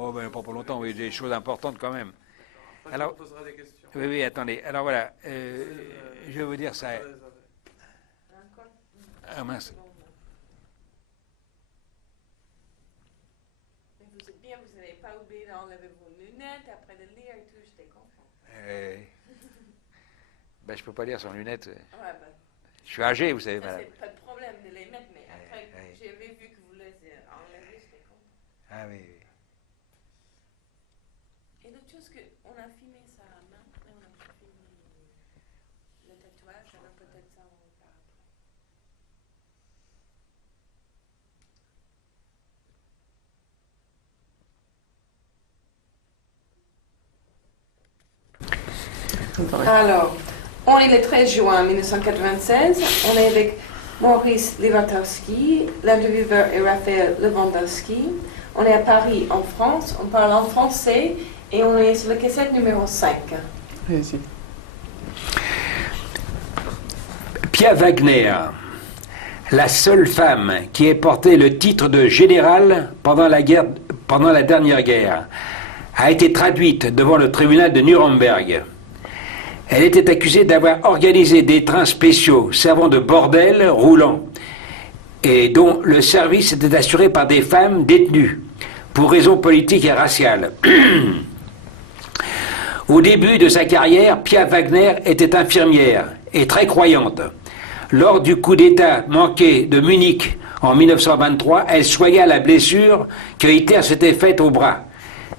Oh, ben, pas pour longtemps, oui, des choses importantes quand même. Après, Alors, on posera des questions. oui, oui, attendez. Alors voilà, je vais vous dire ça. Ah mince. Mais vous êtes bien, vous n'avez pas oublié d'enlever vos lunettes après de lire et tout, j'étais content. Ben, je peux pas lire sans lunettes. Ouais, ben, Je suis âgé, vous savez, ça, madame. c'est pas de problème de les mettre, mais après, ouais. j'avais vu que vous les enlevez, j'étais content. Ah oui, oui. Et l'autre chose, qu'on a filmé sa main, et on a filmé le tatouage, alors peut-être ça, on va faire après. Alors, on est le 13 juin 1996, on est avec Maurice Lewandowski, l'intervieweur est Raphaël Lewandowski. On est à Paris, en France, on parle en français et on est sur le cassette numéro 5. Allez-y. Pia Wagner, la seule femme qui ait porté le titre de général pendant la dernière guerre, a été traduite devant le tribunal de Nuremberg. Elle était accusée d'avoir organisé des trains spéciaux servant de bordel roulant et dont le service était assuré par des femmes détenues pour raisons politiques et raciales. Au début de sa carrière, Pia Wagner était infirmière et très croyante. Lors du coup d'État manqué de Munich en 1923, elle soigna la blessure que Hitler s'était faite au bras.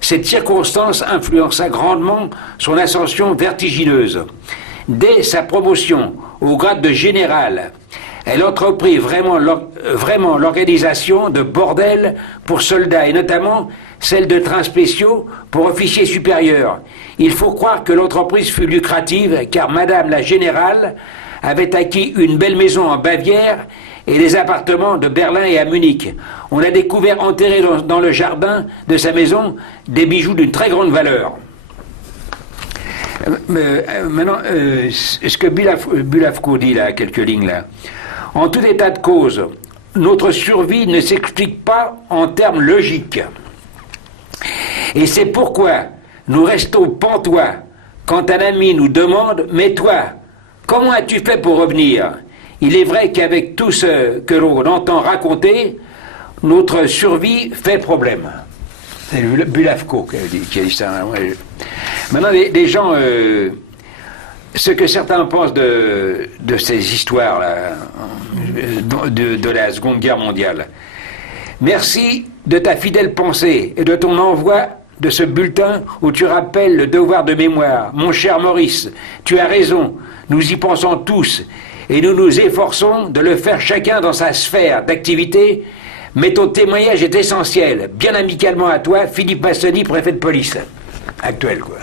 Cette circonstance influença grandement son ascension vertigineuse. Dès sa promotion au grade de général, elle entreprit vraiment l'organisation de bordels pour soldats, et notamment celle de trains spéciaux pour officiers supérieurs. Il faut croire que l'entreprise fut lucrative, car Madame la Générale avait acquis une belle maison en Bavière et des appartements de Berlin et à Munich. On a découvert enterrés dans le jardin de sa maison des bijoux d'une très grande valeur. Maintenant, ce que Bulavko dit là, quelques lignes là. En tout état de cause, notre survie ne s'explique pas en termes logiques. Et c'est pourquoi nous restons pantois quand un ami nous demande « Mais toi, comment as-tu fait pour revenir ?» Il est vrai qu'avec tout ce que l'on entend raconter, notre survie fait problème. C'est Bulavko qui a dit ça. Maintenant, les gens, ce que certains pensent de ces histoires-là, de la Seconde Guerre mondiale. Merci de ta fidèle pensée et de ton envoi de ce bulletin où tu rappelles le devoir de mémoire. Mon cher Maurice, tu as raison, nous y pensons tous. Et nous nous efforçons de le faire chacun dans sa sphère d'activité, mais ton témoignage est essentiel. Bien amicalement à toi, Philippe Massoni, préfet de police. Actuel, quoi.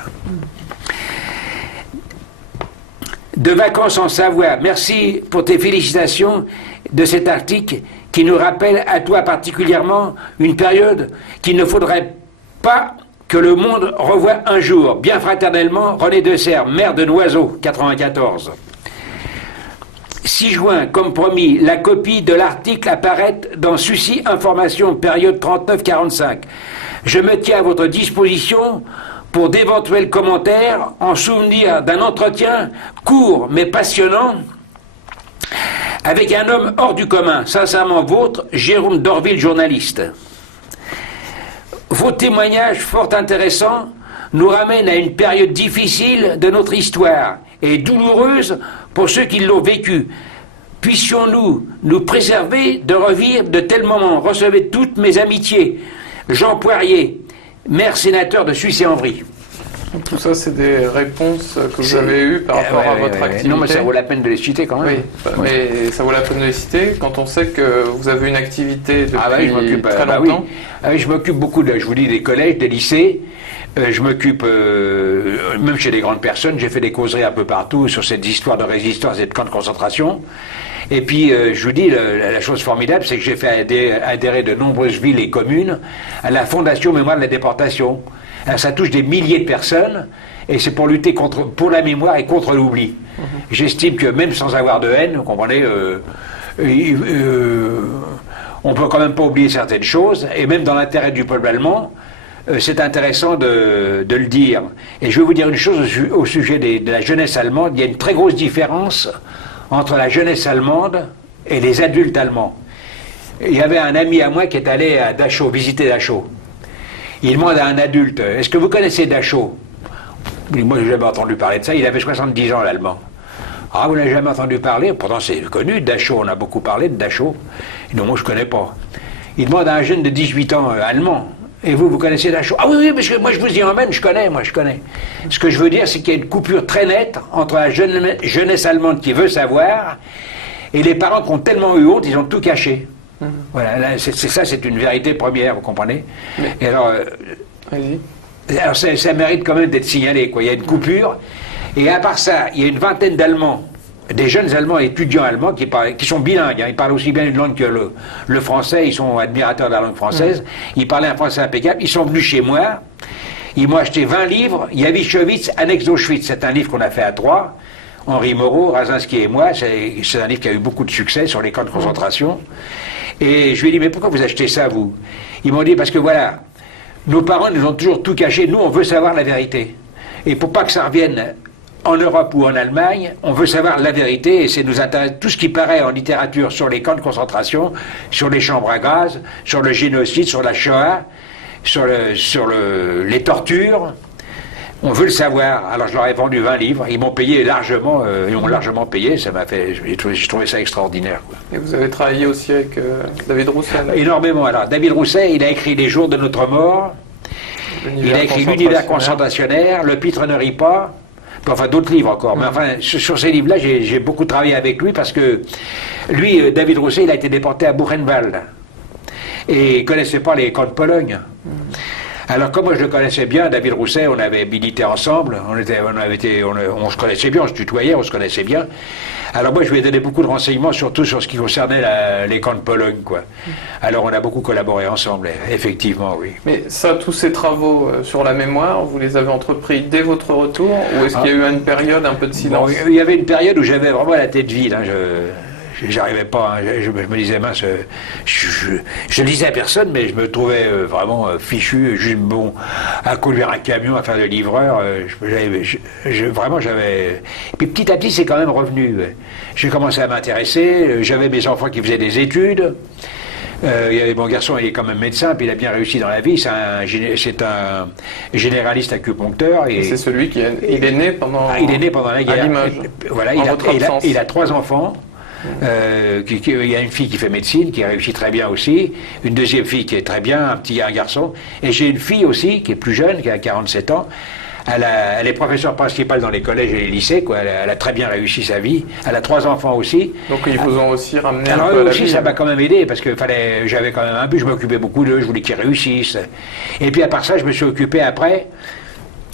De vacances en Savoie, merci pour tes félicitations de cet article qui nous rappelle à toi particulièrement une période qu'il ne faudrait pas que le monde revoie un jour. Bien fraternellement, René Desserre, maire de Noiseau, 94. 6 juin, comme promis, la copie de l'article apparaît dans Sucy Information, période 39-45. Je me tiens à votre disposition pour d'éventuels commentaires en souvenir d'un entretien court mais passionnant avec un homme hors du commun, sincèrement vôtre, Jérôme Dorville, journaliste. Vos témoignages fort intéressants nous ramènent à une période difficile de notre histoire et douloureuse pour ceux qui l'ont vécu. Puissions-nous nous préserver de revivre de tels moments. Recevez toutes mes amitiés. Jean Poirier, maire sénateur de Sucy-en-Brie. Tout ça, c'est des réponses que vous avez eues par rapport à votre activité. Non, mais ça vaut la peine de les citer quand même. Oui, mais ça vaut la peine de les citer quand on sait que vous avez une activité depuis très longtemps. Oui, je m'occupe beaucoup, je vous dis, des collèges, des lycées. Je m'occupe, même chez les grandes personnes, j'ai fait des causeries un peu partout sur cette histoire de résistance et de camps de concentration. Et puis, je vous dis, la chose formidable, c'est que j'ai fait adhérer de nombreuses villes et communes à la Fondation Mémoire de la Déportation. Alors, ça touche des milliers de personnes, et c'est pour lutter pour la mémoire et contre l'oubli. J'estime que même sans avoir de haine, vous comprenez, on peut quand même pas oublier certaines choses, et même dans l'intérêt du peuple allemand, c'est intéressant de le dire. Et je vais vous dire une chose au sujet de la jeunesse allemande. Il y a une très grosse différence entre la jeunesse allemande et les adultes allemands. Il y avait un ami à moi qui est allé à Dachau, visiter Dachau. Il demande à un adulte, est-ce que vous connaissez Dachau? Moi, je n'ai jamais entendu parler de ça. Il avait 70 ans, l'allemand. Ah, vous n'avez jamais entendu parler? Pourtant, c'est connu, Dachau. On a beaucoup parlé de Dachau. Non, moi, je ne connais pas. Il demande à un jeune de 18 ans allemand, et vous connaissez Dachau? Ah oui, parce que moi, je vous y emmène, je connais. Ce que je veux dire, c'est qu'il y a une coupure très nette entre la jeunesse allemande qui veut savoir, et les parents qui ont tellement eu honte, ils ont tout caché. Voilà, là, c'est une vérité première, vous comprenez? Et alors, ça mérite quand même d'être signalé, quoi. Il y a une coupure, et à part ça, il y a une vingtaine d'Allemands, des jeunes Allemands, étudiants allemands, qui sont bilingues, hein. Ils parlent aussi bien une langue que le français, ils sont admirateurs de la langue française, ils parlaient un français impeccable, ils sont venus chez moi, ils m'ont acheté 20 livres, Jawischowitz, Annexe d'Auschwitz, c'est un livre qu'on a fait à 3, Henri Moreau, Razinski et moi, c'est un livre qui a eu beaucoup de succès sur les camps de concentration. Et je lui ai dit, mais pourquoi vous achetez ça, vous? Ils m'ont dit, parce que voilà, nos parents nous ont toujours tout caché, nous on veut savoir la vérité. Et pour pas que ça revienne en Europe ou en Allemagne, on veut savoir la vérité, et c'est nous intéresse tout ce qui paraît en littérature sur les camps de concentration, sur les chambres à gaz, sur le génocide, sur la Shoah, sur les tortures. On veut le savoir. Alors je leur ai vendu 20 livres, ils m'ont payé largement, ils m'ont largement payé, ça m'a fait, j'ai trouvé ça extraordinaire, quoi. Et vous avez travaillé aussi avec David Rousset? Énormément. Alors David Rousset, il a écrit Les jours de notre mort, il a écrit L'univers concentrationnaire, Le pitre ne rit pas, enfin d'autres livres encore. Mais enfin, sur ces livres-là, j'ai beaucoup travaillé avec lui parce que lui, David Rousset, il a été déporté à Buchenwald. Et il ne connaissait pas les camps de Pologne. Alors comme moi je le connaissais bien, David Rousset, on avait milité ensemble, on se connaissait bien, on se tutoyait, on se connaissait bien. Alors moi je lui ai donné beaucoup de renseignements, surtout sur ce qui concernait les camps de Pologne, quoi. Alors on a beaucoup collaboré ensemble, effectivement, oui. Mais ça, tous ces travaux sur la mémoire, vous les avez entrepris dès votre retour, ou est-ce qu'il y a eu une période un peu de silence? Bon, il y avait une période où j'avais vraiment la tête vide, hein, j'arrivais pas, hein, je me disais, mince, je disais à personne, mais je me trouvais vraiment fichu, juste bon, à conduire un camion, à faire de livreur, vraiment j'avais... Et puis petit à petit, c'est quand même revenu. J'ai commencé à m'intéresser, j'avais mes enfants qui faisaient des études, il y avait mon garçon, il est quand même médecin, puis il a bien réussi dans la vie, c'est un généraliste acupuncteur. Et c'est celui qui il est né pendant... il est né pendant la guerre. À Limoges. Voilà, il a 3 enfants. Il y a une fille qui fait médecine, qui réussit très bien aussi, une deuxième fille qui est très bien, un garçon, et j'ai une fille aussi qui est plus jeune, qui a 47 ans. Elle est professeure principale dans les collèges et les lycées, quoi. Elle a très bien réussi sa vie. Elle a 3 enfants aussi. Donc ils vous ont aussi ramené alors, un peu à la aussi, vie. Ça m'a quand même aidé, parce que j'avais quand même un but, je m'occupais beaucoup d'eux, je voulais qu'ils réussissent. Et puis à part ça, je me suis occupé après,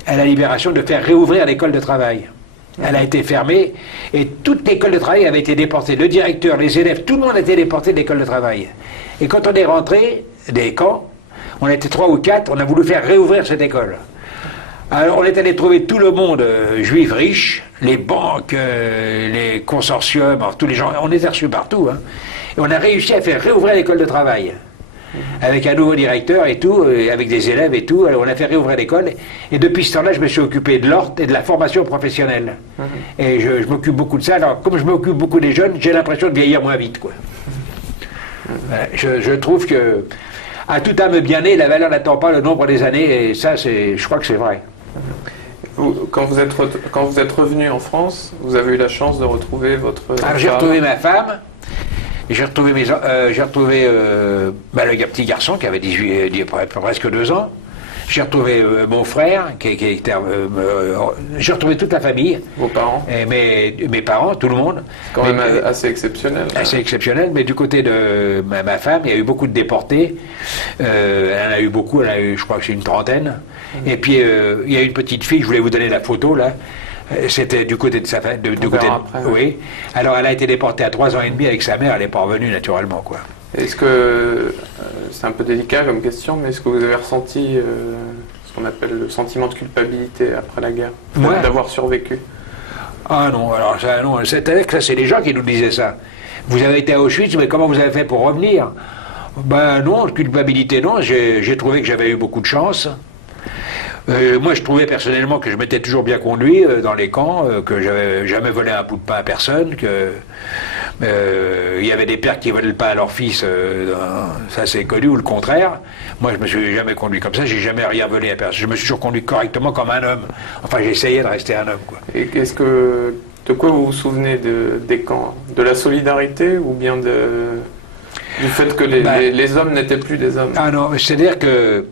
à la Libération, de faire réouvrir l'école de travail. Elle a été fermée et toute l'école de travail avait été déportée. Le directeur, les élèves, tout le monde a été déporté de l'école de travail. Et quand on est rentré des camps, on était 3 ou 4, on a voulu faire réouvrir cette école. Alors on est allé trouver tout le monde juif riche, les banques, les consortiums, alors, tous les gens, on était reçus partout. Hein, et on a réussi à faire réouvrir l'école de travail. Avec un nouveau directeur et tout, avec des élèves et tout, alors on a fait réouvrir l'école, et depuis ce temps-là, je me suis occupé de l'ordre et de la formation professionnelle. Et je m'occupe beaucoup de ça, alors comme je m'occupe beaucoup des jeunes, j'ai l'impression de vieillir moins vite, quoi. Je trouve que, à toute âme bien née, la valeur n'attend pas le nombre des années, et ça, je crois que c'est vrai. Quand vous êtes revenu en France, vous avez eu la chance de retrouver votre... Alors j'ai retrouvé ma femme, j'ai retrouvé le petit garçon qui avait presque 2 ans. J'ai retrouvé mon frère, j'ai retrouvé toute la famille. Vos parents? Et mes parents, tout le monde. C'est quand même assez exceptionnel. Assez exceptionnel, mais du côté de ma femme, il y a eu beaucoup de déportés. Elle en a eu beaucoup, je crois que c'est une 30aine. Et puis il y a une petite fille, je voulais vous donner la photo là. C'était du côté de sa femme. Oui. Alors elle a été déportée à 3 ans et demi avec sa mère, elle n'est pas revenue naturellement, quoi. Est-ce que, c'est un peu délicat comme question, mais est-ce que vous avez ressenti ce qu'on appelle le sentiment de culpabilité après la guerre, d'avoir survécu? Ah non, alors ça, non, c'est-à-dire que c'est les gens qui nous disaient ça. Vous avez été à Auschwitz, mais comment vous avez fait pour revenir? Ben non, culpabilité non, j'ai trouvé que j'avais eu beaucoup de chance. Moi, je trouvais personnellement que je m'étais toujours bien conduit dans les camps, que j'avais jamais volé un bout de pain à personne, que il y avait des pères qui volaient le pain à leur fils, ça c'est connu, ou le contraire. Moi, je me suis jamais conduit comme ça, j'ai jamais rien volé à personne. Je me suis toujours conduit correctement comme un homme. Enfin, j'essayais de rester un homme, quoi. Et de quoi vous vous souvenez des camps? De la solidarité ou bien du fait que les hommes n'étaient plus des hommes? Ah non, c'est-à-dire que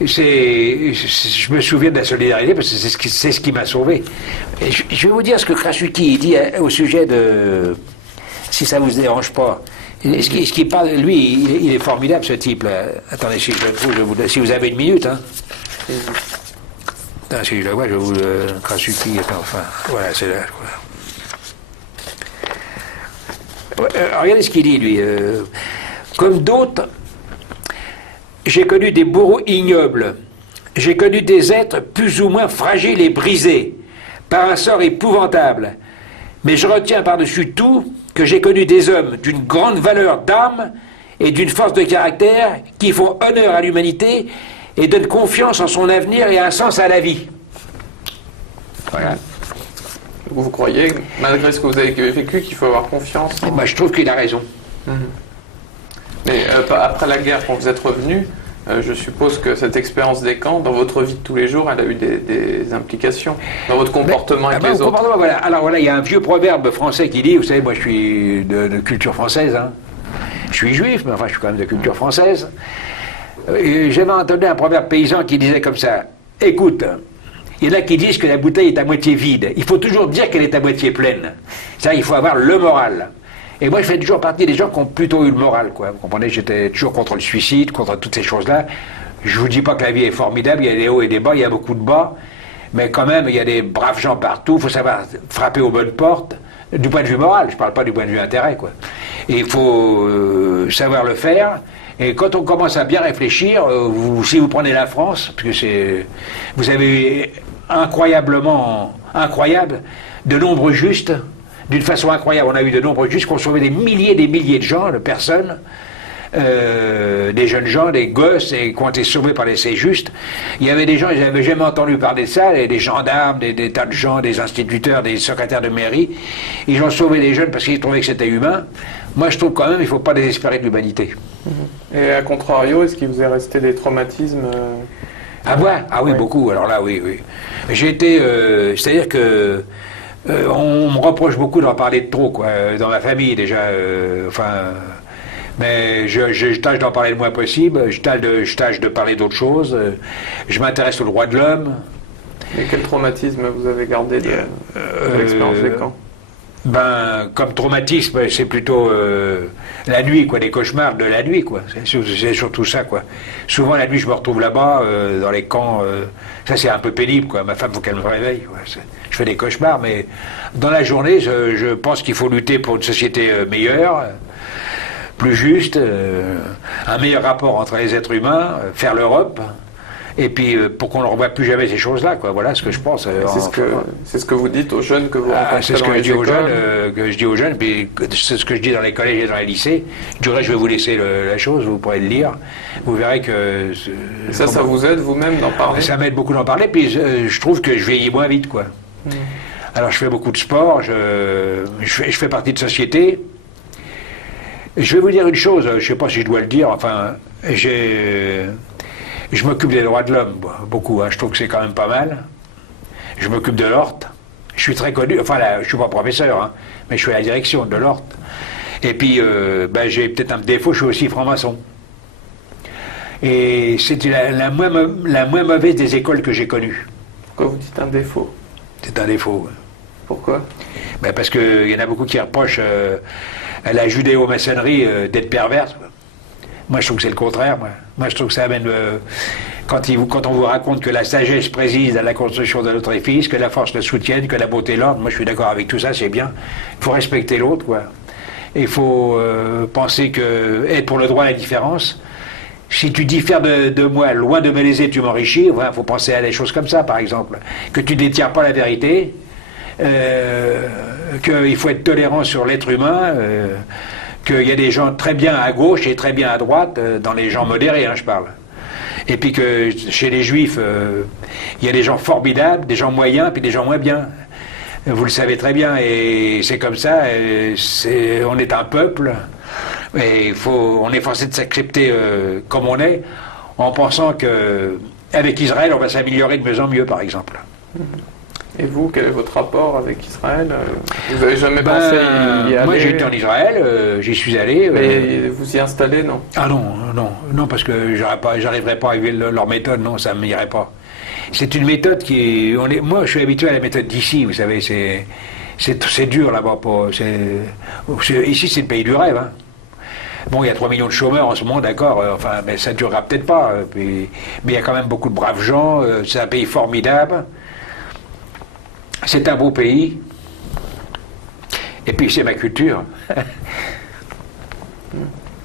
je me souviens de la solidarité parce que c'est ce qui m'a sauvé. Et je vais vous dire ce que Krasuki dit au sujet de... Si ça vous dérange pas. Ce qui parle, lui, il est formidable, ce type-là. Attendez, si je le trouve, si vous avez une minute, hein. Attends, si je le vois, je vous le... Krasuki, enfin, voilà, c'est là, quoi. Regardez ce qu'il dit, lui. Comme d'autres, j'ai connu des bourreaux ignobles. J'ai connu des êtres plus ou moins fragiles et brisés par un sort épouvantable. Mais je retiens par-dessus tout que j'ai connu des hommes d'une grande valeur d'âme et d'une force de caractère qui font honneur à l'humanité et donnent confiance en son avenir et un sens à la vie. Voilà. Vous croyez, malgré ce que vous avez vécu, qu'il faut avoir confiance en... Je trouve qu'il a raison. Mais après la guerre, quand vous êtes revenu, je suppose que cette expérience des camps, dans votre vie de tous les jours, elle a eu des implications dans votre comportement avec les autres. Voilà. Alors voilà, il y a un vieux proverbe français qui dit, vous savez, moi je suis de culture française, hein. Je suis juif, mais enfin je suis quand même de culture française. J'avais entendu un proverbe paysan qui disait comme ça, écoute, il y en a qui disent que la bouteille est à moitié vide, il faut toujours dire qu'elle est à moitié pleine. Ça, il faut avoir le moral. Et moi, je fais toujours partie des gens qui ont plutôt eu le moral, quoi. Vous comprenez, j'étais toujours contre le suicide, contre toutes ces choses-là. Je vous dis pas que la vie est formidable, il y a des hauts et des bas, il y a beaucoup de bas, mais quand même, il y a des braves gens partout, il faut savoir frapper aux bonnes portes, du point de vue moral, je parle pas du point de vue intérêt, quoi. Et il faut savoir le faire, et quand on commence à bien réfléchir, si vous prenez la France, parce que vous avez incroyable, de nombreux justes. D'une façon incroyable, on a eu de nombreux justes qui ont sauvé des milliers de gens, de personnes, des jeunes gens, des gosses, et qui ont été sauvés par ces justes. Il y avait des gens, ils n'avaient jamais entendu parler de ça, des gendarmes, des tas de gens, des instituteurs, des secrétaires de mairie. Ils ont sauvé des jeunes parce qu'ils trouvaient que c'était humain. Moi, je trouve quand même qu'il ne faut pas désespérer de l'humanité. Et à contrario, est-ce qu'il vous est resté des traumatismes Ah ouais, oui, beaucoup. Alors là, oui. J'ai été... c'est-à-dire que... on me reproche beaucoup d'en parler de trop, quoi, dans ma famille déjà, mais je tâche d'en parler le moins possible, je tâche de parler d'autres choses, je m'intéresse aux droits de l'homme. Et quel traumatisme vous avez gardé de l'expérience des camps? Comme traumatisme, c'est plutôt la nuit, quoi, les cauchemars de la nuit, quoi. C'est surtout ça, quoi. Souvent la nuit, je me retrouve là-bas, dans les camps. Ça, c'est un peu pénible, quoi. Ma femme, faut qu'elle me réveille. Quoi. Je fais des cauchemars, mais dans la journée, je pense qu'il faut lutter pour une société meilleure, plus juste, un meilleur rapport entre les êtres humains, faire l'Europe. Et puis, pour qu'on ne revoie plus jamais ces choses-là, quoi. Voilà ce que je pense. C'est ce que vous dites aux jeunes que vous rencontrez. C'est ce que je dis aux jeunes, puis c'est ce que je dis dans les collèges et dans les lycées. Je dirais, je vais vous laisser la chose, vous pourrez le lire. Vous verrez que... Ça vous aide vous-même d'en parler? Ça m'aide beaucoup d'en parler, puis je trouve que je vieillis moins vite, quoi. Alors, je fais beaucoup de sport, je fais partie de société. Je vais vous dire une chose, je ne sais pas si je dois le dire, enfin, je m'occupe des droits de l'homme, beaucoup, hein. Je trouve que c'est quand même pas mal. Je m'occupe de l'Horte. Je suis très connu, enfin là, je ne suis pas professeur, hein, mais je suis à la direction de l'Horte. Et puis, j'ai peut-être un défaut, je suis aussi franc-maçon. Et c'était la moins mauvaise des écoles que j'ai connues. Pourquoi vous dites un défaut? C'est un défaut. Pourquoi? Parce qu'il y en a beaucoup qui reprochent à la judéo-maçonnerie d'être perverse. Moi, je trouve que c'est le contraire. Moi, je trouve que ça amène... quand on vous raconte que la sagesse préside à la construction de notre édifice, que la force le soutienne, que la beauté l'ordre, moi, je suis d'accord avec tout ça, c'est bien. Il faut respecter l'autre, quoi. Il faut penser que... être pour le droit à la différence. Si tu diffères de moi, loin de me léser, tu m'enrichis, il faut penser à des choses comme ça, par exemple. Que tu ne détiens pas la vérité, qu'il faut être tolérant sur l'être humain, qu'il y a des gens très bien à gauche et très bien à droite, dans les gens modérés, hein, je parle. Et puis que chez les Juifs, il y a des gens formidables, des gens moyens, puis des gens moins bien. Vous le savez très bien, et c'est comme ça, on est un peuple, et on est forcé de s'accepter comme on est, en pensant qu'avec Israël, on va s'améliorer de mieux en mieux, par exemple. Et vous, quel est votre rapport avec Israël? Vous n'avez jamais pensé y aller? Moi, j'ai été en Israël, j'y suis allé. Mais vous y installez, non? Ah non, parce que j'arriverais pas à arriver leur méthode, non, ça ne m'irait pas. C'est une méthode moi, je suis habitué à la méthode d'ici, vous savez, c'est dur là-bas. Ici, c'est le pays du rêve. Hein. Bon, il y a 3 millions de chômeurs en ce moment, d'accord, mais ça ne durera peut-être pas. Mais il y a quand même beaucoup de braves gens, c'est un pays formidable. C'est un beau pays. Et puis c'est ma culture.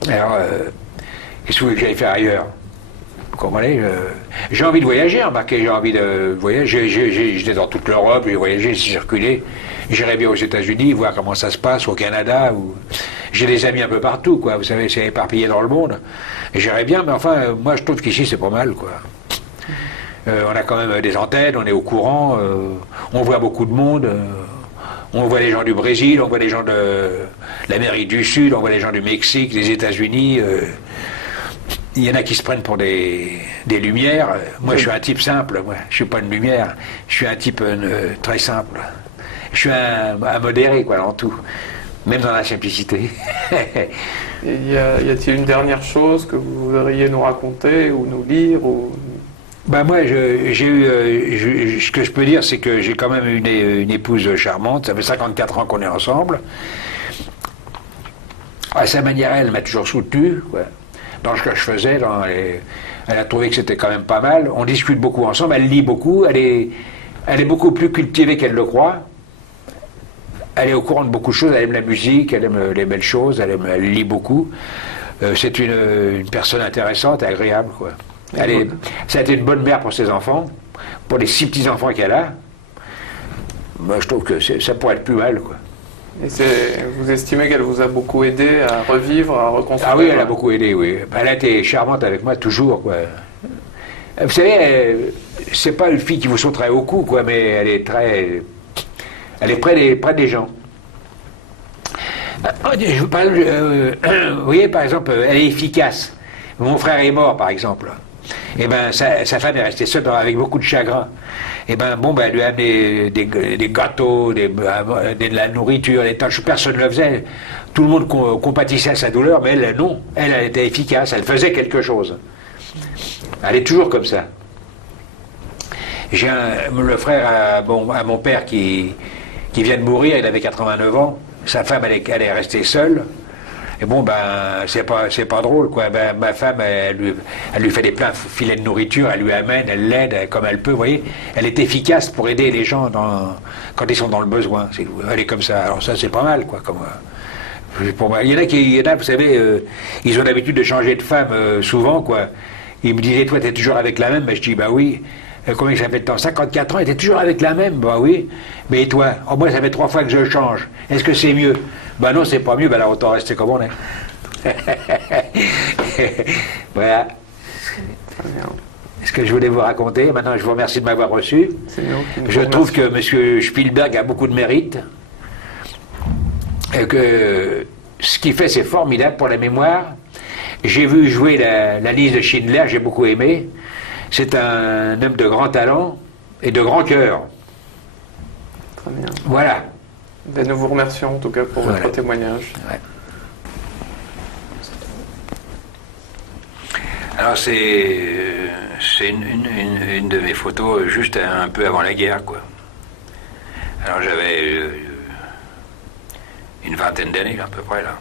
Alors, qu'est-ce que vous voulez que j'aille faire ailleurs? Vous comprenez? J'ai envie de voyager, remarquez, j'ai envie de voyager. J'étais dans toute l'Europe, j'ai voyagé, j'ai circulé. J'irais bien aux États-Unis, voir comment ça se passe, au Canada. J'ai des amis un peu partout, quoi. Vous savez, c'est éparpillé dans le monde. J'irais bien, mais enfin, moi je trouve qu'ici c'est pas mal, quoi. On a quand même des antennes, on est au courant, on voit beaucoup de monde, on voit les gens du Brésil, on voit les gens de l'Amérique du Sud, on voit les gens du Mexique, des États-Unis. Il y en a qui se prennent pour des lumières. Moi, je suis un type simple, moi. Je suis pas une lumière, je suis un type très simple. Je suis un modéré, quoi, en tout, même dans la simplicité. Y a-t-il une dernière chose que vous voudriez nous raconter ou nous lire ou... Ben moi, ce que je peux dire, c'est que j'ai quand même une épouse charmante. Ça fait 54 ans qu'on est ensemble. À sa manière, elle m'a toujours soutenu, quoi. Dans ce que je faisais. Elle a trouvé que c'était quand même pas mal. On discute beaucoup ensemble. Elle lit beaucoup. Elle est beaucoup plus cultivée qu'elle le croit. Elle est au courant de beaucoup de choses. Elle aime la musique, elle aime les belles choses, elle lit beaucoup. C'est une personne intéressante et agréable, quoi. Ça a été une bonne mère pour ses enfants, pour les 6 petits-enfants qu'elle a. Moi, je trouve que ça pourrait être plus mal, quoi. Et vous estimez qu'elle vous a beaucoup aidé à revivre, à reconstruire? Ah oui, elle a beaucoup aidé, oui. Elle a été charmante avec moi, toujours, quoi. Vous savez, c'est pas une fille qui vous sauterait au cou, quoi, mais elle est près des gens. Je vous parle, vous voyez, par exemple, elle est efficace. Mon frère est mort, par exemple. Et ben, sa femme est restée seule avec beaucoup de chagrin. Et ben, elle lui a amené des gâteaux, de la nourriture, des tâches. Personne ne le faisait. Tout le monde compatissait à sa douleur, mais elle, non. Elle était efficace. Elle faisait quelque chose. Elle est toujours comme ça. J'ai le frère à mon père qui vient de mourir. Il avait 89 ans. Sa femme, elle est restée seule. Et bon, c'est pas drôle, quoi. Ma femme, elle lui fait des pleins filets de nourriture, elle lui amène, elle l'aide comme elle peut, vous voyez. Elle est efficace pour aider les gens quand ils sont dans le besoin. Elle est comme ça. Alors ça, c'est pas mal, quoi. Pour moi. Il y en a, vous savez, ils ont l'habitude de changer de femme souvent, quoi. Ils me disaient, toi, t'es toujours avec la même. Je dis, bah oui. Combien ça fait de temps? 54 ans, elle était toujours avec la même. Bah oui. Mais toi? Moi, ça fait 3 fois que je change. Est-ce que c'est mieux? Ben non, c'est pas mieux, alors autant rester comme on est. Voilà. Ce que je voulais vous raconter. Maintenant, je vous remercie de m'avoir reçu. Je trouve que M. Spielberg a beaucoup de mérite. Et que ce qu'il fait, c'est formidable pour la mémoire. J'ai vu jouer la liste de Schindler, j'ai beaucoup aimé. C'est un homme de grand talent et de grand cœur. Très bien. Voilà. Ben, nous vous remercions en tout cas pour votre témoignage. Ouais. Alors c'est une de mes photos juste un peu avant la guerre, quoi. Alors j'avais une vingtaine d'années à peu près là.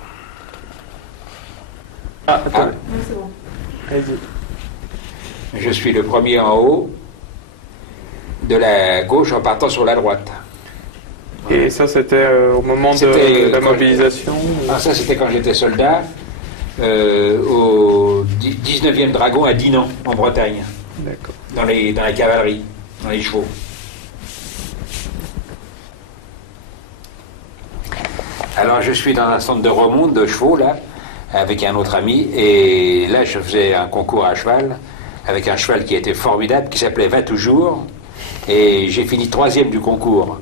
Ah, attends. Oui, c'est bon. Allez-y. Je suis le premier en haut de la gauche en partant sur la droite. Et ça, c'était au moment de la mobilisation? Ça, c'était quand j'étais soldat au 19e Dragon à Dinan, en Bretagne. D'accord. Dans la cavalerie, dans les chevaux. Alors, je suis dans un centre de remonte de chevaux, là, avec un autre ami, et là, je faisais un concours à cheval avec un cheval qui était formidable, qui s'appelait Va Toujours, et j'ai fini 3e du concours.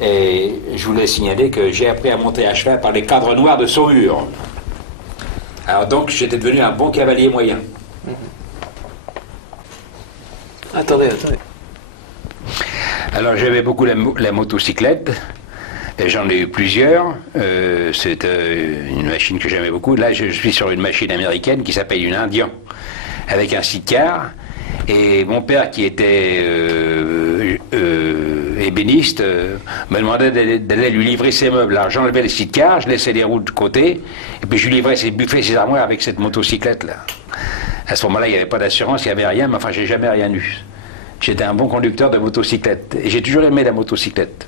Et je voulais signaler que j'ai appris à monter à cheval par les cadres noirs de Saumur. Alors donc j'étais devenu un bon cavalier moyen. Attendez. Alors j'aimais beaucoup la motocyclette, et j'en ai eu plusieurs. C'est une machine que j'aimais beaucoup. Là je suis sur une machine américaine qui s'appelle une Indian, avec un sidecar. Et mon père, qui était ébéniste, me demandait d'aller lui livrer ses meubles. Alors j'enlevais le sidecar, je laissais les roues de côté, et puis je lui livrais ses buffets, ses armoires avec cette motocyclette-là. À ce moment-là, il n'y avait pas d'assurance, il n'y avait rien, mais enfin, j'ai jamais rien eu. J'étais un bon conducteur de motocyclette, et j'ai toujours aimé la motocyclette.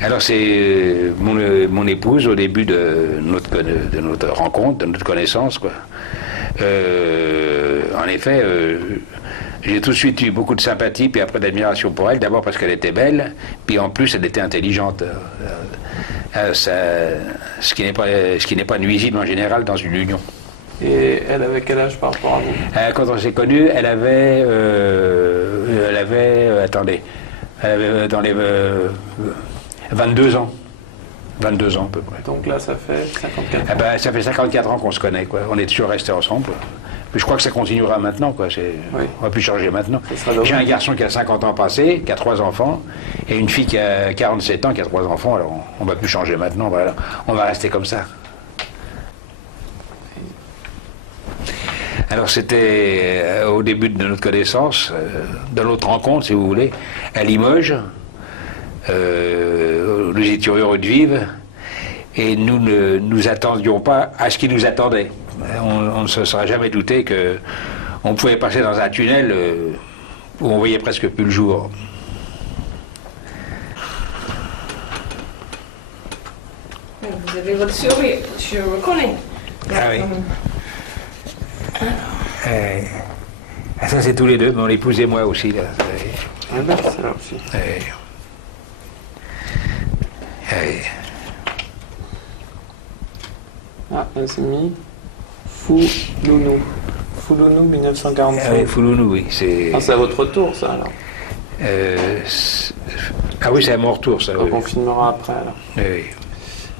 Alors c'est mon épouse au début de notre rencontre, de notre connaissance, quoi. En effet, j'ai tout de suite eu beaucoup de sympathie, puis après d'admiration pour elle, d'abord parce qu'elle était belle, puis en plus elle était intelligente. Ce qui n'est pas nuisible en général dans une union. Et elle avait quel âge par rapport à vous? Quand on s'est connus, elle avait dans les 22 ans. 22 ans à peu près. Donc là, ça fait 54 ans. Ça fait 54 ans qu'on se connaît, quoi. On est toujours restés ensemble. Puis je crois que ça continuera maintenant, quoi. Oui. On va plus changer maintenant. J'ai un garçon qui a 50 ans passé, qui a 3 enfants, et une fille qui a 47 ans, qui a 3 enfants. Alors on va plus changer maintenant, voilà. On va rester comme ça. Alors c'était au début de notre connaissance, de notre rencontre, si vous voulez, à Limoges. Nous étions heureux de vivre et nous ne nous attendions pas à ce qui nous attendait. On ne se serait jamais douté qu'on pouvait passer dans un tunnel où on voyait presque plus le jour. Vous avez votre sourire, je reconnais. Ah oui. Ça c'est tous les deux, mon épouse et moi aussi. Là. Ah ben, c'est là aussi. Ah, elle s'est mis Foulounou. Foulounou 1945. Ah oui, Foulounou, oui. C'est à votre retour, ça, alors. Ah oui, c'est à mon retour, ça. Donc oui. on filmera après, alors. Oui.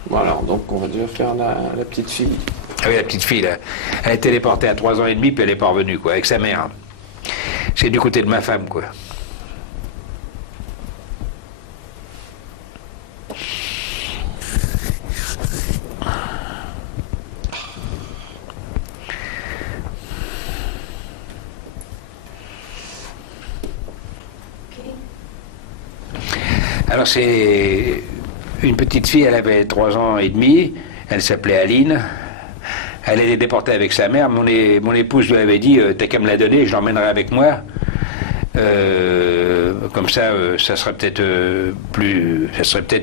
Bon, alors, donc on va déjà faire la petite fille. Ah oui, la petite fille, là. Elle a été déportée à 3 ans et demi, puis elle n'est pas revenue, quoi, avec sa mère. C'est du côté de ma femme, quoi. Alors c'est une petite fille, elle avait 3 ans et demi, elle s'appelait Aline, elle était déportée avec sa mère, mon épouse lui avait dit t'as qu'à me la donner, je l'emmènerai avec moi, comme ça, ça serait peut-être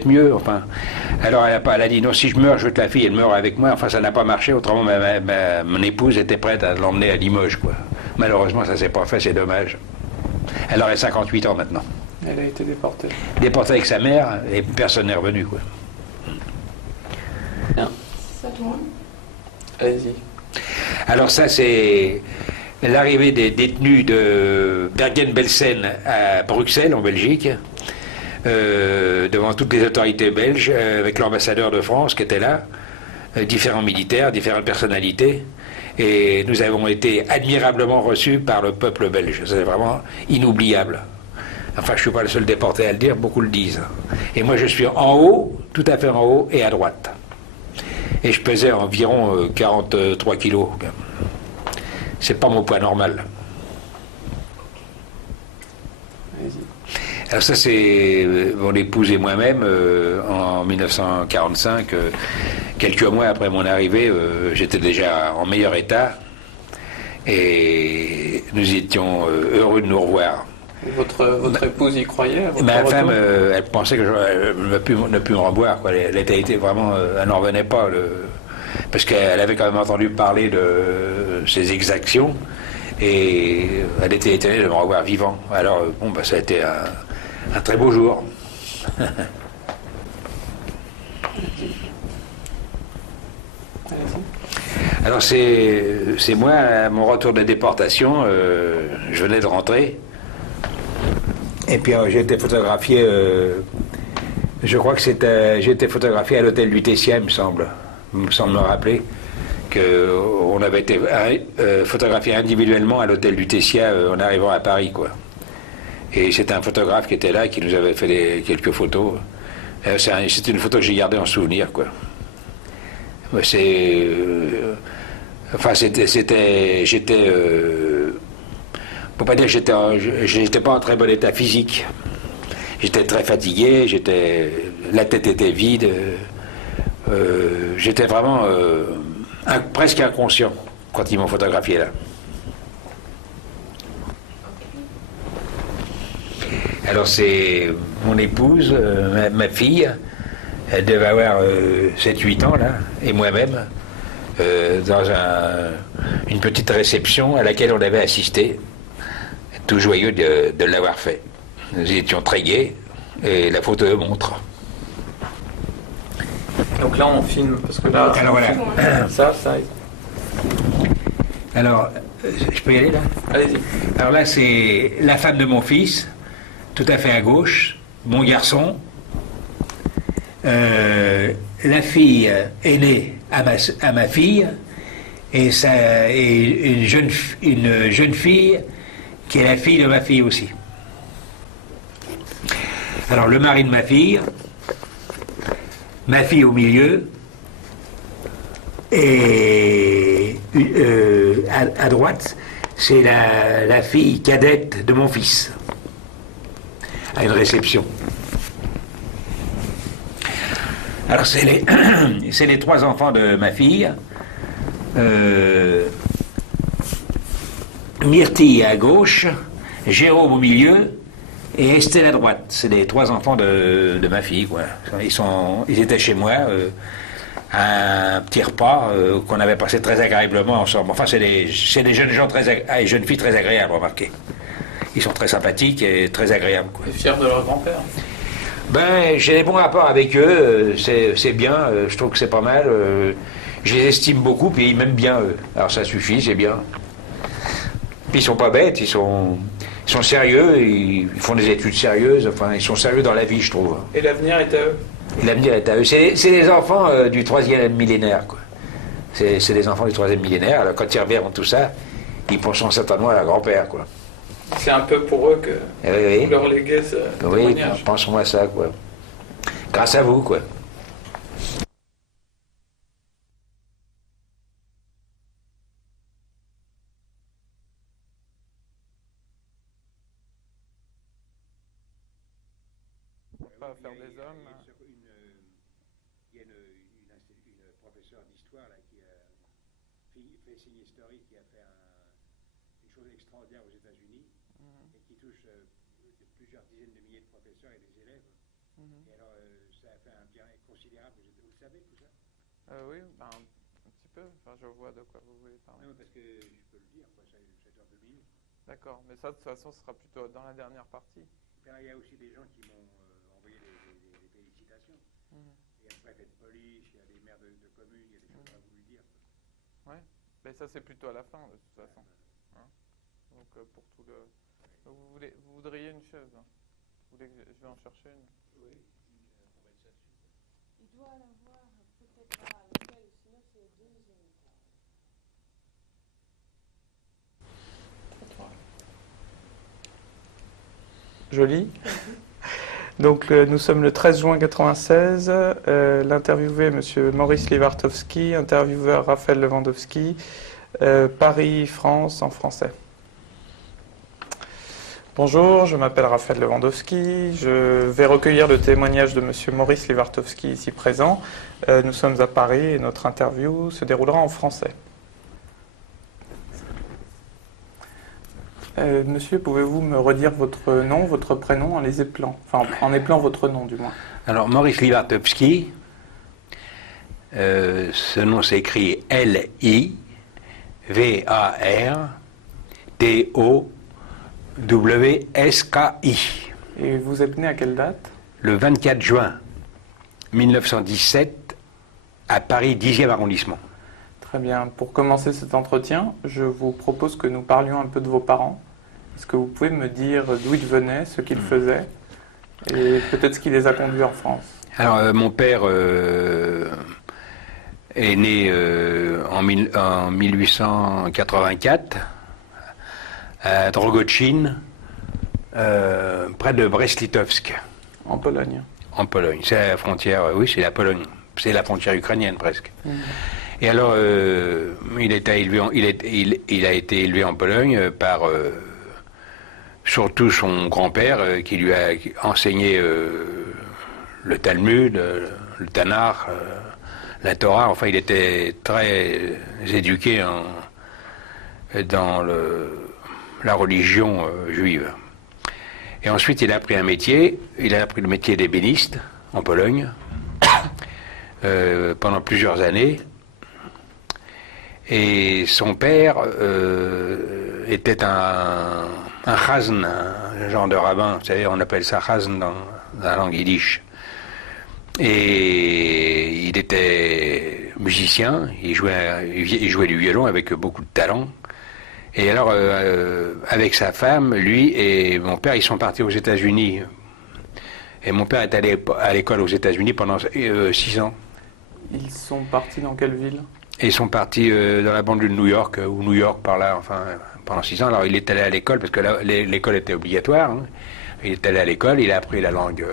mieux, enfin. Alors elle a dit non, si je meurs, je veux que la fille elle meure avec moi, enfin ça n'a pas marché, autrement mon épouse était prête à l'emmener à Limoges, quoi. Malheureusement ça s'est pas fait, c'est dommage. Elle aurait 58 ans maintenant. Elle a été déportée. Déportée avec sa mère, et personne n'est revenu, quoi. Bien. Ça tourne. Allez-y. Alors ça, c'est l'arrivée des détenus de Bergen-Belsen à Bruxelles, en Belgique, devant toutes les autorités belges, avec l'ambassadeur de France qui était là, différents militaires, différentes personnalités, et nous avons été admirablement reçus par le peuple belge. C'est vraiment inoubliable. Enfin, je ne suis pas le seul déporté à le dire, beaucoup le disent. Et moi, je suis en haut, tout à fait en haut et à droite. Et je pesais environ 43 kilos. C'est pas mon poids normal. Alors ça, c'est mon épouse et moi-même, en 1945, quelques mois après mon arrivée, j'étais déjà en meilleur état. Et nous étions heureux de nous revoir. Votre épouse y croyait à votre Ma retour? femme, elle pensait que je ne plus me revoir, quoi. Elle était vraiment, elle n'en revenait pas, parce qu'elle avait quand même entendu parler de ses exactions, et elle était étonnée de me revoir vivant. Alors, bon, ça a été un très beau jour. Alors c'est moi, à mon retour de déportation, je venais de rentrer. Et puis j'ai été photographié, je crois que j'ai été photographié à l'hôtel du Tessia, il me semble me rappeler, qu'on avait été photographié individuellement à l'hôtel du Tessia en arrivant à Paris, quoi. Et c'était un photographe qui était là, qui nous avait fait quelques photos. C'est une photo que j'ai gardée en souvenir, quoi. J'étais, pour pas dire que j'étais pas en très bon état physique. J'étais très fatigué, la tête était vide, j'étais vraiment presque inconscient quand ils m'ont photographié là. Alors c'est mon épouse, ma fille, elle devait avoir 7-8 ans là, et moi-même, dans une petite réception à laquelle on avait assisté, tout joyeux de l'avoir fait. Nous étions très gais, et la photo le montre. Donc là on filme, parce que là... Alors voilà. Ça. Alors, je peux y aller là? Allez-y. Alors là c'est la femme de mon fils, tout à fait à gauche, mon garçon. La fille aînée à ma fille, et une jeune fille qui est la fille de ma fille aussi. Alors le mari de ma fille au milieu, et à droite, c'est la fille cadette de mon fils, à une réception. Alors c'est les 3 enfants de ma fille. Myrtille à gauche, Jérôme au milieu et Estelle à droite. C'est les 3 enfants de ma fille, quoi. Ils étaient chez moi à un petit repas qu'on avait passé très agréablement ensemble. Enfin, c'est des jeunes gens jeunes filles très agréables, remarquez. Ils sont très sympathiques et très agréables, quoi. Et fiers de leur grand-père. Ben, j'ai des bons rapports avec eux, c'est bien, je trouve que c'est pas mal. Je les estime beaucoup, puis ils m'aiment bien, eux. Alors ça suffit, c'est bien. Puis ils sont pas bêtes, ils sont sérieux, ils font des études sérieuses, enfin, ils sont sérieux dans la vie, je trouve. Et l'avenir est à eux? L'avenir est à eux. C'est les enfants du 3e millénaire, quoi. C'est les enfants du 3e millénaire, alors quand ils reverront tout ça, ils penseront certainement à leur grand-père, quoi. C'est un peu pour eux que vous leur léguez ce témoignage. Oui, pensons-moi à ça, quoi. Grâce à vous, quoi. Pas faire des hommes. Il y a une professeure d'histoire là, qui a fait signe historique, qui a fait une chose extraordinaire aux États-Unis, et qui touche plusieurs dizaines de milliers de professeurs et des élèves. Et alors, ça a fait un bien considérable. Vous le savez tout ça? Oui, ben, un petit peu. Enfin, je vois de quoi vous voulez parler. Non, parce que je peux le dire, quoi, ça dure 2 minutes. D'accord, mais ça, de toute façon, ce sera plutôt dans la dernière partie. Il y a aussi des gens qui m'ont envoyé des félicitations. Il y a le préfet de police, il y a des maires de communes, il y a des choses qu'on a voulu dire. Ouais, mais ça c'est plutôt à la fin de toute façon. Hein, donc pour tout le... Donc, vous voudriez une chaise? Vous voulez que je vais en chercher une? Oui, on va être ça dessus. Il doit en avoir peut-être à l'hôtel, sinon c'est au 2e étage. Joli. Donc nous sommes le 13 juin 1996. L'interviewé, M. Maurice Livartowski, intervieweur Raphaël Lewandowski, Paris, France, en français. Bonjour, je m'appelle Raphaël Lewandowski. Je vais recueillir le témoignage de M. Maurice Livartowski ici présent. Nous sommes à Paris et notre interview se déroulera en français. Monsieur, pouvez-vous me redire votre nom, votre prénom en les épelant, enfin en épelant votre nom du moins? Alors Maurice Livartowski, ce nom s'écrit Livartowski. Et vous êtes né à quelle date? Le 24 juin 1917 à Paris 10e arrondissement. Très bien. Pour commencer cet entretien, je vous propose que nous parlions un peu de vos parents. Est-ce que vous pouvez me dire d'où ils venaient, ce qu'ils faisaient, et peut-être ce qui les a conduits en France? Alors, mon père est né en 1884 à Drogochin, près de Brest-Litovsk. En Pologne. En Pologne. C'est la frontière, oui, c'est la Pologne. C'est la frontière ukrainienne presque. Et alors, il a été élevé en Pologne par surtout son grand-père qui lui a enseigné le Talmud, le Tanakh, la Torah. Enfin, il était très éduqué dans la religion juive. Et ensuite, il a appris un métier. Il a appris le métier d'ébéniste en Pologne pendant plusieurs années. Et son père était un chazan, un genre de rabbin. Vous savez, on appelle ça chazan dans la langue yiddish. Et il était musicien. Il jouait du violon avec beaucoup de talent. Et alors, avec sa femme, lui et mon père, ils sont partis aux États-Unis. Et mon père est allé à l'école aux États-Unis pendant 6 ans. Ils sont partis dans quelle ville? Et ils sont partis dans la banlieue de New York, ou New York par là, enfin, pendant 6 ans. Alors il est allé à l'école, parce que l'école était obligatoire. Hein. Il est allé à l'école, il a appris la langue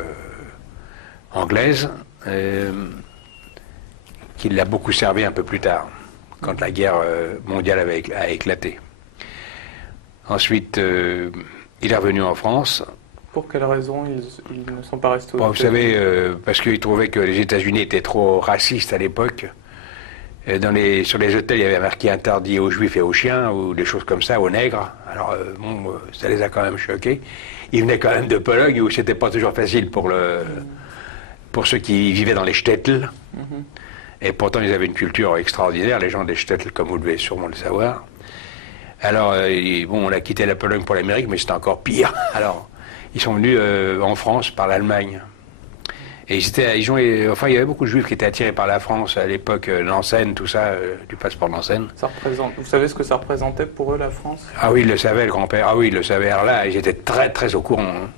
anglaise, qui l'a beaucoup servi un peu plus tard, quand la guerre mondiale a éclaté. Ensuite, il est revenu en France. Pour quelles raisons ils ne sont pas restés aux Bon, États-Unis? vous savez, parce qu'il trouvait que les États-Unis étaient trop racistes à l'époque. Sur les hôtels, il y avait marqué interdit aux juifs et aux chiens, ou des choses comme ça, aux nègres. Alors, ça les a quand même choqués. Ils venaient quand même de Pologne, où c'était pas toujours facile pour ceux qui vivaient dans les shtetls. Et pourtant, ils avaient une culture extraordinaire, les gens des shtetls, comme vous devez sûrement le savoir. Alors, on a quitté la Pologne pour l'Amérique, mais c'était encore pire. Alors, ils sont venus en France par l'Allemagne. Et il y avait beaucoup de juifs qui étaient attirés par la France à l'époque, Nansen, tout ça, du passeport Nansen. Vous savez ce que ça représentait pour eux, la France? Ah oui, il le savait, le grand-père. Ah oui, il le savait. Alors là, ils étaient très, très au courant. Hein.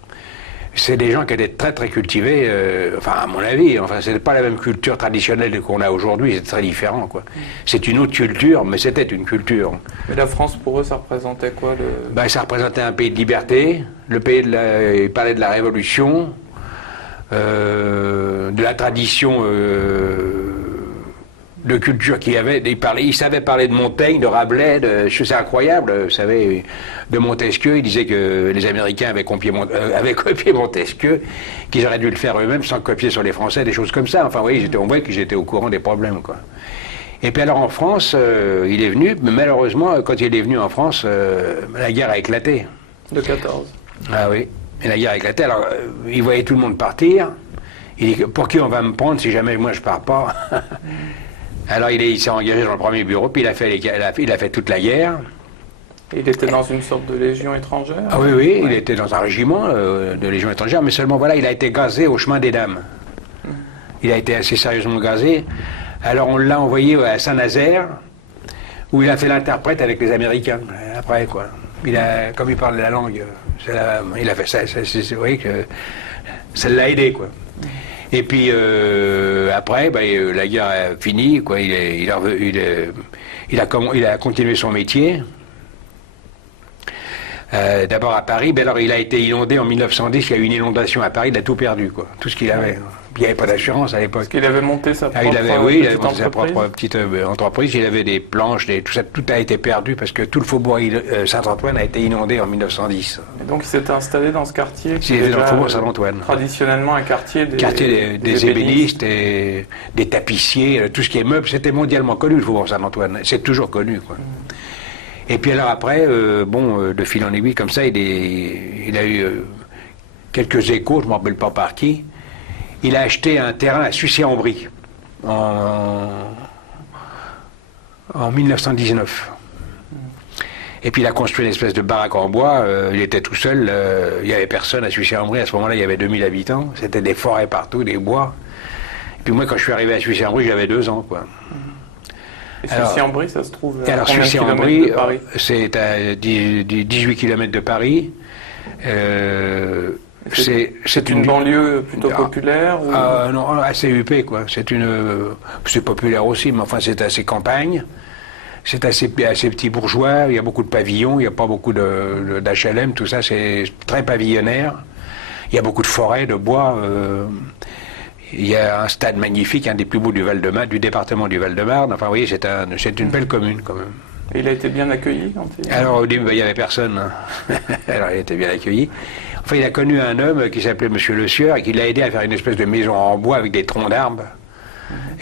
C'est des gens qui étaient très, très cultivés, à mon avis. Enfin, c'était pas la même culture traditionnelle qu'on a aujourd'hui, c'est très différent, quoi. C'est une autre culture, mais c'était une culture. Mais la France, pour eux, ça représentait quoi? Ça représentait un pays de liberté. Le pays ils parlaient de la Révolution. De la tradition de culture qu'il y avait. Il savait parler de Montaigne, de Rabelais, c'est incroyable, vous savez, de Montesquieu. Il disait que les Américains avaient copié Montesquieu, qu'ils auraient dû le faire eux-mêmes sans copier sur les Français, des choses comme ça. Enfin, oui, on voyait qu'ils étaient au courant des problèmes, quoi. Et puis alors en France, il est venu, mais malheureusement, quand il est venu en France, la guerre a éclaté. De 14. Ah oui. Et la guerre a éclaté, alors il voyait tout le monde partir. Il dit, pour qui on va me prendre si jamais moi je pars pas? Alors il s'est engagé dans le premier bureau, puis il a fait toute la guerre. Il était dans une sorte de légion étrangère? Ah oui, oui, il était dans un régiment de légion étrangère, mais seulement voilà, il a été gazé au chemin des Dames. Il a été assez sérieusement gazé. Alors on l'a envoyé à Saint-Nazaire, où il a fait l'interprète avec les Américains, après quoi. Comme il parle la langue, il a fait ça, vous voyez que ça l'a aidé, quoi. Et puis après, la guerre a fini, quoi. Il a continué son métier. D'abord à Paris, alors il a été inondé en 1910, il y a eu une inondation à Paris, il a tout perdu, quoi. Tout ce qu'il avait. Puis il n'y avait pas d'assurance à l'époque. Parce qu'il avait monté sa propre petite entreprise, il avait des planches, tout a été perdu parce que tout le faubourg Saint-Antoine a été inondé en 1910. Et donc il s'était installé dans ce quartier qui était dans le faubourg Saint-Antoine. Traditionnellement un quartier des ébénistes, et des tapissiers, tout ce qui est meubles, c'était mondialement connu le faubourg Saint-Antoine. C'est toujours connu, quoi. Et puis alors après, de fil en aiguille, comme ça, il a eu quelques échos, je ne me rappelle pas par qui. Il a acheté un terrain à Sucy-en-Brie en 1919. Et puis il a construit une espèce de baraque en bois, il était tout seul, il n'y avait personne à Sucy-en-Brie, à ce moment-là il y avait 2000 habitants, c'était des forêts partout, des bois. Et puis moi quand je suis arrivé à Sucy-en-Brie, j'avais 2 ans, quoi. Et Sucy-en-Brie, ça se trouve à alors, combien de kilomètres de Paris? C'est à 18 km de Paris. C'est une banlieue plutôt populaire ou... Non, assez huppée, quoi. C'est populaire aussi, mais enfin, c'est assez campagne. C'est assez petit bourgeois. Il y a beaucoup de pavillons. Il n'y a pas beaucoup d'HLM. Tout ça, c'est très pavillonnaire. Il y a beaucoup de forêts, de bois. Il y a un stade magnifique, un des plus beaux du Val-de-Marne, du département du Val-de-Marne. Enfin, vous voyez, c'est une belle commune, quand même. Et il a été bien accueilli quand Alors, au début, il n'y avait personne. Alors, il était bien accueilli. Enfin, il a connu un homme qui s'appelait Monsieur Le Sieur et qui l'a aidé à faire une espèce de maison en bois avec des troncs d'arbres.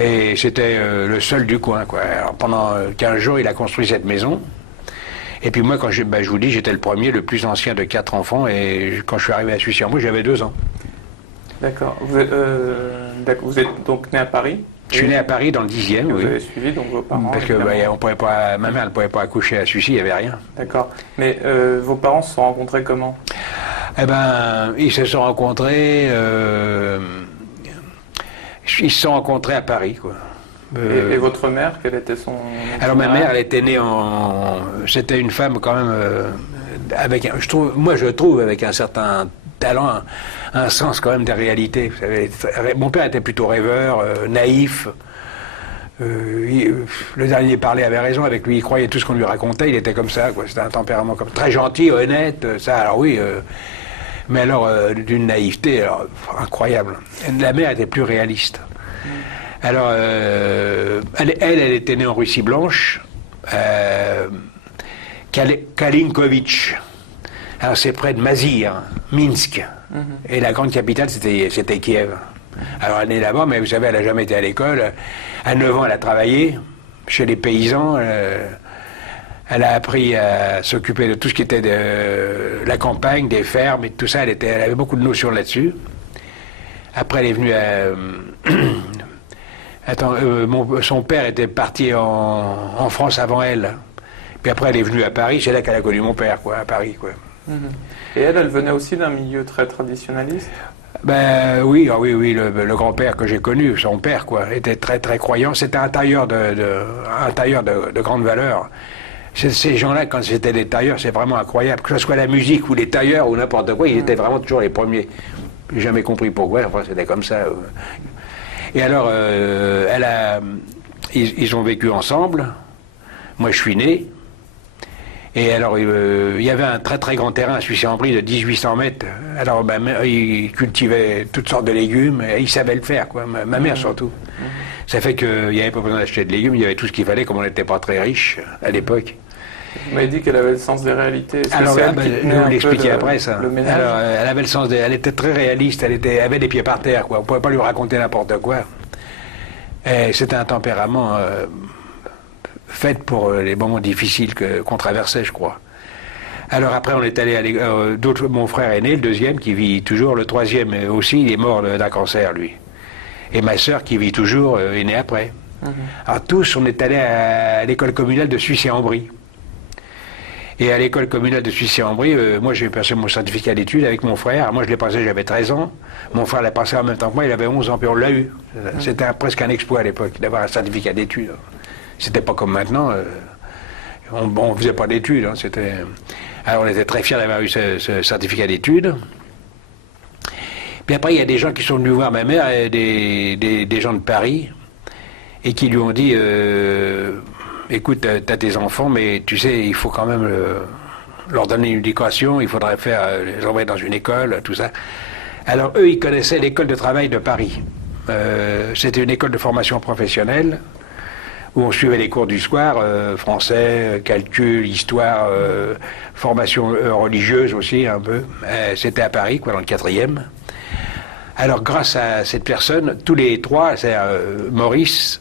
Et c'était le seul du coin, quoi. Alors, pendant 15 jours, il a construit cette maison. Et puis moi, quand je vous dis, j'étais le premier, le plus ancien de 4 enfants. Et quand je suis arrivé à Sucy-en-Brie, j'avais 2 ans. D'accord. Vous êtes donc né à Paris? Je suis né à Paris dans le 10e, oui. Vous avez suivi donc vos parents? Parce que ma mère ne pouvait pas accoucher à Sucy, il n'y avait rien. D'accord. Mais vos parents se sont rencontrés comment? Eh ben, ils se sont rencontrés à Paris, quoi. Et votre mère, quel était son... Alors ma mère, elle était née c'était une femme quand même je trouve avec un certain talent, un sens quand même des réalités. Vous savez, mon père était plutôt rêveur, naïf. Le dernier parlait avait raison, avec lui il croyait tout ce qu'on lui racontait, il était comme ça, quoi. C'était un tempérament comme très gentil, honnête, ça, alors oui, mais alors d'une naïveté incroyable. La mère était plus réaliste. Alors, elle était née en Russie blanche, Kalinkovitch. Alors c'est près de Mazir, Minsk. Et la grande capitale, c'était Kiev. Alors elle est née là-bas, mais vous savez, elle n'a jamais été à l'école. À 9 ans, elle a travaillé chez les paysans. Elle a appris à s'occuper de tout ce qui était de la campagne, des fermes et tout ça. Elle avait beaucoup de notions là-dessus. Après, elle est venue son père était parti en France avant elle. Puis après, elle est venue à Paris. C'est là qu'elle a connu mon père, quoi, à Paris, quoi. Et elle venait aussi d'un milieu très traditionnaliste? Ben oui, le grand-père que j'ai connu, son père, quoi, était très très croyant. C'était un tailleur de grande valeur. Ces gens-là, quand c'était des tailleurs, c'est vraiment incroyable. Que ce soit la musique ou les tailleurs ou n'importe quoi, ils étaient vraiment toujours les premiers. J'ai jamais compris pourquoi. Enfin, c'était comme ça. Et alors, ils ont vécu ensemble. Moi, je suis né. Et alors, il y avait un très très grand terrain à Sucy-en-Brie de 1800 mètres. Alors, il cultivait toutes sortes de légumes, et il savait le faire, quoi. Ma mère surtout. Ça fait qu'il n'y avait pas besoin d'acheter de légumes, il y avait tout ce qu'il fallait, comme on n'était pas très riche à l'époque. Vous m'avez dit qu'elle avait le sens des réalités. Alors, je vais l'expliquer après, ça. Alors, elle avait le sens elle était très réaliste, elle avait les pieds par terre, quoi. On ne pouvait pas lui raconter n'importe quoi. C'était un tempérament... faite pour les moments difficiles qu'on traversait, je crois. Alors après, on est allé à mon frère aîné, le deuxième, qui vit toujours, le troisième aussi, il est mort d'un cancer, lui. Et ma sœur, qui vit toujours, est née après. Alors tous, on est allé à l'école communale de Sucy-en-Brie. Et à l'école communale de Sucy-en-Brie, moi j'ai passé mon certificat d'études avec mon frère. Moi je l'ai passé, j'avais 13 ans. Mon frère l'a passé en même temps que moi, il avait 11 ans, puis on l'a eu. C'était presque un exploit à l'époque, d'avoir un certificat d'études. C'était pas comme maintenant, on ne faisait pas d'études. Hein, alors on était très fiers d'avoir eu ce certificat d'études. Puis après, il y a des gens qui sont venus voir ma mère, des gens de Paris, et qui lui ont dit, écoute, t'as tes enfants, mais tu sais, il faut quand même leur donner une éducation, il faudrait les envoyer dans une école, tout ça. Alors eux, ils connaissaient l'école de travail de Paris. C'était une école de formation professionnelle, où on suivait les cours du soir, français, calcul, histoire, formation religieuse aussi un peu. C'était à Paris, quoi, dans le 4e. Alors grâce à cette personne, tous les trois, c'est Maurice,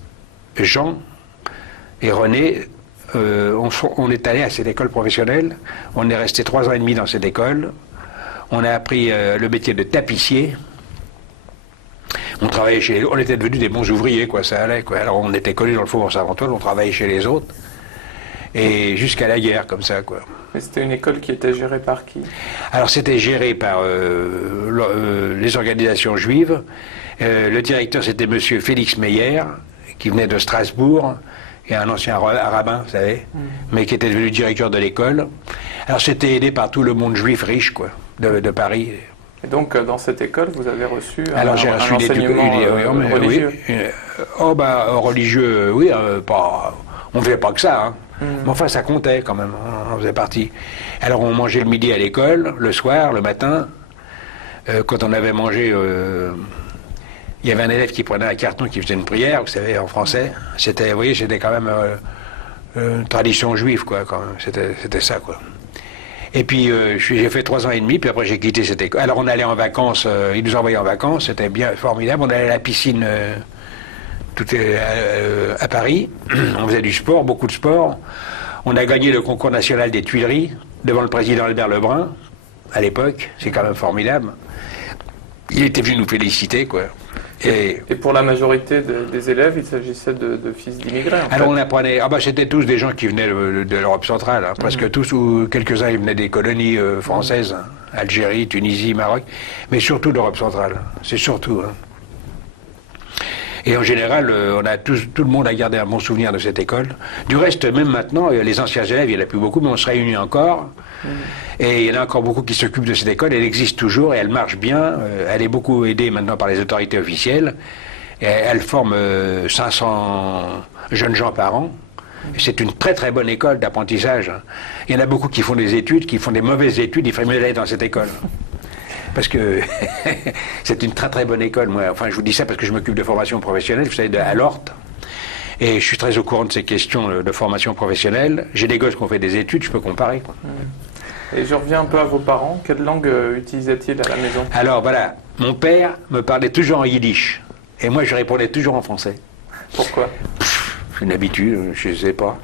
Jean et René, on est allé à cette école professionnelle. On est resté 3 ans et demi dans cette école. On a appris le métier de tapissier. On travaillait on était devenus des bons ouvriers, quoi, ça allait, quoi. Alors on était connus dans le Faubourg Saint-Antoine, on travaillait chez les autres. Et jusqu'à la guerre, comme ça, quoi. Et c'était une école qui était gérée par qui? Alors c'était géré par les organisations juives. Le directeur, c'était monsieur Félix Meyer, qui venait de Strasbourg. Il y a un ancien rabbin, vous savez, mais qui était devenu directeur de l'école. Alors j'étais aidé par tout le monde juif riche, quoi, de Paris. Et donc, dans cette école, vous avez reçu un enseignement religieux. Religieux, oui, on ne faisait pas que ça, hein. Mais enfin, ça comptait quand même, on faisait partie. Alors on mangeait le midi à l'école, le soir, le matin. Quand on avait mangé, il y avait un élève qui prenait un carton, qui faisait une prière, vous savez, en français. C'était, vous voyez, c'était quand même une tradition juive, quoi, quand même. C'était ça, quoi. Et puis j'ai fait 3 ans et demi, puis après j'ai quitté cette école. Alors on allait en vacances, ils nous envoyaient en vacances, c'était bien formidable. On allait à la piscine à Paris, on faisait du sport, beaucoup de sport. On a gagné le concours national des Tuileries devant le président Albert Lebrun, à l'époque, c'est quand même formidable. Il était venu nous féliciter, quoi. Et pour la majorité des élèves, il s'agissait de fils d'immigrés. Alors on apprenait, c'était tous des gens qui venaient de l'Europe centrale, hein, presque tous, ou quelques-uns ils venaient des colonies françaises, Algérie, Tunisie, Maroc, mais surtout d'Europe centrale, c'est surtout. Hein. Et en général, tout le monde a gardé un bon souvenir de cette école. Du reste, même maintenant, les anciens élèves, il n'y en a plus beaucoup, mais on se réunit encore. Et il y en a encore beaucoup qui s'occupent de cette école. Elle existe toujours et elle marche bien. Elle est beaucoup aidée maintenant par les autorités officielles. Et elle forme 500 jeunes gens par an. C'est une très très bonne école d'apprentissage. Il y en a beaucoup qui font des études, qui font des mauvaises études. Il ferait mieux d'aller dans cette école. Parce que c'est une très très bonne école. Moi, enfin, je vous dis ça parce que je m'occupe de formation professionnelle, vous savez, à l'Orte. Et je suis très au courant de ces questions de formation professionnelle. J'ai des gosses qui ont fait des études, je peux comparer, quoi. Et je reviens un peu à vos parents. Quelle langue utilisaient-ils à la maison? Alors voilà, mon père me parlait toujours en yiddish. Et moi, je répondais toujours en français. Pourquoi? C'est une habitude, je ne sais pas.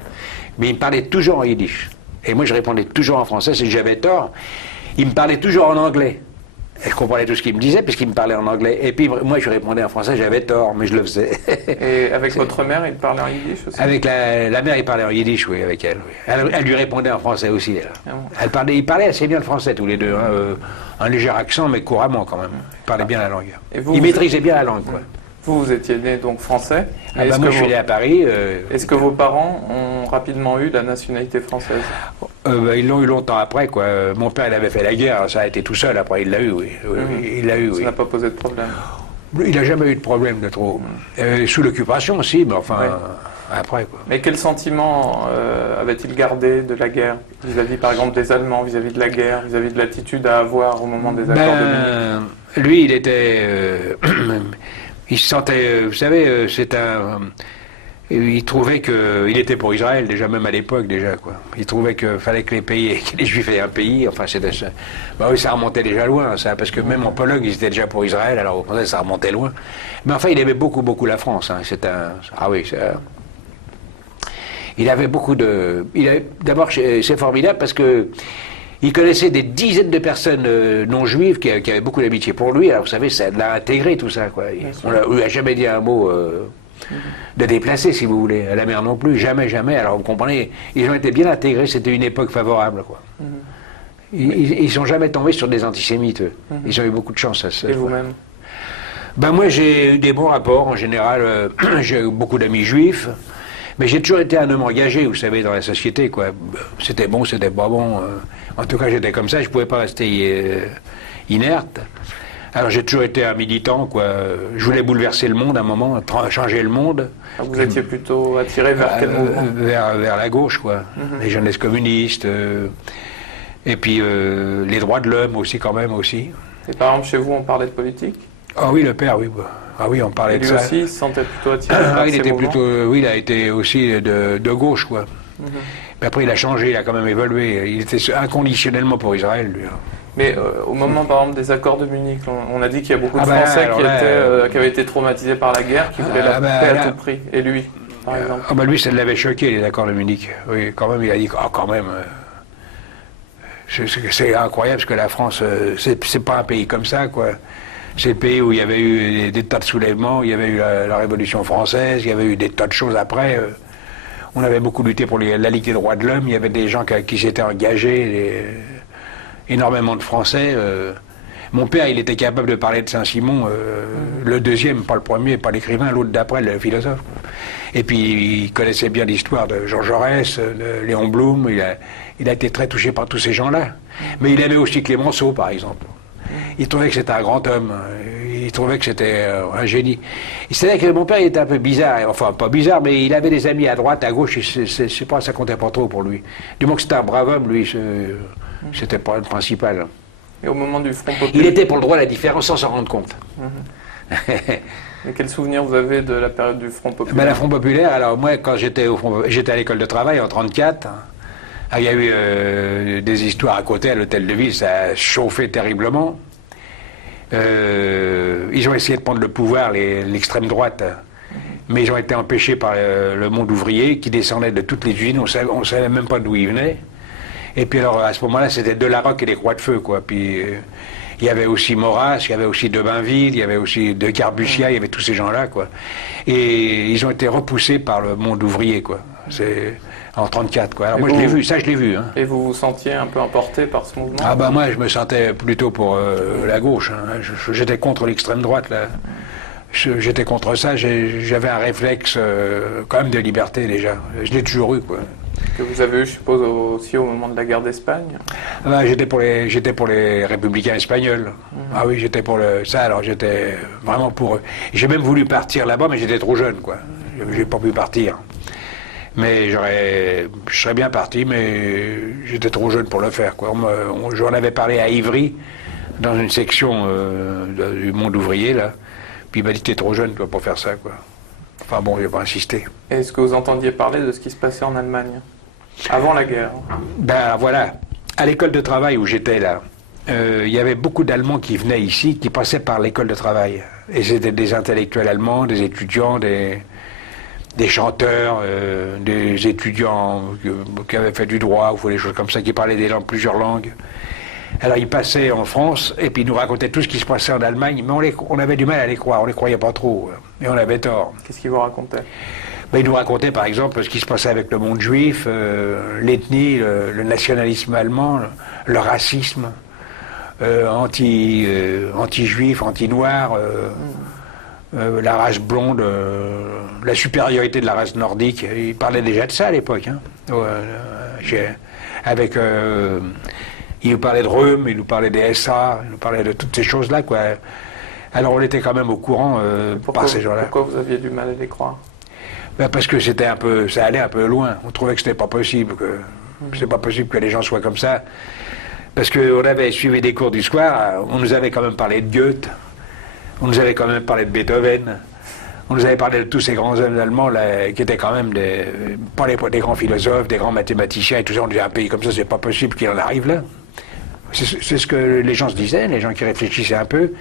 Mais il me parlait toujours en yiddish. Et moi, je répondais toujours en français. Si j'avais tort, il me parlait toujours en anglais. Et je comprenais tout ce qu'il me disait, puisqu'il me parlait en anglais. Et puis, moi, je répondais en français, j'avais tort, mais je le faisais. Et avec votre mère, il parlait en yiddish aussi? Avec la mère, il parlait en yiddish, oui, avec elle. Oui. Elle lui répondait en français aussi. Il parlait assez bien le français, tous les deux. Hein, un léger accent, mais couramment, quand même. Il parlait bien la langue. Il maîtrisait bien la langue, quoi. Vous étiez né donc français. Moi, je suis né à Paris. Est-ce que vos parents ont rapidement eu la nationalité française? Ils l'ont eu longtemps après, quoi. Mon père, il avait fait la guerre, ça a été tout seul. Après, il l'a eu, oui. Il l'a eu, oui. Ça n'a pas posé de problème? Il n'a jamais eu de problème de trop. Sous l'occupation aussi, mais enfin, après, quoi. Mais quel sentiment avait-il gardé de la guerre, vis-à-vis, par exemple, des Allemands, vis-à-vis de la guerre, vis-à-vis de l'attitude à avoir au moment des accords de Munich? Lui, il était... il se sentait... vous savez, il trouvait qu'il était pour Israël, déjà, même à l'époque, déjà, quoi. Il trouvait qu'il fallait que les Juifs aient un pays, enfin, c'était ça. Bah oui, ça remontait déjà loin, ça, parce que même en Pologne, ils étaient déjà pour Israël, alors au contraire, ça remontait loin. Mais enfin, il aimait beaucoup, beaucoup la France, hein. Il avait beaucoup de... D'abord, c'est formidable, parce que il connaissait des dizaines de personnes non juives qui avaient beaucoup d'amitié pour lui, alors vous savez, ça l'a intégré, tout ça, quoi. On ne lui a jamais dit un mot... de déplacer, si vous voulez, à la mer non plus, jamais, jamais. Alors vous comprenez, ils ont été bien intégrés, c'était une époque favorable, quoi. Ils sont jamais tombés sur des antisémites, eux. Ils ont eu beaucoup de chance à ça. Et vous-même? Moi, j'ai eu des bons rapports, en général. J'ai eu beaucoup d'amis juifs, mais j'ai toujours été un homme engagé, vous savez, dans la société, quoi. C'était bon, c'était pas bon. En tout cas, j'étais comme ça, je pouvais pas rester inerte. Alors j'ai toujours été un militant, quoi. Je voulais bouleverser le monde à un moment, changer le monde. Vous étiez plutôt attiré vers quel mouvement? Vers la gauche, quoi. Les jeunesses communistes, et puis les droits de l'homme aussi, quand même, aussi. Et par exemple, chez vous, on parlait de politique? Ah oui, le père, oui. Ah oui, on parlait de ça. Et lui aussi, il se sentait plutôt attiré par ces mouvements? Oui, il a été aussi de gauche, quoi. Mais après, il a changé, il a quand même évolué. Il était inconditionnellement pour Israël, lui. Mais au moment, par exemple, des accords de Munich, on a dit qu'il y a beaucoup de Français qui avaient été traumatisés par la guerre, qui voulaient la paix à tout prix. Et lui, par exemple? Lui, ça l'avait choqué, les accords de Munich. Oui, quand même, il a dit, quand même... c'est incroyable, parce que la France, c'est pas un pays comme ça, quoi. C'est le pays où il y avait eu des tas de soulèvements, il y avait eu la Révolution française, il y avait eu des tas de choses après. On avait beaucoup lutté pour la Ligue des droits de l'homme, il y avait des gens qui s'étaient engagés... énormément de Français. Mon père, il était capable de parler de Saint-Simon, le deuxième, pas le premier, pas l'écrivain, l'autre d'après, le philosophe. Et puis, il connaissait bien l'histoire de Jean Jaurès, de Léon Blum, il a été très touché par tous ces gens-là. Mais il aimait aussi Clémenceau, par exemple. Il trouvait que c'était un grand homme, il trouvait que c'était un génie. C'est-à-dire que mon père, il était un peu bizarre, enfin pas bizarre, mais il avait des amis à droite, à gauche, et je sais pas, ça comptait pas trop pour lui. Du moment que c'était un brave homme, lui, c'était pas le principal. Et au moment du Front populaire... Il était pour le droit à la différence sans s'en rendre compte. Et quel souvenir vous avez de la période du Front populaire? Ben, la Front populaire, alors moi, quand j'étais à l'école de travail en 1934, il y a eu des histoires à côté, à l'hôtel de ville, ça a chauffé terriblement. Ils ont essayé de prendre le pouvoir, l'extrême droite, mais ils ont été empêchés par le monde ouvrier qui descendait de toutes les usines, on ne savait même pas d'où ils venaient. Et puis alors à ce moment-là, c'était Delarocque et les Croix de Feu, quoi. Puis il y avait aussi Maurras, il y avait aussi de Bainville, il y avait aussi de Carbussia, il y avait tous ces gens-là, quoi. Et ils ont été repoussés par le monde ouvrier, quoi. C'est en 1934, quoi. Alors moi, je l'ai vu, ça je l'ai vu. Hein. Et vous vous sentiez un peu emporté par ce mouvement? Ah bah moi, je me sentais plutôt pour la gauche. Hein. J'étais contre l'extrême droite, là. J'étais contre ça, j'avais un réflexe quand même de liberté, déjà. Je l'ai toujours eu, quoi. Que vous avez eu, je suppose, aussi au moment de la guerre d'Espagne? Ah, j'étais pour les républicains espagnols. Ah oui, j'étais pour ça, alors j'étais vraiment pour eux. J'ai même voulu partir là-bas, mais j'étais trop jeune, quoi. J'ai pas pu partir. Mais je serais bien parti, mais j'étais trop jeune pour le faire, quoi. J'en avais parlé à Ivry, dans une section du monde ouvrier, là. Puis il m'a dit, t'es trop jeune, toi, pour faire ça, quoi. Enfin bon, j'ai pas insisté. Est-ce que vous entendiez parler de ce qui se passait en Allemagne, avant la guerre? Ben voilà, à l'école de travail où j'étais là, il y avait beaucoup d'Allemands qui venaient ici, qui passaient par l'école de travail. Et c'était des intellectuels allemands, des étudiants, des chanteurs, des étudiants qui avaient fait du droit ou des choses comme ça, qui parlaient plusieurs langues. Alors ils passaient en France et puis ils nous racontaient tout ce qui se passait en Allemagne, mais on avait du mal à les croire, on les croyait pas trop, et on avait tort. Qu'est-ce qu'ils vous racontaient? Ben, ils nous racontaient par exemple ce qui se passait avec le monde juif, l'ethnie, le nationalisme allemand, le racisme, anti-juif, anti-noir, la race blonde, la supériorité de la race nordique. Ils parlaient déjà de ça à l'époque. Hein. Il nous parlait de Röhm, il nous parlait des SA, il nous parlait de toutes ces choses-là, quoi. Alors on était quand même au courant par ces gens-là. Pourquoi vous aviez du mal à les croire? Ben parce que ça allait un peu loin. On trouvait que c'était pas possible, c'est pas possible que les gens soient comme ça. Parce qu'on avait suivi des cours du soir, on nous avait quand même parlé de Goethe, on nous avait quand même parlé de Beethoven, on nous avait parlé de tous ces grands hommes allemands là, qui étaient quand même pas des grands philosophes, des grands mathématiciens et tout ça. On disait, un pays comme ça, c'est pas possible qu'il en arrive là. C'est ce que les gens se disaient, les gens qui réfléchissaient un peu,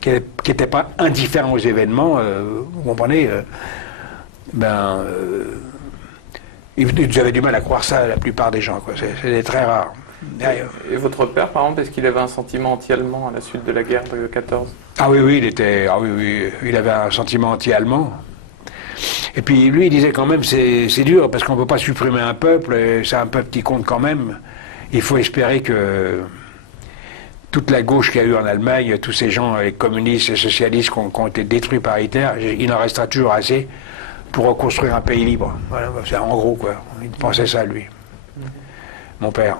qui n'étaient pas indifférents aux événements, vous comprenez, ils avaient du mal à croire ça, la plupart des gens, quoi. C'est très rare. Et votre père, par exemple, est-ce qu'il avait un sentiment anti-allemand à la suite de la guerre de 14? Ah oui, il avait un sentiment anti-allemand. Et puis lui, il disait quand même, c'est dur, parce qu'on ne peut pas supprimer un peuple, c'est un peuple qui compte quand même. Il faut espérer que toute la gauche qu'il y a eu en Allemagne, tous ces gens, les communistes et socialistes qui ont été détruits par Hitler, il en restera toujours assez pour reconstruire un pays libre. Voilà, c'est en gros, quoi. Il pensait ça, lui. Mon père.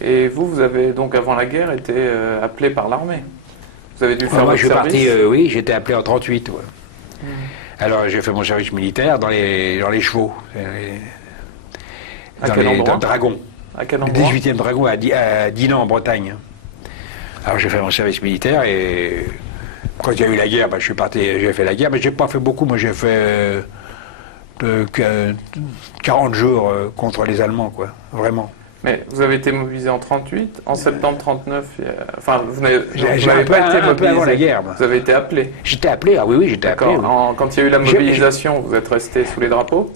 Et vous avez donc, avant la guerre, été appelé par l'armée? Vous avez dû faire votre service? Moi, je suis parti, oui, j'étais appelé en 1938. Ouais. Alors, j'ai fait mon service militaire dans les chevaux. À quel endroit? Dans le Dragon. À quel endroit? 18e Dragon à Dinan, en Bretagne. Alors, j'ai fait mon service militaire et quand il y a eu la guerre, je suis parti, j'ai fait la guerre, mais j'ai pas fait beaucoup. Moi, j'ai fait 40 jours contre les Allemands, quoi, vraiment. Mais vous avez été mobilisé en 1938, en septembre 1939, enfin, vous n'avez pas été mobilisé avant la guerre. Moi. Vous avez été appelé? J'étais appelé, ah oui, j'étais appelé. Oui. Quand il y a eu la mobilisation, vous êtes resté sous les drapeaux?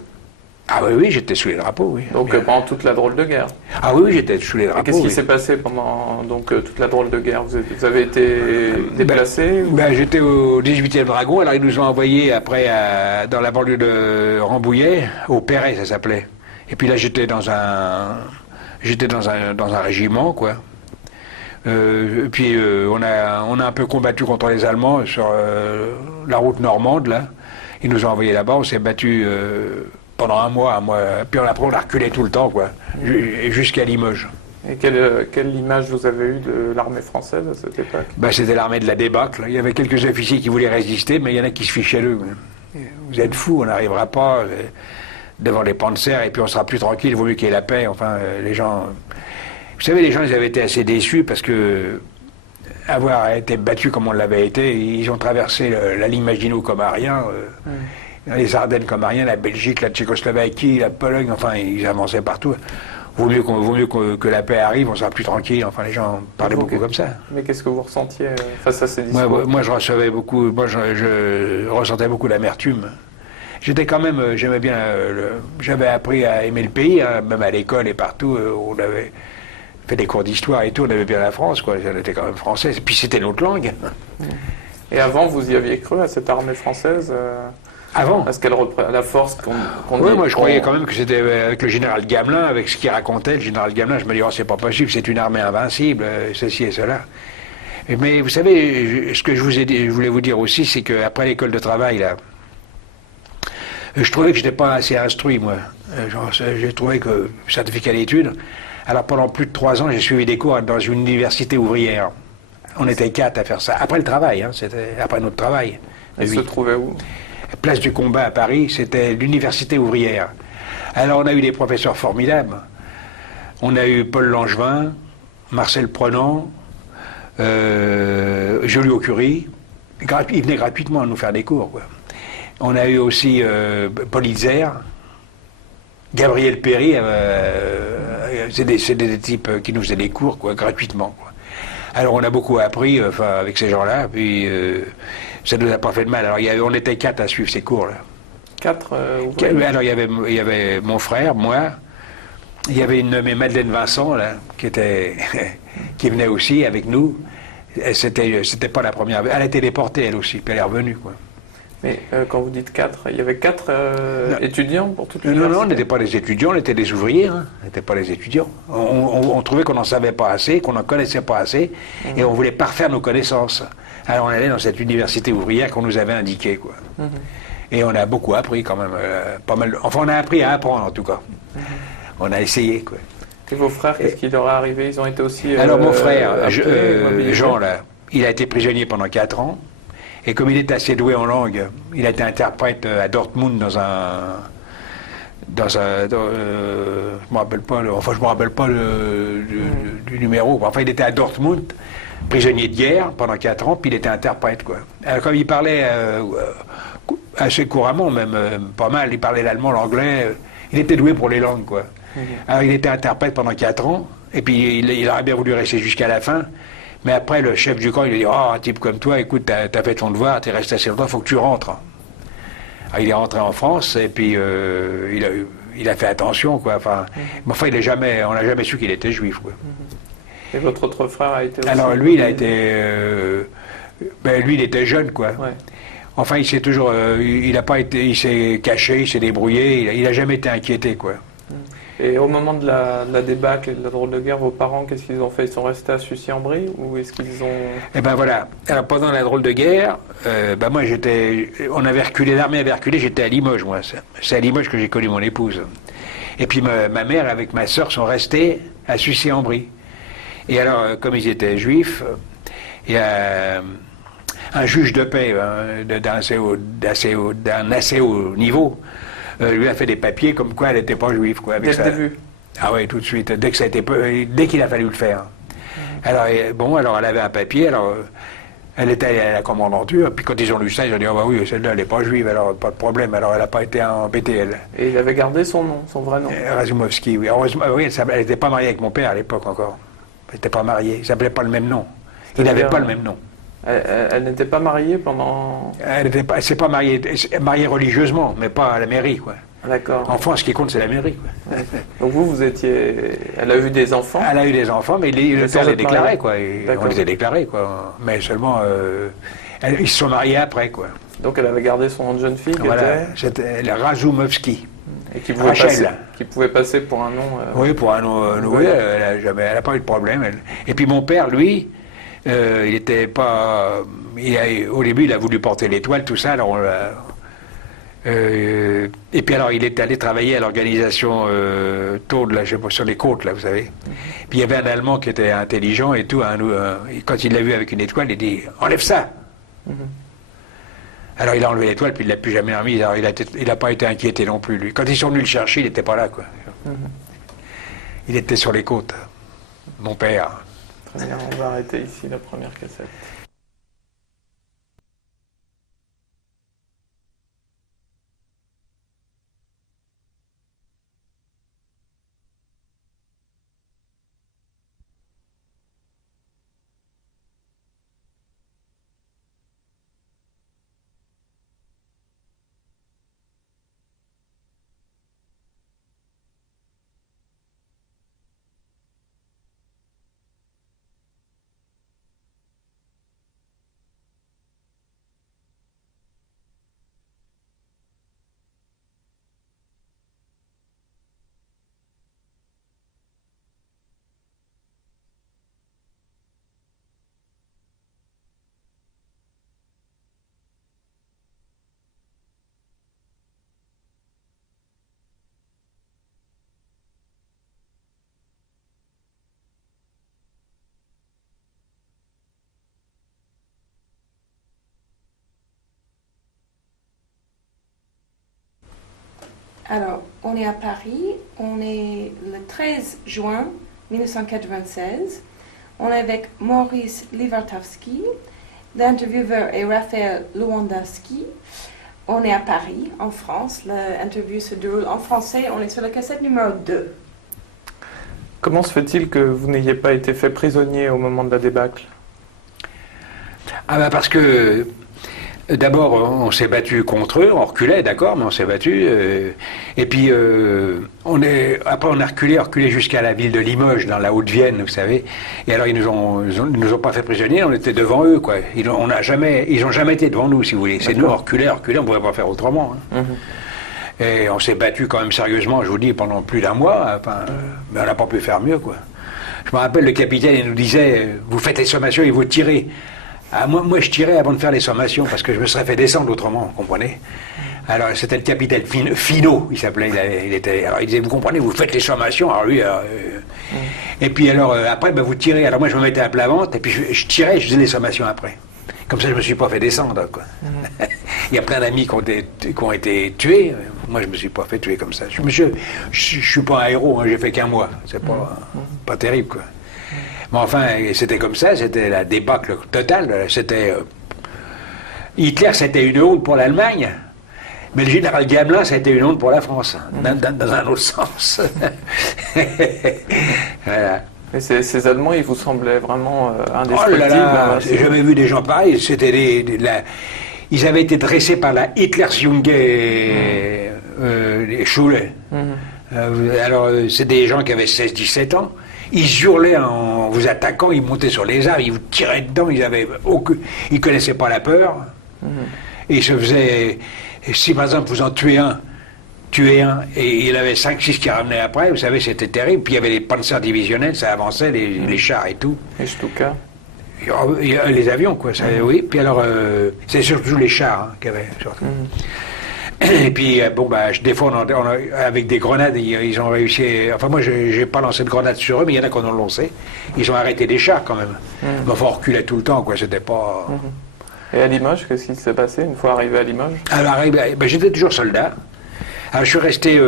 Ah oui, j'étais sous les drapeaux, oui. Donc pendant toute la drôle de guerre? Ah oui, j'étais sous les drapeaux. Et qu'est-ce qui s'est passé pendant toute la drôle de guerre? Vous avez été déplacé? J'étais au 18e Dragon, alors ils nous ont envoyés après dans la banlieue de Rambouillet, au Perret ça s'appelait. Et puis là j'étais dans un régiment, quoi. Puis on a un peu combattu contre les Allemands sur la route normande, là. Ils nous ont envoyés là-bas, on s'est battu pendant un mois, puis après on a reculé tout le temps, quoi, jusqu'à Limoges. Et quelle image vous avez eue de l'armée française à cette époque? C'était l'armée de la débâcle. Il y avait quelques officiers qui voulaient résister, mais il y en a qui se fichaient d'eux. Vous êtes fous, on n'arrivera pas devant les panzers, et puis on sera plus tranquille, il vaut mieux qu'il y ait la paix. Enfin, les gens... Vous savez, les gens, ils avaient été assez déçus parce que avoir été battus comme on l'avait été, ils ont traversé la ligne Maginot comme à rien, les Ardennes comme à rien, la Belgique, la Tchécoslovaquie, la Pologne, enfin, ils avançaient partout. Vaut mieux que la paix arrive, on sera plus tranquille. Enfin, les gens parlaient beaucoup comme ça. Mais qu'est-ce que vous ressentiez face à ces discours? Moi, je ressentais beaucoup d'amertume. J'étais quand même, j'aimais bien, j'avais appris à aimer le pays, hein, même à l'école et partout. On avait fait des cours d'histoire et tout, on aimait bien la France, quoi. On était quand même français. Et puis c'était notre langue. Et avant, vous y aviez cru à cette armée française Avant. Est-ce qu'elle représente la force qu'on Oui, moi je croyais quand même que c'était avec le général Gamelin, avec ce qu'il racontait, le général Gamelin, je me dis, oh, c'est pas possible, c'est une armée invincible, ceci et cela. Mais vous savez, ce que je voulais vous dire aussi, c'est qu'après l'école de travail, là, je trouvais que je n'étais pas assez instruit, moi. J'ai trouvé que certificat d'études. Alors pendant plus de 3 ans, j'ai suivi des cours dans une université ouvrière. On était 4 à faire ça. Après le travail, hein, c'était après notre travail. Elle se trouvait où? Place du Combat à Paris, c'était l'université ouvrière. Alors on a eu des professeurs formidables. On a eu Paul Langevin, Marcel Prenant, Joliot-Curie. Ils venaient gratuitement nous faire des cours, quoi. On a eu aussi Paul Hitzer, Gabriel Péry, c'est des types qui nous faisaient des cours, quoi, gratuitement, quoi. Alors on a beaucoup appris avec ces gens-là, puis ça ne nous a pas fait de mal. Alors on était 4 à suivre ces cours-là. 4 Alors il y avait mon frère, moi, il y avait une nommée Madeleine Vincent, là, qui venait aussi avec nous. C'était pas la première. Elle a été déportée, elle aussi, puis elle est revenue, quoi. Mais quand vous dites 4, il y avait 4 étudiants pour toute l'université? Non, on n'était pas des étudiants, on était des ouvriers, hein. On n'était pas des étudiants. On trouvait qu'on n'en savait pas assez, qu'on n'en connaissait pas assez, et on voulait parfaire nos connaissances. Alors on allait dans cette université ouvrière qu'on nous avait indiquée, quoi. Et on a beaucoup appris quand même, pas mal. Enfin, on a appris à apprendre en tout cas. On a essayé, quoi. Et vos frères, qu'est-ce qui leur est arrivé? Ils ont été aussi... Alors mon frère, Jean, là, il a été prisonnier pendant 4 ans. Et comme il est assez doué en langue, il a été interprète à Dortmund je me rappelle pas, je me rappelle pas du numéro. Enfin, il était à Dortmund, prisonnier de guerre pendant 4 ans, puis il était interprète, quoi. Alors, comme il parlait assez couramment, même pas mal, il parlait l'allemand, l'anglais, il était doué pour les langues, quoi. Alors, il était interprète pendant 4 ans, et puis il aurait bien voulu rester jusqu'à la fin. Mais après, le chef du camp, il a dit, oh, un type comme toi, écoute, t'as fait ton devoir, t'es resté assez longtemps, il faut que tu rentres. Alors, il est rentré en France, et puis il a fait attention, quoi. Enfin, on n'a jamais su qu'il était juif, quoi. Et votre autre frère a été aussi... Alors, lui, il a été... lui, il était jeune, quoi. Ouais. Enfin, il s'est toujours... il s'est caché, il s'est débrouillé, il n'a jamais été inquiété, quoi. Et au moment de la débâcle et de la drôle de guerre, vos parents, qu'est-ce qu'ils ont fait? Ils sont restés à Sucy-en-Brie ou est-ce qu'ils ont... Eh ben voilà. Alors pendant la drôle de guerre, moi l'armée avait reculé, j'étais à Limoges, moi. C'est à Limoges que j'ai connu mon épouse. Et puis ma mère avec ma sœur sont restés à Sucy-en-Brie. Et alors, comme ils étaient juifs, il y a un juge de paix d'un assez haut niveau, lui a fait des papiers comme quoi elle n'était pas juive, quoi. Dès le début? Ah oui, tout de suite, dès qu'il a fallu le faire. Alors elle avait un papier, alors elle était à la commandanture, puis quand ils ont lu ça, ils ont dit, oh bah oui, celle-là, elle n'est pas juive, alors pas de problème, alors elle n'a pas été embêtée, elle. Et il avait gardé son nom, son vrai nom? Razumovski, oui. Heureusement, oui, elle n'était pas mariée avec mon père à l'époque encore. Elle n'était pas mariée, il s'appelait pas le même nom. Il n'avait pas le même nom. Elle n'était pas mariée pendant... Elle s'est pas mariée religieusement, mais pas à la mairie, quoi. D'accord. En France, ce qui compte, c'est la mairie, quoi. Donc vous étiez... Elle a eu des enfants? Elle a eu des enfants, mais le père les déclarait, quoi. On les a déclarés, quoi. Mais seulement, ils se sont mariés après, quoi. Donc elle avait gardé son nom de jeune fille, voilà, c'était Razumovski. Et qui Rachel. Pouvait passer pour un nom... Oui, pour un nom nouveau, elle n'a pas eu de problème. Et puis mon père, lui, il était pas... au début, il a voulu porter l'étoile, tout ça, alors et puis alors, il est allé travailler à l'organisation Tour, là, je sais pas, sur les côtes, là, vous savez. Puis il y avait un Allemand qui était intelligent et tout. Et quand il l'a vu avec une étoile, il dit « Enlève ça !» Alors il a enlevé l'étoile, puis il ne l'a plus jamais remise. Alors il n'a pas été inquiété non plus, lui. Quand ils sont venus le chercher, il n'était pas là, quoi. Il était sur les côtes, mon père. Très bien, on va arrêter ici la première cassette. Alors, on est à Paris, on est le 13 juin 1996. On est avec Maurice Livartowski, l'intervieweur est Raphaël Lewandowski. On est à Paris, en France. L'interview se déroule en français. On est sur la cassette numéro 2. Comment se fait-il que vous n'ayez pas été fait prisonnier au moment de la débâcle? Ah bah parce que d'abord on s'est battu contre eux, on reculait, d'accord, mais on s'est battu. Et puis après on a reculé jusqu'à la ville de Limoges, dans la Haute-Vienne, vous savez. Et alors ils nous ont pas fait prisonniers, on était devant eux, quoi. Ils ont jamais été devant nous, si vous voulez. C'est nous, on reculait, on ne pouvait pas faire autrement. Hein. Et on s'est battu quand même sérieusement, je vous dis, pendant plus d'un mois. Enfin, mais on n'a pas pu faire mieux, quoi. Je me rappelle, le capitaine, il nous disait, vous faites les sommations et vous tirez. Ah, moi, je tirais avant de faire les sommations, parce que je me serais fait descendre autrement, vous comprenez? Alors, c'était le capitaine Finot, il s'appelait, alors il disait, vous comprenez, vous faites les sommations, alors lui... Et puis alors, après, vous tirez. Alors moi, je me mettais à plat ventre, et puis je tirais, je faisais les sommations après. Comme ça, je ne me suis pas fait descendre, quoi. Il y a plein d'amis qui ont été tués. Moi, je ne me suis pas fait tuer comme ça. Je ne suis pas un héros, hein, j'ai fait qu'un mois. C'est pas terrible, quoi. Mais enfin, c'était comme ça, c'était la débâcle totale. C'était... Hitler, c'était une honte pour l'Allemagne, mais le général Gamelin, ça a été une honte pour la France, dans un autre sens. Voilà. Et ces Allemands, ils vous semblaient vraiment indestructibles? Oh là là, j'ai jamais vu des gens pareils. C'était ils avaient été dressés par la Hitlersjunge Schule. Alors, c'est des gens qui avaient 16-17 ans. Ils hurlaient en vous attaquant, ils montaient sur les arbres, ils vous tiraient dedans, ils connaissaient pas la peur. Et ils se faisaient... Si par exemple vous en tuez un, et il y avait 5-6 qui ramenaient après, vous savez, c'était terrible. Puis il y avait les panzers divisionnels, ça avançait, les chars et tout. Les Stuka. Les avions, quoi, ça, oui. Puis alors, c'est surtout les chars qui avaient, surtout. Et puis, des fois, avec des grenades, ils ont réussi... Enfin, moi, je n'ai pas lancé de grenades sur eux, mais il y en a qui en ont lancé. Ils ont arrêté des chars, quand même. Mais enfin, on reculait tout le temps, quoi, c'était pas... Et à Limoges, qu'est-ce qui s'est passé une fois arrivé à Limoges? Alors, j'étais toujours soldat. Alors, je suis resté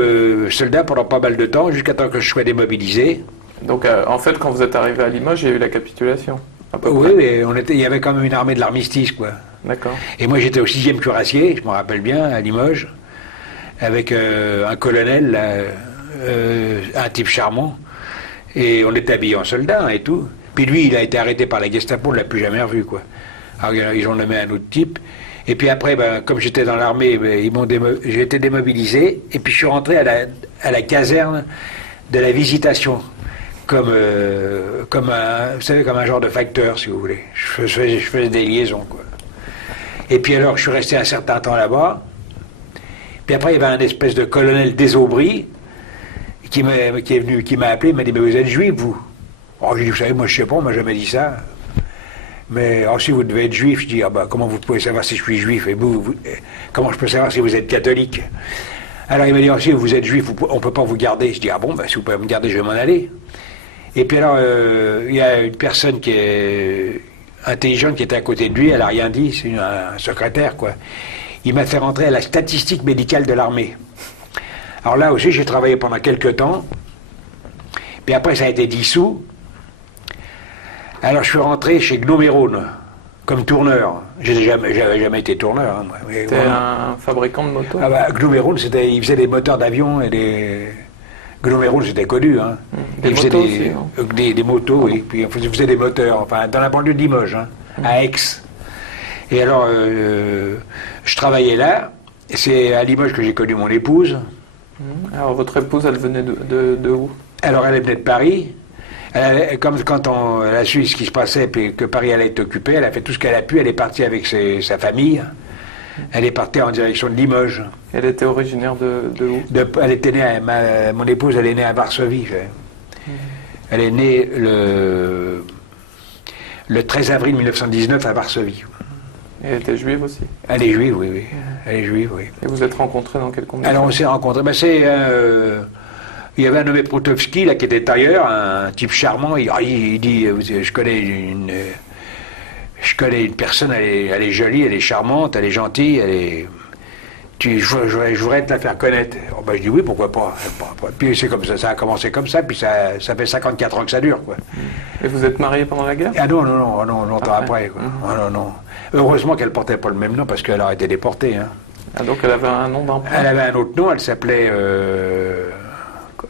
soldat pendant pas mal de temps, jusqu'à temps que je sois démobilisé. Donc, en fait, quand vous êtes arrivé à Limoges, il y a eu la capitulation, à peu oui, près. mais il y avait quand même une armée de l'armistice, quoi. D'accord. Et moi, j'étais au 6e cuirassier, je me rappelle bien, à Limoges, avec un colonel, là, un type charmant. Et on était habillés en soldats et tout. Puis lui, il a été arrêté par la Gestapo, on ne l'a plus jamais revu, quoi. Alors, ils ont nommé un autre type. Et puis après, comme j'étais dans l'armée, j'ai été démobilisé. Et puis je suis rentré à la caserne de la Visitation, comme un genre de facteur, si vous voulez. Je faisais des liaisons, quoi. Et puis alors, je suis resté un certain temps là-bas. Puis après, il y avait un espèce de colonel Désaubry qui est venu, qui m'a appelé, il m'a dit, mais vous êtes juif, vous? Oh, j'ai dit, vous savez, moi je sais pas, on m'a jamais dit ça. Mais si vous devez être juif, je dis, ah bah, comment vous pouvez savoir si je suis juif? Et comment je peux savoir si vous êtes catholique? Alors il m'a dit, si vous êtes juif, on peut pas vous garder. Je dis, ah bon, bah, si vous pouvez me garder, je vais m'en aller. Et puis alors, il y a une personne qui est intelligente qui était à côté de lui, elle a rien dit, c'est un secrétaire, quoi. Il m'a fait rentrer à la statistique médicale de l'armée. Alors là aussi, j'ai travaillé pendant quelques temps. Puis après, ça a été dissous. Alors je suis rentré chez Gnomérone, comme tourneur. J'avais jamais été tourneur. Hein, moi. C'était un fabricant de motos? Ah bah, Gnomérone, il faisait des moteurs d'avion et Gnomérone, c'était connu. Hein. Des il motos faisait aussi, des motos, oui. Puis il faisait des moteurs, enfin, dans la banlieue de Limoges, hein, à Aix. Et alors, je travaillais là, et c'est à Limoges que j'ai connu mon épouse. Alors, votre épouse, elle venait de où? Alors, elle venait de Paris. Comme quand elle a su ce qui se passait, puis que Paris allait être occupé, elle a fait tout ce qu'elle a pu, elle est partie avec sa famille. Elle est partie en direction de Limoges. Elle était originaire de où? Elle était née mon épouse, elle est née à Varsovie. Elle est née le 13 avril 1919 à Varsovie. Et elle était juive aussi? Elle est juive, oui, oui. Elle est juive, oui. Et vous êtes rencontrés dans quelles conditions? Alors on s'est rencontrés, il y avait un nommé Proutovski, là, qui était tailleur, un type charmant. Il dit, je connais une personne, elle est jolie, elle est charmante, elle est gentille, je voudrais te la faire connaître. Oh, ben, je dis oui, pourquoi pas. Puis c'est comme ça a commencé comme ça, puis ça fait 54 ans que ça dure, quoi. Et vous êtes mariés pendant la guerre? Ah non, longtemps après, quoi. Ah, non. Heureusement qu'elle portait pas le même nom, parce qu'elle aurait été déportée. Hein. Ah, donc elle avait un nom d'emprunt? Elle avait un autre nom, elle s'appelait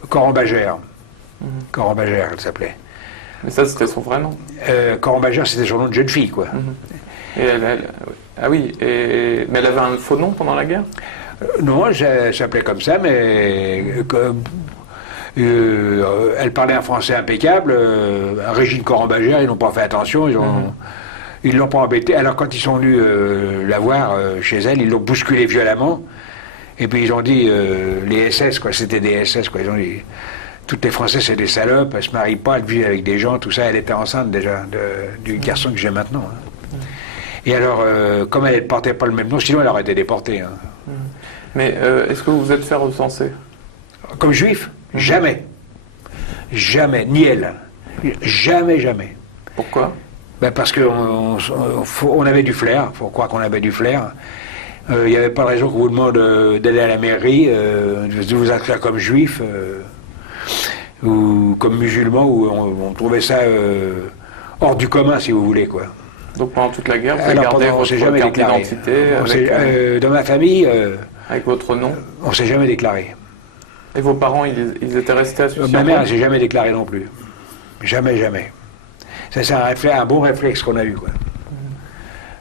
Corambagère. Corambagère, elle s'appelait. Mais ça, c'était son vrai nom? Corambagère, c'était son nom de jeune fille, quoi. Et ah oui, mais elle avait un faux nom pendant la guerre? Non, elle s'appelait comme ça, mais elle parlait un français impeccable. Régine Corambagère, ils n'ont pas fait attention, ils l'ont pas embêtée. Alors quand ils sont venus la voir chez elle, ils l'ont bousculée violemment. Et puis ils ont dit, les SS, quoi, c'était des SS, quoi. Ils ont dit, toutes les Français, c'est des salopes, elles se marient pas, elles vivent avec des gens, tout ça. Elle était enceinte déjà du garçon que j'ai maintenant. Hein. Et alors, comme elle ne portait pas le même nom, sinon elle aurait été déportée. Hein. Mais est-ce que vous vous êtes fait recenser? Comme juif? Jamais. Jamais. Ni elle. Jamais. Pourquoi? Ben parce qu'on avait du flair, il faut croire qu'on avait du flair. Il n'y avait pas de raison qu'on vous demande d'aller à la mairie, de vous inscrire comme juif, ou comme musulman, où on trouvait ça hors du commun, si vous voulez, quoi. Donc pendant toute la guerre, vous avez gardé votre carte d'identité dans ma famille... avec votre nom? On ne s'est jamais déclaré. Et vos parents, ils étaient restés à Sucy? Ma mère, elle ne s'est jamais déclarée non plus. Jamais. Ça, c'est un bon réflexe qu'on a eu, quoi.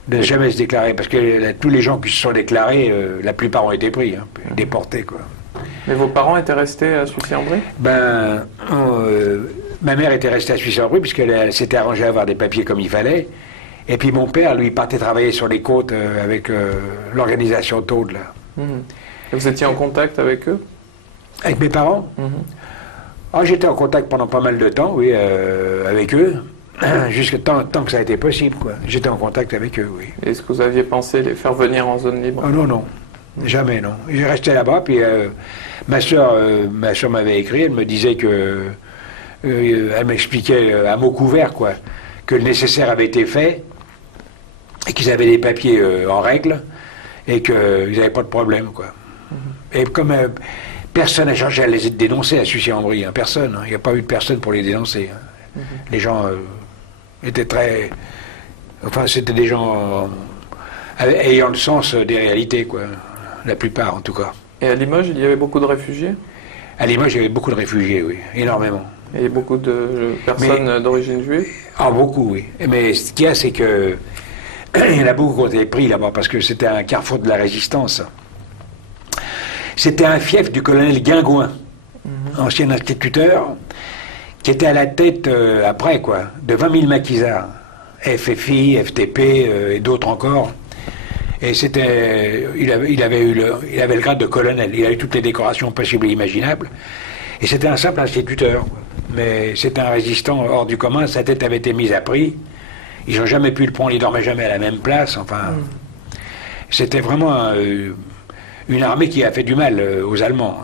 De ne jamais se déclarer, parce que tous les gens qui se sont déclarés, la plupart ont été pris, hein, déportés, quoi. Mais vos parents étaient restés à Sucy-en-Brie? Ma mère était restée à Sucy-en-Brie, puisqu'elle s'était arrangée à avoir des papiers comme il fallait. Et puis mon père, lui, partait travailler sur les côtes avec l'organisation Taude, là. Et vous étiez en contact avec eux? Avec mes parents? J'étais en contact pendant pas mal de temps, oui, avec eux. Jusqu'à tant que ça a été possible, quoi. J'étais en contact avec eux, oui. Est-ce que vous aviez pensé les faire venir en zone libre? Non. Jamais, non. J'ai resté là-bas, puis ma soeur m'avait écrit, elle me disait que... elle m'expliquait à mots couverts, quoi, que le nécessaire avait été fait, et qu'ils avaient les papiers en règle, et qu'ils n'avaient pas de problème, quoi. Et comme personne n'a cherché à les dénoncer à Sucy-en-Brie, hein, personne. Il n'y a pas eu de personne pour les dénoncer. Hein. Les gens... étaient très... Enfin, c'était des gens ayant le sens des réalités, quoi. La plupart, en tout cas. Et à Limoges, il y avait beaucoup de réfugiés? À Limoges, il y avait beaucoup de réfugiés, oui. Énormément. Et beaucoup de personnes d'origine juive? Beaucoup, oui. Mais ce qu'il y a, c'est que... il y en a beaucoup qui ont été pris là-bas, parce que c'était un carrefour de la résistance. C'était un fief du colonel Guingouin, ancien instituteur, qui était à la tête, après, quoi, de 20 000 maquisards, FFI, FTP et d'autres encore. Et il avait le grade de colonel. Il a eu toutes les décorations possibles et imaginables. Et c'était un simple instituteur. Mais c'était un résistant hors du commun. Sa tête avait été mise à prix. Ils n'ont jamais pu le prendre. Il dormait jamais à la même place. Enfin, c'était vraiment une armée qui a fait du mal aux Allemands.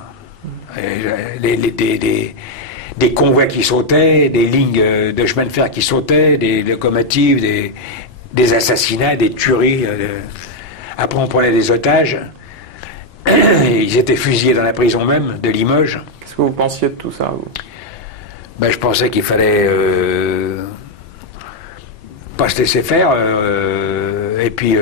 Des convois qui sautaient, des lignes de chemin de fer qui sautaient, des locomotives, des assassinats, des tueries. Après, on prenait des otages. Ils étaient fusillés dans la prison même de Limoges. Qu'est-ce que vous pensiez de tout ça, vous? Ben, je pensais qu'il fallait pas se laisser faire. Et puis,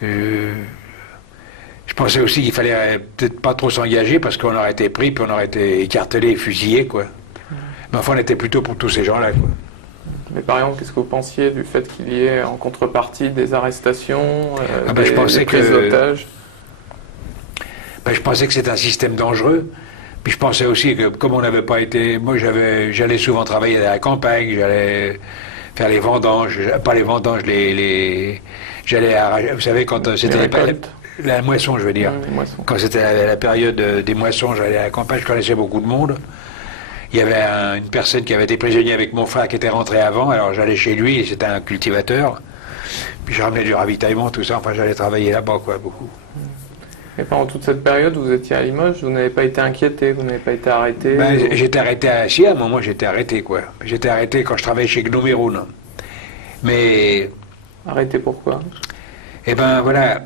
je pensais aussi qu'il fallait peut-être pas trop s'engager parce qu'on aurait été pris, puis on aurait été écartelé et fusillé, quoi. Mais enfin, on était plutôt pour tous ces gens-là, quoi. Mais par exemple, qu'est-ce que vous pensiez du fait qu'il y ait en contrepartie des arrestations, je pensais des prises d'otages? Je pensais que c'était un système dangereux. Puis je pensais aussi que comme on n'avait pas été... Moi, j'allais souvent travailler à la campagne, j'allais faire les vendanges, pas les vendanges, j'allais arracher... Vous savez, quand c'était la moisson, je veux dire. Quand c'était la période des moissons, j'allais à la campagne, je connaissais beaucoup de monde. Il y avait une personne qui avait été prisonnier avec mon frère qui était rentré avant, alors j'allais chez lui, c'était un cultivateur. Puis je ramenais du ravitaillement, tout ça, enfin j'allais travailler là-bas, quoi, beaucoup. Et pendant toute cette période, vous étiez à Limoges, vous n'avez pas été inquiété, vous n'avez pas été arrêté? J'étais arrêté si, à un moment j'étais arrêté, quoi. J'étais arrêté quand je travaillais chez Gnomeroun. Mais... Arrêté pourquoi? Eh ben voilà,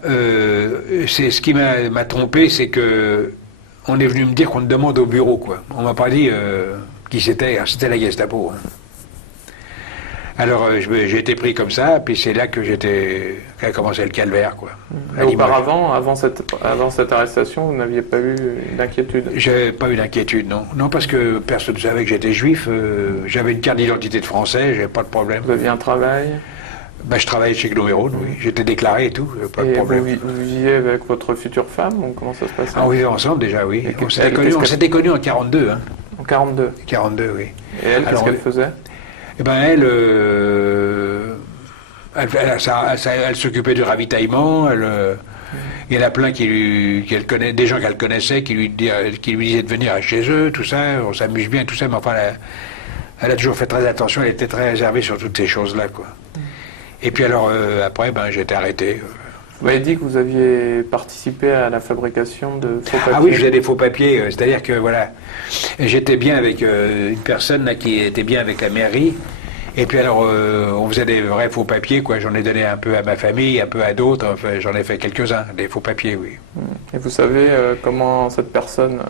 c'est ce qui m'a trompé, c'est que on est venu me dire qu'on me demande au bureau, quoi. On m'a pas dit qui c'était. C'était la Gestapo. Hein. Alors j'ai été pris comme ça, puis c'est là que qu'a commencé le calvaire, quoi. Auparavant, avant cette arrestation, vous n'aviez pas eu d'inquiétude? J'avais pas eu d'inquiétude, non. Non, parce que personne ne savait que j'étais juif. J'avais une carte d'identité de français, j'avais pas de problème. Vous aviez un travail? Je travaillais chez Gnomeroun, oui. J'étais déclaré et tout, pas de problème. Vous viviez avec votre future femme, ou comment ça se passait? On vivait ensemble déjà, oui. On s'était connus en 42. Hein. En 42? 42, oui. Et elle, qu'est-ce qu'elle faisait? Eh ben elle s'occupait du ravitaillement. Il y en a plein des gens qu'elle connaissait, qui lui disaient de venir chez eux, tout ça. On s'amuse bien, tout ça. Mais enfin, elle a toujours fait très attention. Elle était très réservée sur toutes ces choses-là, quoi. Et puis alors, après, j'ai été arrêté. Vous m'avez dit que vous aviez participé à la fabrication de faux papiers. Ah oui, je faisais des faux papiers. C'est-à-dire que, voilà, j'étais bien avec une personne là, qui était bien avec la mairie. Et puis alors, on faisait des vrais faux papiers, quoi. J'en ai donné un peu à ma famille, un peu à d'autres. Enfin, j'en ai fait quelques-uns, des faux papiers, oui. Et vous savez comment cette personne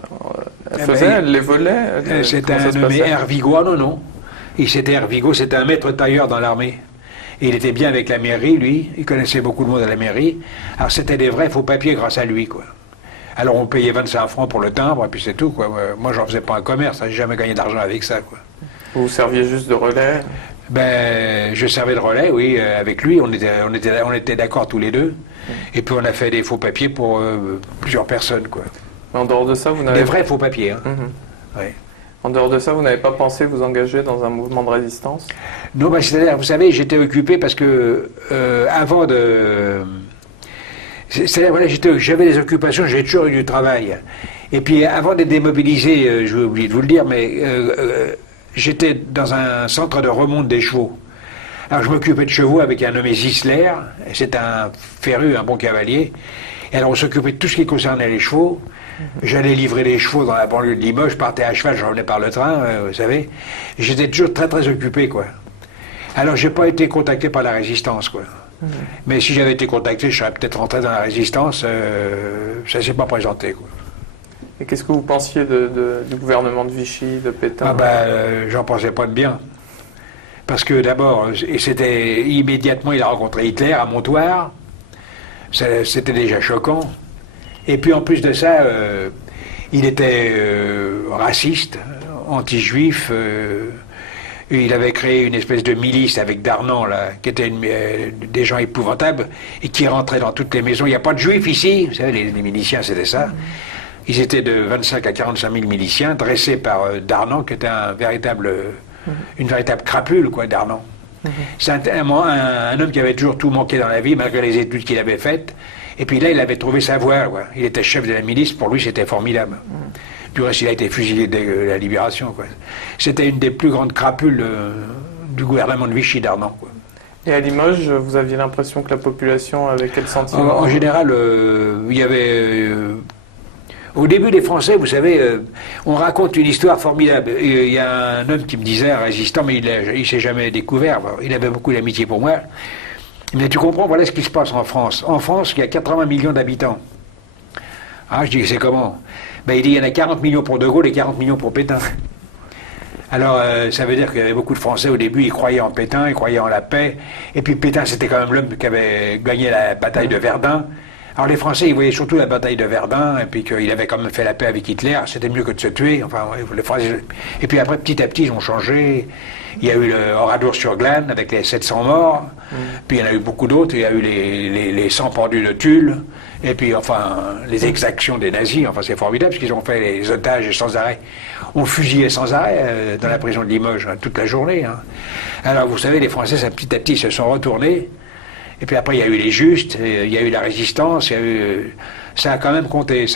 elle faisait? Elle les volait? C'était un nommé Hervigo. Non. C'était Hervigo, c'était un maître tailleur dans l'armée. Et il était bien avec la mairie, lui. Il connaissait beaucoup de monde à la mairie. Alors c'était des vrais faux papiers grâce à lui, quoi. Alors on payait 25 francs pour le timbre, et puis c'est tout, quoi. Moi, j'en faisais pas un commerce, j'ai jamais gagné d'argent avec ça, quoi. Vous serviez juste de relais? Je servais de relais, oui, avec lui. On était d'accord tous les deux. Et puis on a fait des faux papiers pour plusieurs personnes, quoi. Mais en dehors de ça, vous n'avez... Des vrais faux papiers, hein. Oui. En dehors de ça, vous n'avez pas pensé vous engager dans un mouvement de résistance? Non, c'est-à-dire, vous savez, j'étais occupé parce que avant de... C'est-à-dire, voilà, j'avais des occupations, j'ai toujours eu du travail. Et puis, avant d'être démobilisé, j'ai oublié de vous le dire, mais j'étais dans un centre de remonte des chevaux. Alors, je m'occupais de chevaux avec un nommé Zisler, c'est un féru, un bon cavalier. Et alors, on s'occupait de tout ce qui concernait les chevaux. J'allais livrer les chevaux dans la banlieue de Limoges, je partais à cheval, je revenais par le train, vous savez. J'étais toujours très très occupé, quoi. Alors j'ai pas été contacté par la résistance, quoi. Mais si j'avais été contacté, je serais peut-être rentré dans la résistance, ça s'est pas présenté, quoi. Et qu'est-ce que vous pensiez du gouvernement de Vichy, de Pétain? J'en pensais pas de bien. Parce que d'abord, c'était immédiatement, il a rencontré Hitler à Montoire. C'était déjà choquant. Et puis en plus de ça, il était raciste, anti-juif. Il avait créé une espèce de milice avec Darnan, là, qui était des gens épouvantables, et qui rentraient dans toutes les maisons. Il n'y a pas de juifs ici. Vous savez, les miliciens, c'était ça. Ils étaient de 25 à 45 000 miliciens, dressés par Darnan, qui était une véritable crapule, quoi, Darnan. C'est un homme qui avait toujours tout manqué dans la vie, malgré les études qu'il avait faites. Et puis là, il avait trouvé sa voie, quoi. Il était chef de la milice, pour lui, c'était formidable. Du reste, il a été fusillé dès la Libération, quoi. C'était une des plus grandes crapules du gouvernement de Vichy Darnan, quoi. Et à Limoges, vous aviez l'impression que la population avait quel sentiment? En général, il y avait... au début, les Français, vous savez, on raconte une histoire formidable. Il y a un homme qui me disait, un résistant, mais il ne s'est jamais découvert. Il avait beaucoup d'amitié pour moi. Mais tu comprends, voilà ce qui se passe en France. En France, il y a 80 millions d'habitants. Ah, je dis, c'est comment? Ben, il dit, il y en a 40 millions pour De Gaulle et 40 millions pour Pétain. Alors, ça veut dire qu'il y avait beaucoup de Français, au début, ils croyaient en Pétain, ils croyaient en la paix. Et puis Pétain, c'était quand même l'homme qui avait gagné la bataille de Verdun. Alors les Français, ils voyaient surtout la bataille de Verdun, et puis qu'il avait quand même fait la paix avec Hitler, c'était mieux que de se tuer. Enfin, ouais, les Français... Et puis après, petit à petit, ils ont changé. Il y a eu le Oradour-sur-Glane, avec les 700 morts. Puis il y en a eu beaucoup d'autres. Il y a eu les 100 pendus de Tulle. Et puis, enfin, les exactions des nazis. Enfin, c'est formidable, parce qu'ils ont fait les otages sans arrêt. On fusillait sans arrêt dans la prison de Limoges, toute la journée. Alors, vous savez, les Français, petit à petit, se sont retournés. Et puis après, il y a eu les justes, il y a eu la résistance, il y a eu... Ça a quand même compté.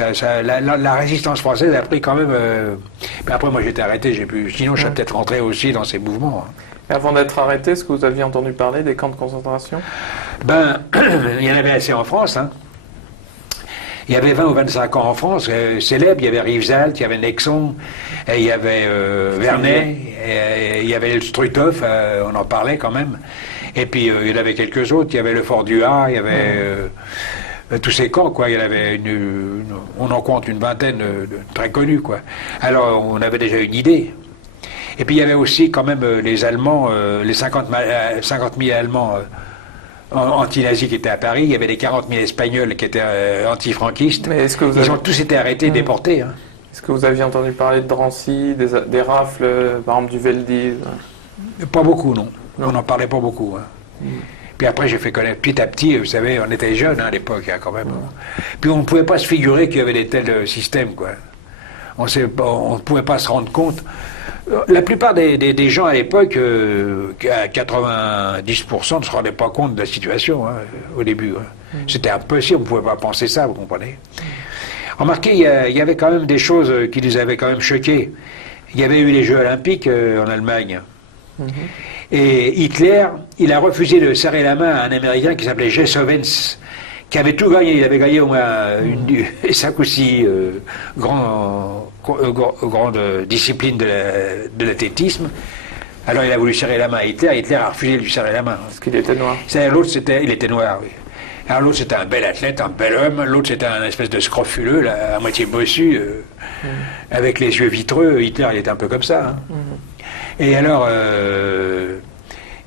La résistance française a pris quand même... Mais après, moi, j'étais arrêté, sinon, je serais peut-être rentré aussi dans ces mouvements. Et avant d'être arrêté, est-ce que vous aviez entendu parler des camps de concentration? Ben, il y en avait assez en France, hein. Il y avait 20 ou 25 camps en France, célèbres. Il y avait Rivesaltes, il y avait Nexon, et il y avait Vernet, et il y avait le Struthof, on en parlait quand même. Et puis il y en avait quelques autres, il y avait le Fort du Ha, il y avait tous ces camps, quoi. Il y en avait on en compte une vingtaine très connus, quoi. Alors on avait déjà une idée. Et puis il y avait aussi quand même les Allemands, les 50 000 Allemands anti-nazis qui étaient à Paris, il y avait les 40 000 Espagnols qui étaient anti-franquistes. Mais est-ce que ils ont tous été arrêtés, déportés. Hein. Est-ce que vous aviez entendu parler de Drancy, des rafles, par exemple du Veldiv? Pas beaucoup, non. On n'en parlait pas beaucoup. Hein. Puis après, j'ai fait connaître petit à petit, vous savez, on était jeunes à l'époque, hein, quand même. Puis on ne pouvait pas se figurer qu'il y avait des tels systèmes, quoi. On ne pouvait pas se rendre compte. La plupart des gens à l'époque, à 90%, ne se rendaient pas compte de la situation, hein, au début. Hein. C'était impossible, on ne pouvait pas penser ça, vous comprenez. Remarquez, il y avait quand même des choses qui nous avaient quand même choqués. Il y avait eu les Jeux Olympiques en Allemagne. Et Hitler, il a refusé de serrer la main à un Américain qui s'appelait Jesse Owens, qui avait tout gagné. Il avait gagné au moins 5 ou 6 grandes disciplines de l'athlétisme. Alors il a voulu serrer la main à Hitler. Hitler a refusé de lui serrer la main. Parce qu'il était noir. L'autre, il était noir, oui. Alors l'autre, c'était un bel athlète, un bel homme. L'autre, c'était un espèce de scrofuleux, là, à moitié bossu, avec les yeux vitreux. Hitler, il était un peu comme ça. Hein. Et alors,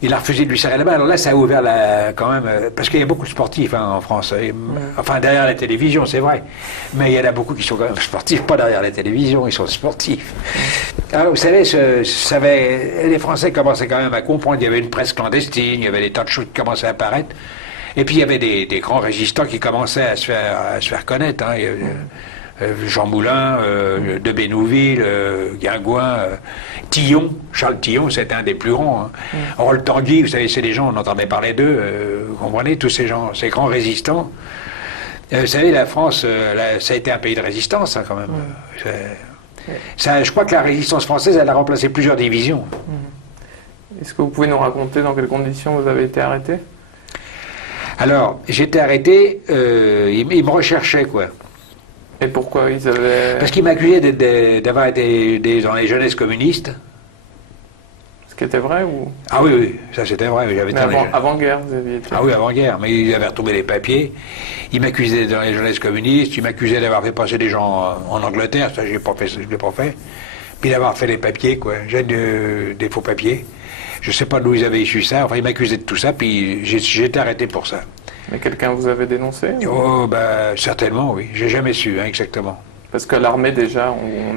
il a refusé de lui serrer la main. Alors là, ça a ouvert quand même... parce qu'il y a beaucoup de sportifs, hein, en France. Enfin, derrière la télévision, c'est vrai. Mais il y en a beaucoup qui sont quand même sportifs, pas derrière la télévision, ils sont sportifs. Alors, vous savez, les Français commençaient quand même à comprendre. Il y avait une presse clandestine, il y avait des tas de choses qui commençaient à apparaître. Et puis, il y avait des grands résistants qui commençaient à se faire connaître. Hein. Jean Moulin, de Bénouville, Guingouin, Tillon, Charles Tillon, c'était un des plus grands. Hein. Rolles Tanguy, vous savez, c'est des gens, on entendait parler d'eux, vous comprenez, tous ces gens, ces grands résistants. Vous savez, la France, ça a été un pays de résistance, hein, quand même. Je crois que la résistance française, elle a remplacé plusieurs divisions. Est-ce que vous pouvez nous raconter dans quelles conditions vous avez été arrêté? Alors, j'étais arrêté, ils me recherchaient, quoi. Et pourquoi ils avaient... Parce qu'ils m'accusaient d'avoir été dans les jeunesses communistes. Ce qui était vrai ou... Ah oui, oui, ça c'était vrai. Mais avant-guerre, vous aviez été... Ah oui, avant-guerre, mais ils avaient retrouvé les papiers. Ils m'accusaient dans les jeunesses communistes, ils m'accusaient d'avoir fait passer des gens en Angleterre, ça je l'ai pas fait. Puis d'avoir fait les papiers, quoi. J'ai des faux papiers. Je sais pas d'où ils avaient issu ça, enfin ils m'accusaient de tout ça, puis j'ai été arrêté pour ça. Mais quelqu'un vous avait dénoncé? Oh, bah, certainement, oui. J'ai jamais su, hein, exactement. Parce qu'à l'armée, déjà, on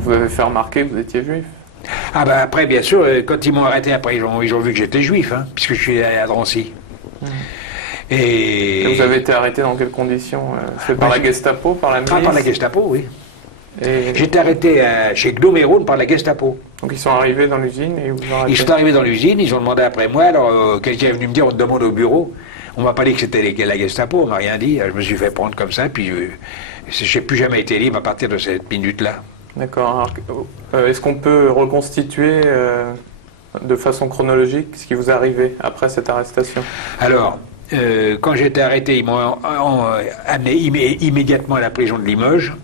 vous avait fait remarquer que vous étiez juif. Ah, bah, après, bien sûr, quand ils m'ont arrêté, après, ils ont vu que j'étais juif, hein, puisque je suis allé à Drancy. Et vous avez été arrêté dans quelles conditions? Par la Gestapo, par la milice? Ah, par la Gestapo, oui. J'étais arrêté chez Gdoméroun par la Gestapo. Donc ils sont arrivés dans l'usine et vous ont arrêté. Ils sont arrivés dans l'usine, ils ont demandé après moi, alors quelqu'un est venu me dire, on te demande au bureau. On m'a pas dit que c'était la Gestapo, on m'a rien dit. Je me suis fait prendre comme ça, puis je n'ai plus jamais été libre à partir de cette minute-là. D'accord. Est-ce qu'on peut reconstituer de façon chronologique ce qui vous est arrivé après cette arrestation? Alors, quand j'ai été arrêté, ils m'ont amené immédiatement à la prison de Limoges.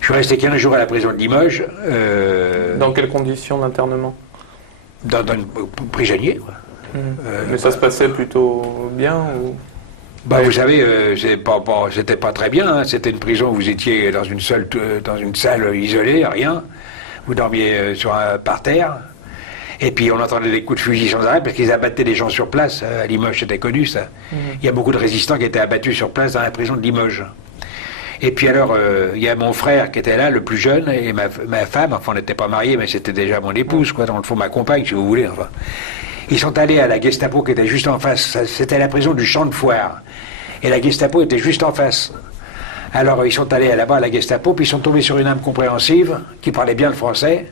Je suis resté 15 jours à la prison de Limoges. Dans quelles conditions d'internement? Dans une prisonnier, quoi. Mais ça se passait plutôt bien ou... Bah, vous savez, c'était pas très bien. Hein. C'était une prison où vous étiez dans une salle isolée, rien. Vous dormiez par terre. Et puis on entendait des coups de fusil sans arrêt parce qu'ils abattaient des gens sur place. À Limoges, c'était connu ça. Il y a beaucoup de résistants qui étaient abattus sur place dans la prison de Limoges. Et puis alors, il y a mon frère qui était là, le plus jeune, et ma femme. Enfin, on n'était pas mariés, mais c'était déjà mon épouse, quoi. Dans le fond, ma compagne, si vous voulez. Enfin. Ils sont allés à la Gestapo qui était juste en face. C'était la prison du Champ de Foire. Et la Gestapo était juste en face. Alors ils sont allés là-bas à la Gestapo, puis ils sont tombés sur une âme compréhensive qui parlait bien le français.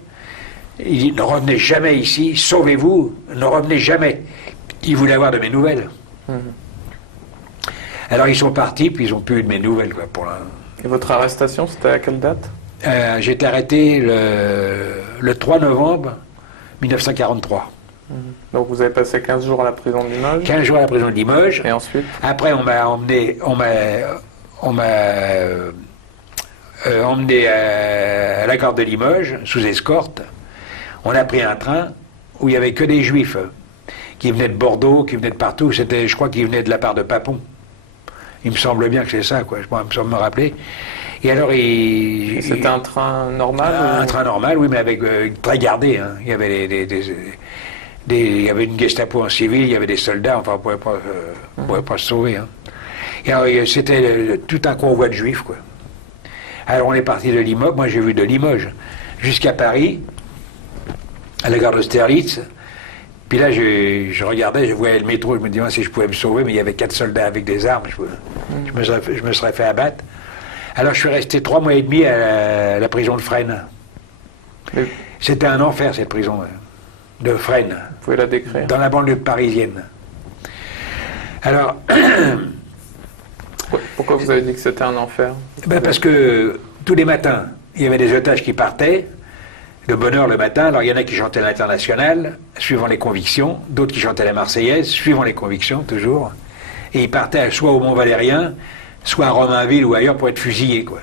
Il dit, ne revenez jamais ici, sauvez-vous, ne revenez jamais. Ils voulaient avoir de mes nouvelles. Alors ils sont partis, puis ils n'ont plus eu de mes nouvelles. Quoi, Et votre arrestation, c'était à quelle date? J'ai été arrêté le 3 novembre 1943. Donc vous avez passé 15 jours à la prison de Limoges. 15 jours à la prison de Limoges. Et ensuite? Après, on m'a emmené à la gare de Limoges, sous escorte. On a pris un train où il n'y avait que des juifs qui venaient de Bordeaux, qui venaient de partout. Je crois qu'ils venaient de la part de Papon. Il me semble bien que c'est ça, quoi. Je me semble me rappeler. Et alors, c'était un train normal? Un train normal, oui, mais avec très gardé. Hein. Il y avait il y avait une Gestapo en civil, il y avait des soldats, enfin, on ne pouvait pas se sauver. Hein. Et alors, c'était tout un convoi de juifs, quoi. Alors, on est parti de Limoges, moi j'ai vu de Limoges jusqu'à Paris, à la gare d'Austerlitz. Puis là, je regardais, je voyais le métro, je me disais si je pouvais me sauver, mais il y avait 4 soldats avec des armes, je me serais fait abattre. Alors, je suis resté 3 mois et demi à la prison de Fresnes. C'était un enfer, cette prison de Fresnes. Vous pouvez la décrire? Dans la banlieue parisienne. Alors... Pourquoi vous avez dit que c'était un enfer? Parce que tous les matins, il y avait des otages qui partaient, de bonne heure le matin. Alors il y en a qui chantaient l'Internationale, suivant les convictions, d'autres qui chantaient la Marseillaise, suivant les convictions, toujours. Et ils partaient soit au Mont-Valérien, soit à Romainville ou ailleurs pour être fusillés, quoi.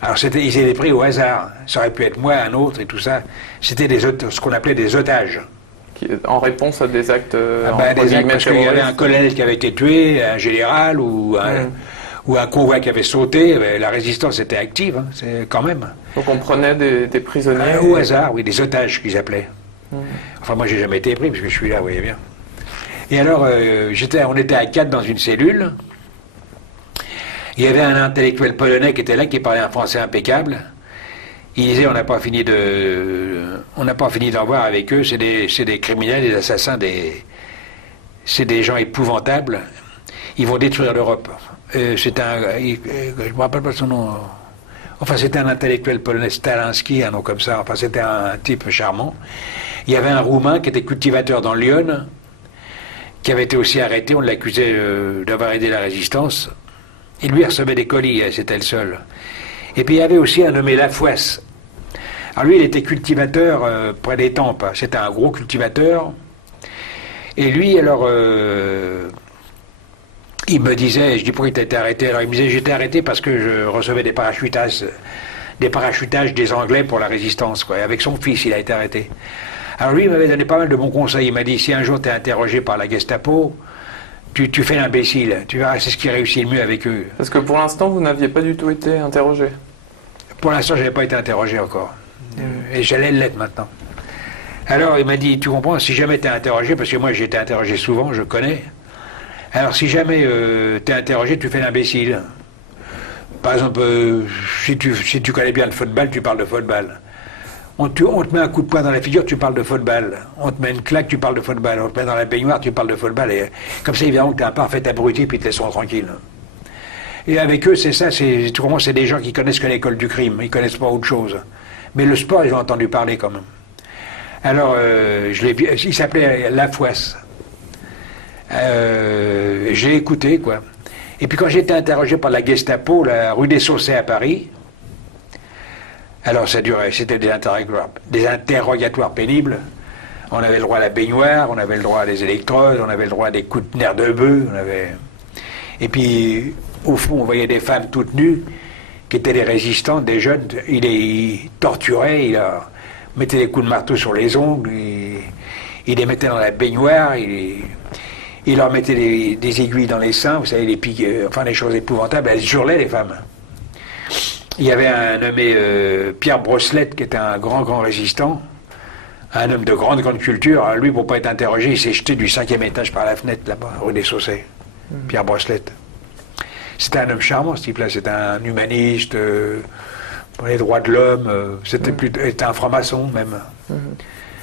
Alors ils étaient pris au hasard. Ça aurait pu être moi, un autre et tout ça. C'était ce qu'on appelait des otages. En réponse à des actes... des actes parce qu'il y avait un colonel qui avait été tué, un général ou un convoi qui avait sauté. La résistance était active, hein, c'est quand même. Donc on prenait des prisonniers? Au hasard, oui, des otages qu'ils appelaient. Enfin, moi, j'ai jamais été pris parce que je suis là, vous voyez bien. Et alors, on était à 4 dans une cellule. Il y avait un intellectuel polonais qui était là, qui parlait un français impeccable. Il disait, on n'a pas fini d'en voir avec eux, c'est des criminels, des assassins, c'est des gens épouvantables. Ils vont détruire l'Europe. Je ne me rappelle pas son nom. Enfin, c'était un intellectuel polonais, Stalinski, un nom comme ça. Enfin, c'était un type charmant. Il y avait un Roumain qui était cultivateur dans Lyon, qui avait été aussi arrêté. On l'accusait d'avoir aidé la résistance. Et lui, il recevait des colis, c'était le seul. Et puis, il y avait aussi un nommé Lafouasse. Alors lui, il était cultivateur près des Tempes. C'était un gros cultivateur. Et lui, alors, il me disait, je dis pourquoi il été arrêté? Alors il me disait, j'étais arrêté parce que je recevais des parachutages des Anglais pour la résistance, quoi. Et avec son fils, il a été arrêté. Alors lui, il m'avait donné pas mal de bons conseils. Il m'a dit, si un jour tu es interrogé par la Gestapo, tu fais l'imbécile. Tu verras, c'est ce qui réussit le mieux avec eux. Parce que pour l'instant, vous n'aviez pas du tout été interrogé? Pour l'instant, je n'avais pas été interrogé encore. Et j'allais l'être maintenant. Alors il m'a dit, tu comprends, si jamais tu es interrogé, parce que moi j'ai été interrogé souvent, je connais. Alors si jamais tu es interrogé, tu fais l'imbécile. Par exemple, si tu connais bien le football, tu parles de football. On te met un coup de poing dans la figure, tu parles de football. On te met une claque, tu parles de football. On te met dans la baignoire, tu parles de football. Et comme ça, évidemment, que tu es un parfait abruti, puis ils te laisseront tranquille. Et avec eux, c'est ça, tu comprends, c'est des gens qui connaissent que l'école du crime, ils connaissent pas autre chose. Mais le sport, ils ont entendu parler quand même. Alors, il s'appelait Lafouasse. J'ai écouté, quoi. Et puis quand j'ai été interrogé par la Gestapo, la rue des Saussets à Paris, alors ça durait, c'était des interrogatoires pénibles. On avait le droit à la baignoire, on avait le droit à des électrodes, on avait le droit à des coups de nerfs de bœuf, Et puis, au fond, on voyait des femmes toutes nues, qui étaient des résistantes, des jeunes. Il les torturait, il leur mettait des coups de marteau sur les ongles, il les mettait dans la baignoire, il leur mettait des aiguilles dans les seins, vous savez, les piques, enfin des choses épouvantables. Elles hurlaient, les femmes. Il y avait un nommé Pierre Brosselette, qui était un grand résistant, un homme de grande culture. Lui, pour ne pas être interrogé, il s'est jeté du 5e étage par la fenêtre, là-bas, rue des Saussets. Pierre Brosselette. C'était un homme charmant, ce type-là. C'était un humaniste, pour les droits de l'homme. C'était un franc-maçon, même.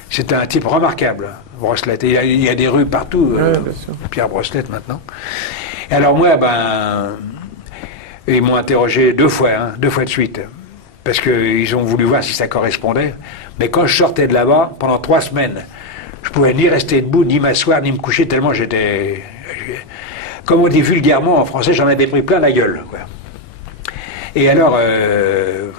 C'était un type remarquable, Brosselette. Il y a des rues partout, Pierre Brosselette, maintenant. Et alors moi, ils m'ont interrogé 2 fois de suite. Parce qu'ils ont voulu voir si ça correspondait. Mais quand je sortais de là-bas, pendant 3 semaines, je pouvais ni rester debout, ni m'asseoir, ni me coucher, tellement j'étais... Comme on dit vulgairement en français, j'en avais pris plein la gueule, quoi. Et alors,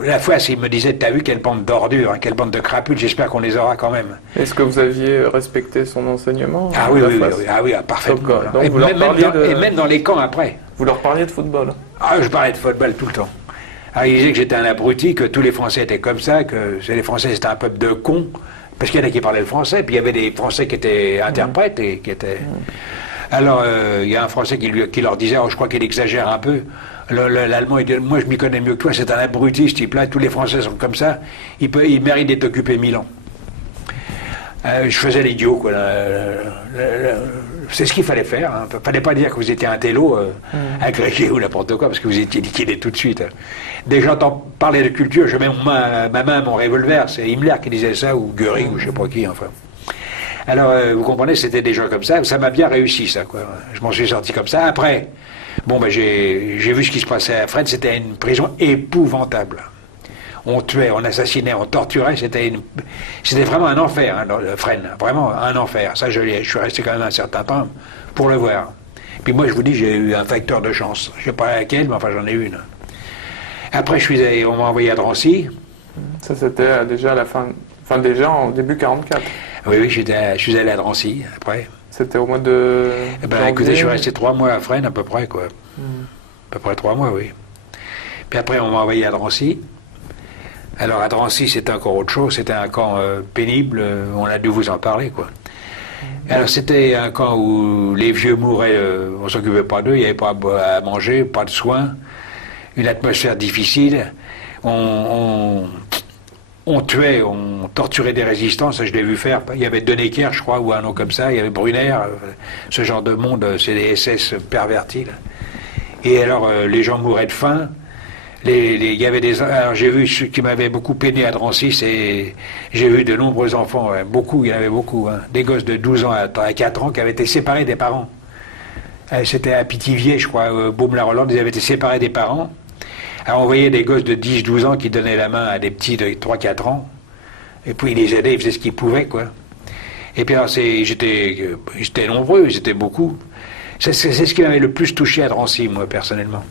la fois, il me disait, t'as vu quelle bande d'ordures, quelle bande de crapules, j'espère qu'on les aura quand même. Est-ce que vous aviez respecté son enseignement? Ah oui, parfaitement. Donc et même dans les camps après. Vous leur parliez de football? Ah, je parlais de football tout le temps. Ah, il disait que j'étais un abruti, que tous les Français étaient comme ça, que les Français c'était un peuple de cons, parce qu'il y en a qui parlaient le français, puis il y avait des Français qui étaient interprètes et qui étaient... Alors, il y a un Français qui leur disait, je crois qu'il exagère un peu. L'Allemand, il dit, moi je m'y connais mieux que toi, c'est un abruti ce type-là, tous les Français sont comme ça, il mérite d'être occupé 1000 ans. Je faisais l'idiot, quoi. C'est ce qu'il fallait faire. Il ne fallait pas dire que vous étiez un télo, agrégé ou n'importe quoi, parce que vous étiez liquidé tout de suite. Dès que j'entends parler de culture, je mets ma main à mon revolver, c'est Himmler qui disait ça, ou Göring, ou je ne sais pas qui, enfin. Alors, vous comprenez, c'était des gens comme ça m'a bien réussi, ça, quoi. Je m'en suis sorti comme ça. Après, j'ai vu ce qui se passait à Fresnes, c'était une prison épouvantable. On tuait, on assassinait, on torturait, c'était vraiment un enfer, Fresnes, vraiment un enfer. Ça, je suis resté quand même un certain temps pour le voir. Puis moi, je vous dis, j'ai eu un facteur de chance. Je ne sais pas laquelle, mais enfin, j'en ai une. Après, on m'a envoyé à Drancy. Ça, c'était déjà à la fin, déjà en début 44. Oui, je suis allé à Drancy, après. C'était au mois de... écoutez, je suis resté 3 mois à Fresnes, à peu près, quoi. À peu près 3 mois, oui. Puis après, on m'a envoyé à Drancy. Alors, à Drancy, c'était encore autre chose. C'était un camp pénible. On a dû vous en parler, quoi. Alors, c'était un camp où les vieux mouraient. On ne s'occupait pas d'eux. Il n'y avait pas à manger, pas de soins. Une atmosphère difficile. On tuait, on torturait des résistants, ça je l'ai vu faire. Il y avait Denecker, je crois, ou un nom comme ça, il y avait Brunner, ce genre de monde, c'est des SS pervertis. Là. Et alors, les gens mouraient de faim. Il y avait alors j'ai vu ce qui m'avait beaucoup peiné à Drancy, j'ai vu de nombreux enfants, il y en avait beaucoup, des gosses de 12 ans à 4 ans qui avaient été séparés des parents. C'était à Pithiviers, je crois, Baume-la-Rolande, ils avaient été séparés des parents. Alors on voyait des gosses de 10-12 ans qui donnaient la main à des petits de 3-4 ans, et puis ils les aidaient, ils faisaient ce qu'ils pouvaient, quoi. Et puis alors j'étais nombreux, j'étais beaucoup. C'est ce qui m'avait le plus touché à Drancy, moi, personnellement.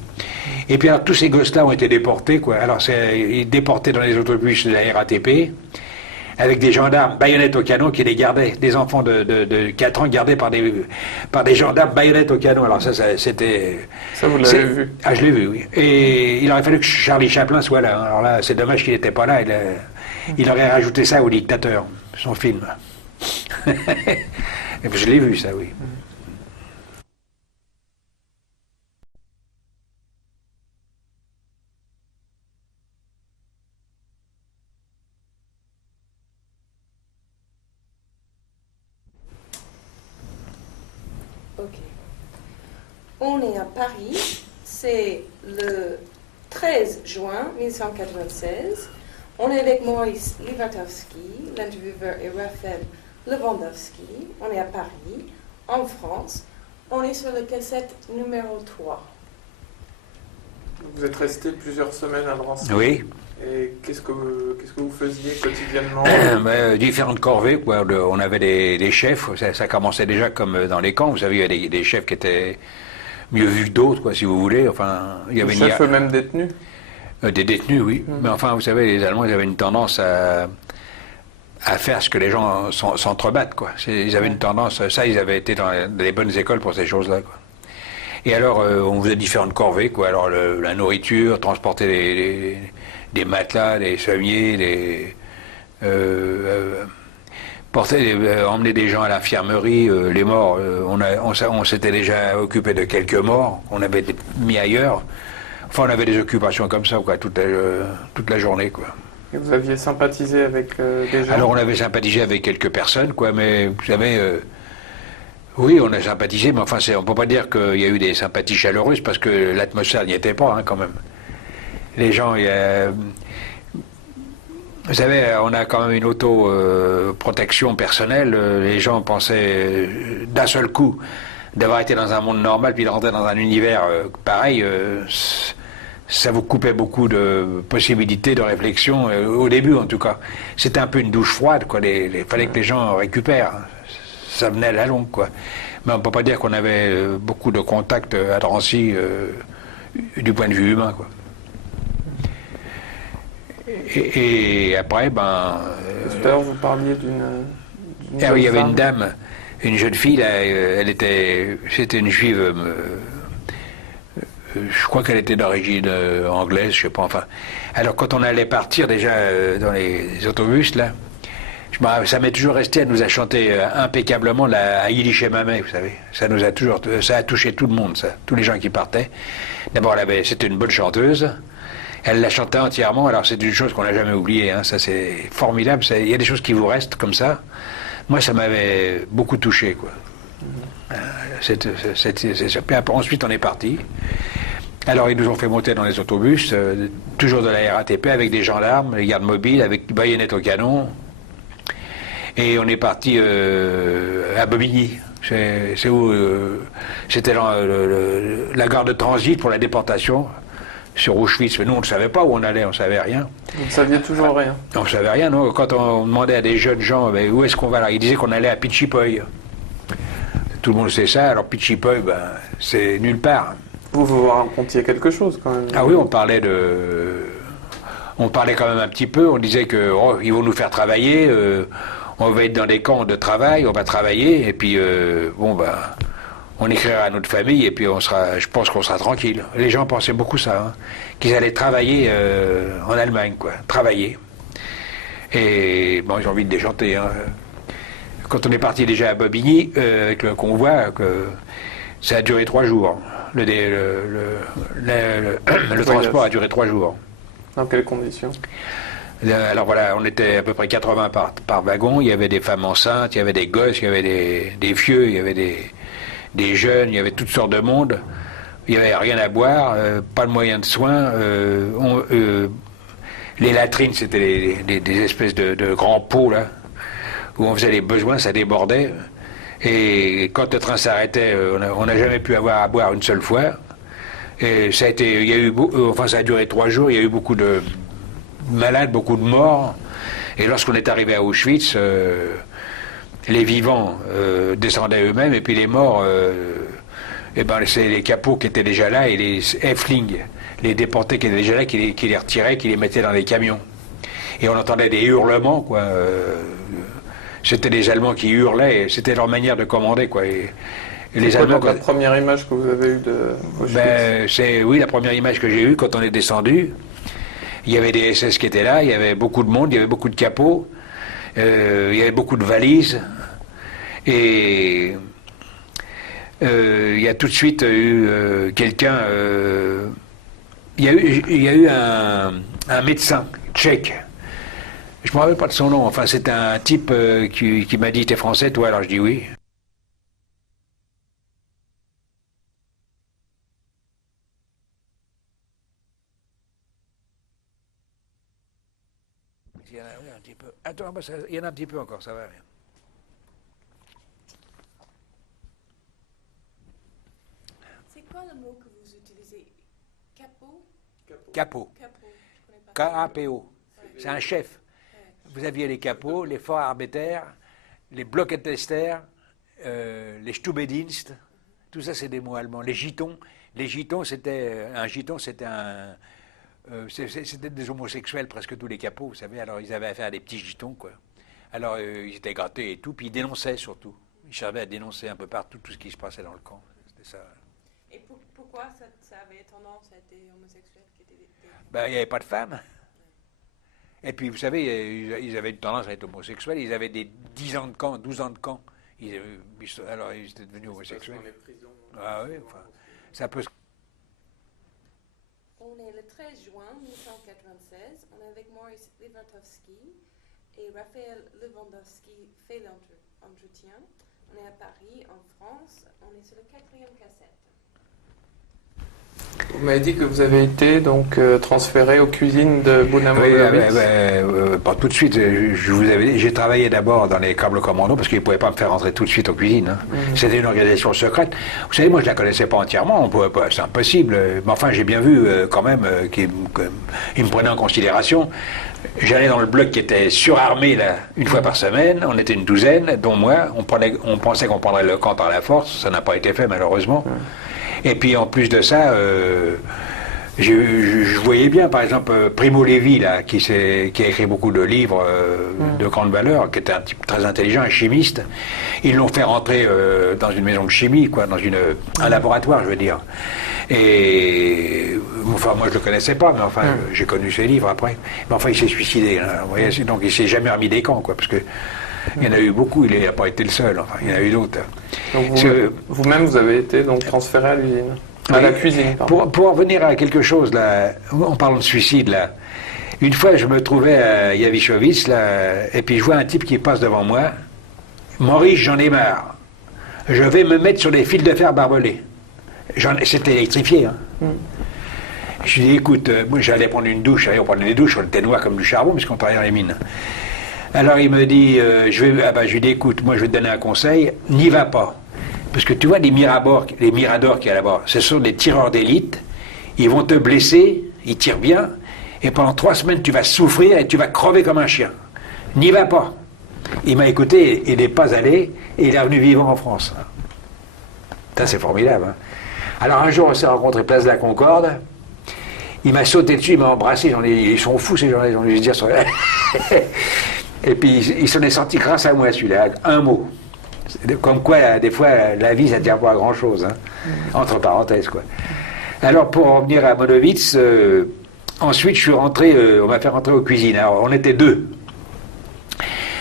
Et puis alors tous ces gosses-là ont été déportés, quoi. Alors ils déportés dans les autobus de la RATP, avec des gendarmes baïonnettes au canon qui les gardaient, des enfants de 4 ans gardés par des gendarmes baïonnettes au canon. Alors ça c'était... Ça, vous l'avez vu? Ah, je l'ai vu, oui. Et il aurait fallu que Charlie Chaplin soit là. Alors là, c'est dommage qu'il n'était pas là. Il aurait rajouté ça au Dictateur, son film. Je l'ai vu, ça, oui. On est à Paris, c'est le 13 juin 1996. On est avec Maurice Livatowski, l'intervieweur est Raphaël Lewandowski. On est à Paris, en France. On est sur le cassette numéro 3. Vous êtes resté plusieurs semaines à Drancy. Oui. Et qu'est-ce que vous faisiez quotidiennement? Différentes corvées, quoi. On avait des chefs, ça commençait déjà comme dans les camps, vous savez, il y avait des chefs qui étaient mieux vus que d'autres, quoi, si vous voulez. Enfin, il y avait des chefs eux-mêmes détenus? Des détenus, oui. Mais enfin, vous savez, les Allemands, ils avaient une tendance à faire ce que les gens s'entrebattent, quoi. Ils avaient une tendance, ça, ils avaient été dans les bonnes écoles pour ces choses-là, quoi. Et alors, on faisait différentes corvées, quoi. Alors, la nourriture, transporter des matelas, des sommiers, emmener des gens à l'infirmerie, les morts. On s'était déjà occupé de quelques morts qu'on avait mis ailleurs. Enfin, on avait des occupations comme ça, quoi, toute la journée, quoi. Et vous aviez sympathisé avec des gens? Alors, on avait sympathisé avec quelques personnes, quoi, mais vous savez, oui, on a sympathisé, mais enfin, on ne peut pas dire qu'il y a eu des sympathies chaleureuses, parce que l'atmosphère n'y était pas, hein, quand même. Les gens, vous savez, on a quand même une auto-protection personnelle. Les gens pensaient d'un seul coup d'avoir été dans un monde normal, puis de rentrer dans un univers pareil. Ça vous coupait beaucoup de possibilités de réflexion, au début en tout cas. C'était un peu une douche froide, quoi. Il fallait que les gens récupèrent. Ça venait à la longue, quoi. Mais on ne peut pas dire qu'on avait beaucoup de contacts à Drancy du point de vue humain, quoi. Et après, tout à l'heure, vous parliez d'une ah oui, il y avait femme. une dame, une jeune fille, là, c'était une juive. Je crois qu'elle était d'origine anglaise, je sais pas, enfin. Alors quand on allait partir déjà dans les autobus, là, ça m'est toujours resté, elle nous a chanté impeccablement la Aïli Shemameh, vous savez. Ça a touché tout le monde, ça, tous les gens qui partaient. D'abord, c'était une bonne chanteuse. Elle la chantait entièrement, alors c'est une chose qu'on n'a jamais oubliée, hein, ça c'est formidable, il y a des choses qui vous restent comme ça. Moi, ça m'avait beaucoup touché, quoi. Ensuite, on est parti. Alors, ils nous ont fait monter dans les autobus, toujours de la RATP, avec des gendarmes, les gardes mobiles, avec des baïonnettes au canon. Et on est parti à Bobigny. C'est où c'était la gare de transit pour la déportation sur Auschwitz. Mais nous, on ne savait pas où on allait, on ne savait rien. Vous ne saviez toujours rien? On ne savait rien, non. Quand on demandait à des jeunes gens, où est-ce qu'on va là, ils disaient qu'on allait à Pichipoy. Tout le monde sait ça, alors Pichipoy, c'est nulle part. Vous racontiez quelque chose quand même? Ah oui, on parlait quand même un petit peu, on disait que ils vont nous faire travailler, on va être dans des camps de travail, on va travailler, et puis on écrira à notre famille, et puis je pense qu'on sera tranquille. Les gens pensaient beaucoup ça, hein, qu'ils allaient travailler en Allemagne, quoi, travailler. Et bon, j'ai envie de déchanter, hein. Quand on est parti déjà à Bobigny, avec le convoi, ça a duré 3 jours. Le transport a duré 3 jours. Dans quelles conditions? Alors voilà, on était à peu près 80 par wagon. Il y avait des femmes enceintes, il y avait des gosses, il y avait des vieux, il y avait des jeunes, il y avait toutes sortes de monde. Il n'y avait rien à boire, pas de moyens de soins. Les latrines, c'était des espèces de grands pots, là, où on faisait les besoins, ça débordait. Et quand le train s'arrêtait, on n'a jamais pu avoir à boire une seule fois. Et ça a duré 3 jours, il y a eu beaucoup de malades, beaucoup de morts. Et lorsqu'on est arrivé à Auschwitz, les vivants descendaient eux-mêmes, et puis les morts, c'est les capots qui étaient déjà là, et les Häftling, les déportés qui étaient déjà là, qui les retiraient, qui les mettaient dans les camions. Et on entendait des hurlements, quoi. C'était les Allemands qui hurlaient, et c'était leur manière de commander, quoi. Et les Allemands, la première image que vous avez eue de Auschwitz? Oui, la première image que j'ai eue quand on est descendu. Il y avait des SS qui étaient là, il y avait beaucoup de monde, il y avait beaucoup de capots, il y avait beaucoup de valises. Et il y a tout de suite eu quelqu'un... il y a eu un médecin tchèque. Je ne me rappelle pas de son nom. Enfin, c'est un type qui m'a dit « T'es français, toi ?» Alors je dis « Oui ». Il y en a un petit peu. Attends, il y en a un petit peu encore, ça va. C'est quoi le mot que vous utilisez? Capot? Capot. Capot, je connais KAPO. C'est un chef. Vous aviez les capots, les Vorarbeiter, les Blocketester, les Stubedienst. Tout ça, c'est des mots allemands. Les gitons, c'était c'était des homosexuels, presque tous les capots, vous savez. Alors, ils avaient affaire à des petits gitons, quoi. Alors, ils étaient grattés et tout, puis ils dénonçaient surtout. Ils servaient à dénoncer un peu partout tout ce qui se passait dans le camp. C'était ça. Et pourquoi ça avait tendance à être des homosexuels qui étaient Ben, il n'y avait pas de femmes. Et puis, vous savez, ils avaient une tendance à être homosexuels. Ils avaient des 10 ans de camp, 12 ans de camp. Alors, ils étaient devenus homosexuels. Ah oui, enfin, ça peut... On est le 13 juin 1996. On est avec Maurice Livartowski et Raphaël Lewandowski fait l'entretien. On est à Paris, en France. On est sur le 4e cassette. Vous m'avez dit que vous avez été donc transféré aux cuisines de Buna-Moldavitz. Oui, pas tout de suite. J'ai travaillé d'abord dans les câbles commandos parce qu'ils ne pouvaient pas me faire rentrer tout de suite aux cuisines. Hein. C'était une organisation secrète. Vous savez, moi je ne la connaissais pas entièrement. C'est impossible. Mais enfin, j'ai bien vu quand même qu'ils me prenaient en considération. J'allais dans le bloc qui était surarmé là, une fois par semaine. On était une douzaine, dont moi. On pensait qu'on prendrait le camp par la force. Ça n'a pas été fait malheureusement. Et puis en plus de ça, je voyais bien, par exemple, Primo Levi, là, qui a écrit beaucoup de livres de grande valeur, qui était un type très intelligent, un chimiste. Ils l'ont fait rentrer dans une maison de chimie, quoi, dans un laboratoire, je veux dire. Et enfin, moi je le connaissais pas, mais enfin, j'ai connu ses livres après. Mais enfin, il s'est suicidé. Là, vous voyez, donc il s'est jamais remis des camps, quoi, parce que il y en a eu beaucoup. Il n'a pas été le seul. Enfin, il y en a eu d'autres. Vous-même, vous avez été donc transféré à l'usine. À la cuisine, pardon. Pour en revenir à quelque chose, là, en parlant de suicide, là, une fois, je me trouvais à Yavichowitz, là, et puis je vois un type qui passe devant moi. Maurice, j'en ai marre. Je vais me mettre sur les fils de fer barbelés. C'était électrifié. Hein. Je lui dis, écoute, moi j'allais prendre une douche. On prenait des douches, on était noirs comme du charbon, puisqu'on travaillait dans les mines. Alors il me dit, je lui dis, écoute, moi je vais te donner un conseil, n'y va pas. Parce que tu vois les miradors qu'il y a là-bas, ce sont des tireurs d'élite, ils vont te blesser, ils tirent bien, et pendant 3 semaines tu vas souffrir et tu vas crever comme un chien. N'y va pas. Il m'a écouté, il n'est pas allé, et il est revenu vivant en France. Ça c'est formidable. Hein. Alors un jour on s'est rencontrés place de la Concorde, il m'a sauté dessus, il m'a embrassé, ils sont fous ces gens-là, ils ont dû se dire ça. Et puis il s'en est sorti grâce à moi celui-là, un mot. Comme quoi, des fois, la vie, ça ne tient pas à grand-chose, hein, entre parenthèses, quoi. Alors, pour en revenir à Monowitz, ensuite, je suis rentré, on m'a fait rentrer aux cuisines. Alors, on était 2.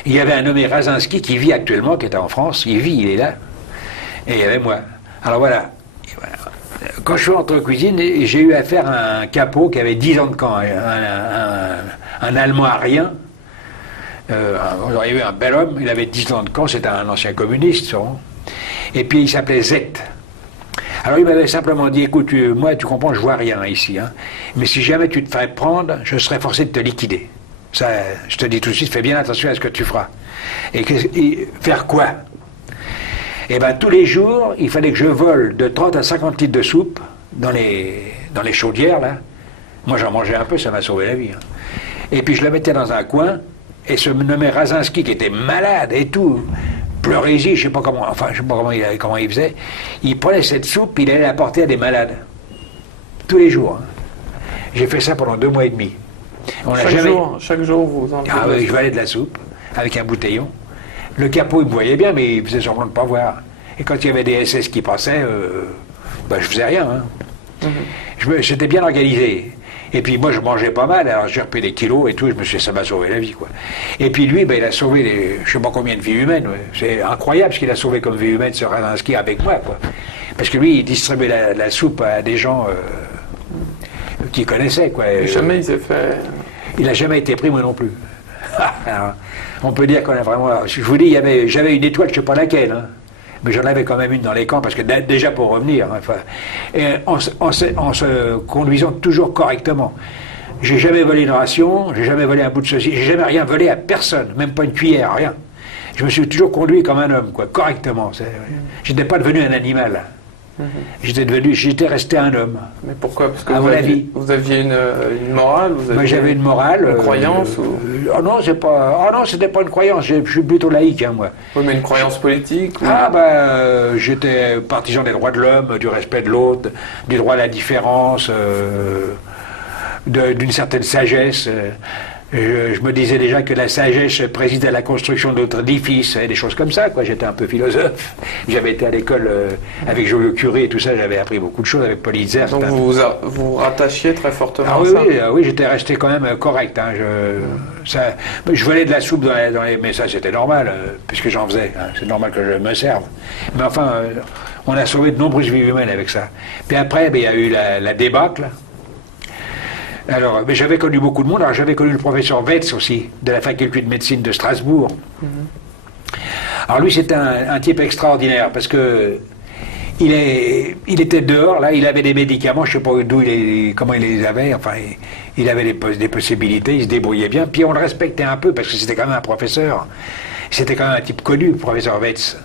Il y avait un nommé Razinski qui vit actuellement, qui était en France, il est là, et il y avait moi. Alors, voilà. Quand je suis rentré aux cuisines, j'ai eu affaire à un capot qui avait 10 ans de camp, un Allemand arien. On aurait eu un bel homme, il avait 10 ans de camp, c'était un ancien communiste, sûrement. Et puis il s'appelait Z. Alors il m'avait simplement dit, écoute, moi tu comprends, je vois rien ici, hein, mais si jamais tu te ferais prendre, je serais forcé de te liquider. Ça, je te dis tout de suite, fais bien attention à ce que tu feras. Et faire quoi? Eh bien tous les jours, il fallait que je vole de 30 à 50 litres de soupe dans les chaudières, là. Moi j'en mangeais un peu, ça m'a sauvé la vie. Hein. Et puis je la mettais dans un coin. Et ce nommé Razinski, qui était malade et tout, pleurésie, je ne sais pas comment il faisait, il prenait cette soupe, il allait la porter à des malades. Tous les jours. Hein. J'ai fait ça pendant 2 mois et demi. Chaque jour, vous en Ah oui, je valais de la soupe, avec un bouteillon. Le capot, il me voyait bien, mais il faisait semblant de ne pas voir. Et quand il y avait des SS qui passaient, je faisais rien. Hein. J'étais bien organisé. Et puis moi je mangeais pas mal, alors j'ai repris des kilos et tout, ça m'a sauvé la vie, quoi. Et puis lui, il a sauvé je sais pas combien de vies humaines, ouais. C'est incroyable ce qu'il a sauvé comme vie humaine, ce Razinski, avec moi, quoi. Parce que lui, il distribuait la soupe à des gens qui connaissaient, quoi. Jamais il s'est fait... Il n'a jamais été pris, moi non plus. Alors, on peut dire qu'on a vraiment... Je vous dis, j'avais une étoile, je sais pas laquelle, hein. Mais j'en avais quand même une dans les camps, parce que déjà pour revenir, enfin, et en se conduisant toujours correctement. J'ai jamais volé une ration, j'ai jamais volé un bout de saucisse, j'ai jamais rien volé à personne, même pas une cuillère, rien. Je me suis toujours conduit comme un homme, quoi, correctement. J'étais pas devenu un animal. J'étais resté un homme. Mais pourquoi? Parce que à mon avis. Vous aviez une morale, Moi, j'avais une morale. Une croyance oh non, c'était pas une croyance. Je suis plutôt laïque, hein, moi. Oui, mais une croyance politique j'étais partisan des droits de l'homme, du respect de l'autre, du droit à la différence, d'une certaine sagesse. Je me disais déjà que la sagesse préside à la construction de notre édifice, et des choses comme ça, quoi. J'étais un peu philosophe. J'avais été à l'école avec Joliot Curie et tout ça, j'avais appris beaucoup de choses avec Paul Hitzer. Donc vous rattachiez très fortement à ça. Oui, j'étais resté quand même correct. Hein. Je volais de la soupe dans les... Mais ça, c'était normal, puisque j'en faisais. Hein. C'est normal que je me serve. Mais enfin, on a sauvé de nombreuses vies humaines avec ça. Puis après, il y a eu la débâcle. Alors, mais j'avais connu beaucoup de monde. Alors, j'avais connu le professeur Wetz aussi, de la faculté de médecine de Strasbourg. Alors, lui, c'était un type extraordinaire, parce que il était dehors, là, il avait des médicaments, je ne sais pas comment il les avait, enfin, il avait des possibilités, il se débrouillait bien, puis on le respectait un peu, parce que c'était quand même un professeur. C'était quand même un type connu, le professeur Wetz.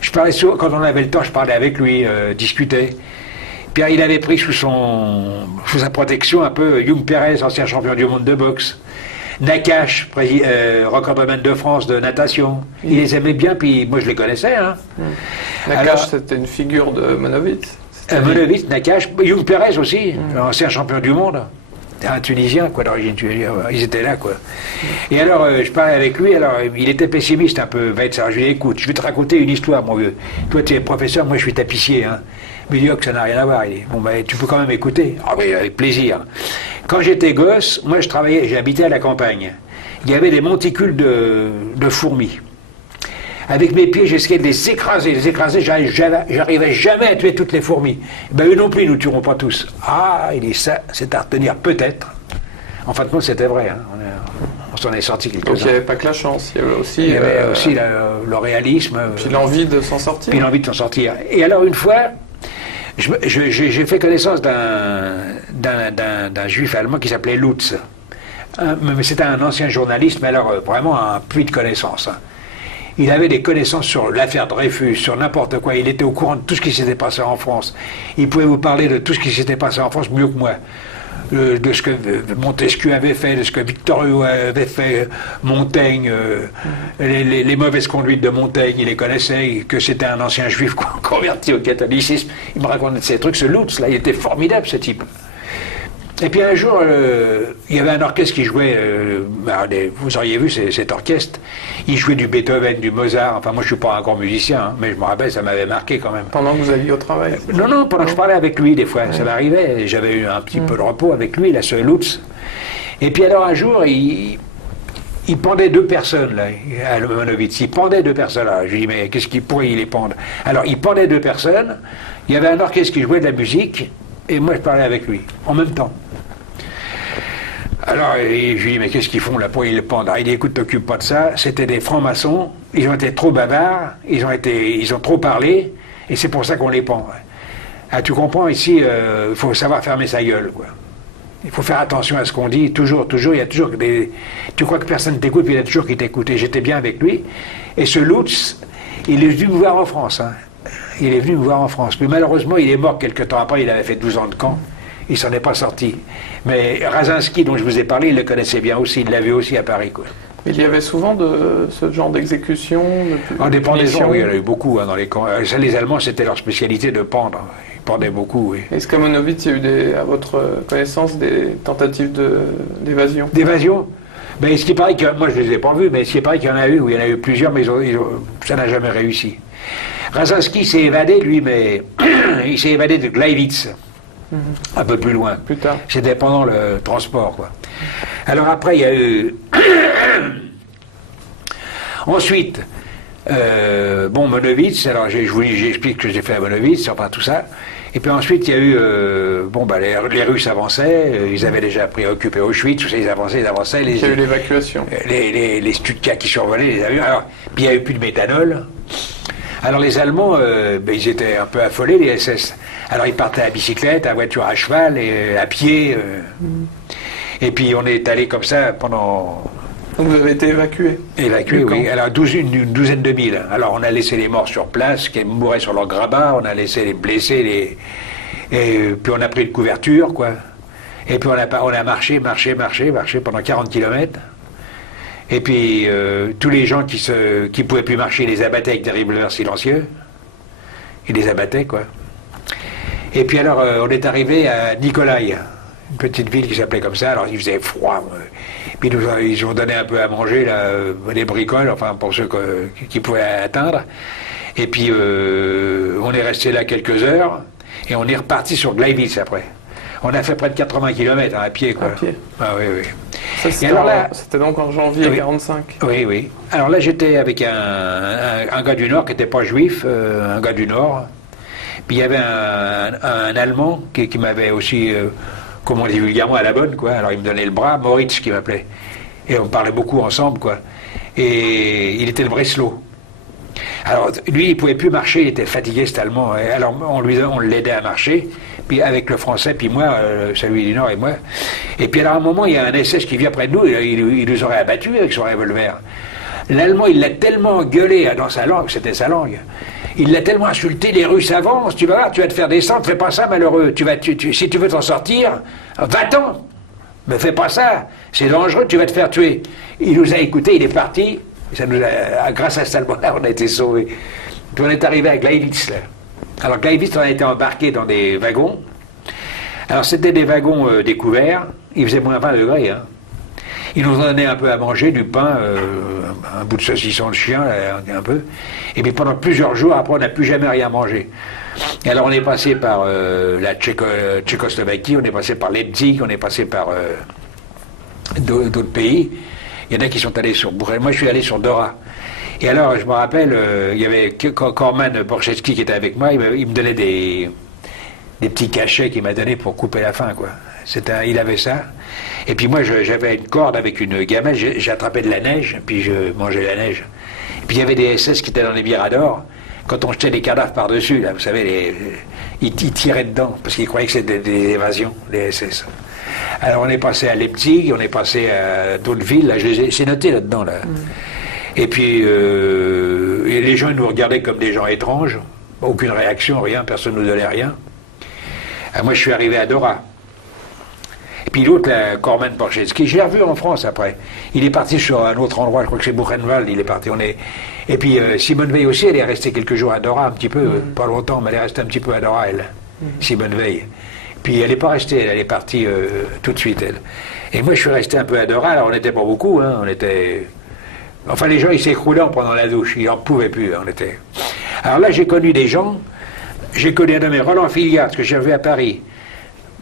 Je parlais souvent, quand on avait le temps, je parlais avec lui, discutais. Puis il avait pris sous sa protection un peu Young Perez, ancien champion du monde de boxe, Nakache, recordman de France de natation. Il les aimait bien, puis moi je les connaissais. Hein. Nakache, c'était une figure de Monowitz. Monowitz, Nakache, Young Perez aussi, ancien champion du monde. Un Tunisien, quoi, d'origine tunisienne. Ils étaient là, quoi. Et alors, je parlais avec lui, alors, il était pessimiste un peu, Wetz. Alors, je lui ai dit, écoute, je vais te raconter une histoire, mon vieux. Toi, tu es professeur, moi, je suis tapissier, hein. Mais il dit, que ça n'a rien à voir. Il dit, bon, tu peux quand même écouter. Ah oui, avec plaisir. Quand j'étais gosse, moi, j'habitais à la campagne. Il y avait des monticules de fourmis. Avec mes pieds, j'essayais de les écraser, j'arrivais jamais à tuer toutes les fourmis. Ben eux non plus, ils nous tueront pas tous. Ah, il dit ça, c'est à retenir peut-être. En fin de compte, c'était vrai. Hein. On s'en est sorti quelques-uns. Donc il n'y avait pas que la chance, il y avait aussi, le réalisme. Puis l'envie de s'en sortir. Puis l'envie de s'en sortir. Et alors une fois, j'ai fait connaissance d'un juif allemand qui s'appelait Lutz. Mais c'était un ancien journaliste, mais alors vraiment un puits de connaissances. Hein. Il avait des connaissances sur l'affaire Dreyfus, sur n'importe quoi. Il était au courant de tout ce qui s'était passé en France. Il pouvait vous parler de tout ce qui s'était passé en France mieux que moi. De ce que Montesquieu avait fait, de ce que Victor Hugo avait fait, Montaigne, les mauvaises conduites de Montaigne, il les connaissait, que c'était un ancien juif converti au catholicisme. Il me racontait ces trucs, ce Lutz, là, il était formidable, ce type. Et puis un jour, il y avait un orchestre qui jouait, vous auriez vu cet orchestre, il jouait du Beethoven, du Mozart, enfin moi je suis pas un grand musicien, hein, mais je me rappelle, ça m'avait marqué quand même. Pendant que vous alliez au travail? Non, pendant que je parlais avec lui des fois, ça m'arrivait, j'avais eu un petit peu de repos avec lui, là, ce Lutz. Et puis alors un jour, il pendait deux personnes, là, à Monowitz, il pendait deux personnes, là. Je lui dis, mais qu'est-ce qu'il pourrait les pendre? Alors il pendait deux personnes, il y avait un orchestre qui jouait de la musique, et moi je parlais avec lui, en même temps. Alors, je lui dis, mais qu'est-ce qu'ils font là pour ils le pendent? Il dit, écoute, t'occupe pas de ça, c'était des francs-maçons, ils ont été trop bavards, ils ont trop parlé, et c'est pour ça qu'on les pend. Ah, tu comprends, ici, il faut savoir fermer sa gueule, quoi. Il faut faire attention à ce qu'on dit, toujours, il y a toujours des... Tu crois que personne t'écoute, puis il y a toujours qui t'écoute, et j'étais bien avec lui, et ce Lutz, il est venu me voir en France, hein. Il est venu me voir en France, mais malheureusement, il est mort quelques temps après, il avait fait 12 ans de camp. Il s'en est pas sorti. Mais Razinski, dont je vous ai parlé, il le connaissait bien aussi, il l'avait aussi à Paris, quoi. Il y avait souvent de ce genre d'exécution en des pendaisons, oui, il y en a eu beaucoup hein, dans les camps. Ça, les Allemands, c'était leur spécialité de pendre. Ils pendaient beaucoup, oui. Est-ce qu'à Monowitz, il y a eu, à votre connaissance, des tentatives d'évasion? D'évasion? Ben, ce qui paraît que, moi je ne les ai pas vus, mais ce qui paraît qu'il y en a eu, il y en a eu plusieurs, mais ça n'a jamais réussi. Razinski s'est évadé, lui, mais il s'est évadé de Gleiwitz. Un peu plus loin. Plus tard. C'était pendant le transport, quoi. Alors après, il y a eu... Ensuite, Monowitz, alors j'explique ce que j'ai fait à Monowitz, enfin tout ça. Et puis ensuite, il y a eu... les Russes avançaient, ils avaient déjà occupé Auschwitz, tout ça, ils avançaient. Il y a eu l'évacuation. Les Stuka qui survolaient les avions. Alors, puis il n'y avait plus de méthanol. Alors les Allemands, ils étaient un peu affolés, les SS. Alors ils partaient à bicyclette, à voiture à cheval, et à pied. Et puis on est allé comme ça pendant Donc vous avez été évacué? Évacué, oui. Alors une douzaine de milles. Alors on a laissé les morts sur place, qui mouraient sur leur grabat, on a laissé les blessés, et puis on a pris une couverture, quoi. Et puis on a marché pendant 40 kilomètres. Et puis tous les gens qui pouvaient plus marcher, ils les abattaient avec des revolvers silencieux. Ils les abattaient, quoi. Et puis alors on est arrivé à Nikolaï, une petite ville qui s'appelait comme ça. Alors il faisait froid. Puis ils ont donné un peu à manger, là, des bricoles, enfin pour ceux qui pouvaient atteindre. Et puis on est resté là quelques heures et on est reparti sur Gleiwitz après. On a fait près de 80 km à pied, quoi. À pied. Ah oui, oui. Ça, c'était donc en janvier 45. Oui, oui. Alors là, j'étais avec un gars du Nord qui n'était pas juif, un gars du Nord. Puis il y avait un Allemand qui m'avait aussi, comme on dit vulgairement, à la bonne, quoi. Alors il me donnait le bras, Moritz qui m'appelait. Et on parlait beaucoup ensemble, quoi. Et il était de Breslau. Alors lui, il ne pouvait plus marcher, il était fatigué, cet Allemand. Et alors on l'aidait à marcher, puis avec le Français, puis moi, celui du Nord et moi. Et puis alors à un moment, il y a un SS qui vient près de nous, il nous aurait abattus avec son revolver. L'Allemand, il l'a tellement gueulé dans sa langue, c'était sa langue. Il l'a tellement insulté, les Russes avancent, tu vas voir, tu vas te faire descendre, fais pas ça, malheureux. Si tu veux t'en sortir, va-t'en. Mais fais pas ça, c'est dangereux, tu vas te faire tuer. Il nous a écoutés, il est parti. Ça nous a, grâce à cet Allemand-là, on a été sauvés. Puis on est arrivé à Gleiwitz, là. Alors Gleiwitz, on a été embarqué dans des wagons. Alors c'était des wagons découverts, il faisait moins 20 degrés, hein. Ils nous ont donné un peu à manger, du pain, un bout de saucisson de chien, un peu. Et puis pendant plusieurs jours, après, on n'a plus jamais rien mangé. Et alors on est passé par la Tchécoslovaquie, on est passé par Leipzig, on est passé par d'autres pays. Il y en a qui sont allés sur Bourrel. Moi, je suis allé sur Dora. Et alors, je me rappelle, il y avait Korman Borchetsky qui était avec moi, il me donnait des petits cachets qu'il m'a donnés pour couper la faim, quoi. Il avait ça. Et puis moi, j'avais une corde avec une gamelle, j'attrapais de la neige, puis je mangeais la neige. Et puis il y avait des SS qui étaient dans les miradors. Quand on jetait les cadavres par-dessus, là, vous savez, ils tiraient dedans, parce qu'ils croyaient que c'était des évasions, les SS. Alors on est passé à Leipzig, on est passé à d'autres villes, là, c'est noté là-dedans, là. Et puis et les gens ils nous regardaient comme des gens étranges, aucune réaction, rien, personne ne nous donnait rien. Alors, moi je suis arrivé à Dora. Et puis l'autre, Korman Borchetsky, je l'ai revu en France après. Il est parti sur un autre endroit, je crois que c'est Buchenwald, il est parti. Et puis Simone Veil aussi, elle est restée quelques jours à Dora, un petit peu, pas longtemps, mais elle est restée un petit peu à Dora, elle, Simone Veil. Puis elle n'est pas restée, elle est partie tout de suite, elle. Et moi je suis resté un peu à Dora, alors on n'était pas beaucoup, hein, on était... Enfin les gens ils s'écroulaient en prenant la douche, ils n'en pouvaient plus, on était... Alors là j'ai connu des gens, j'ai connu un nommé Roland Filiard, que j'ai revu à Paris,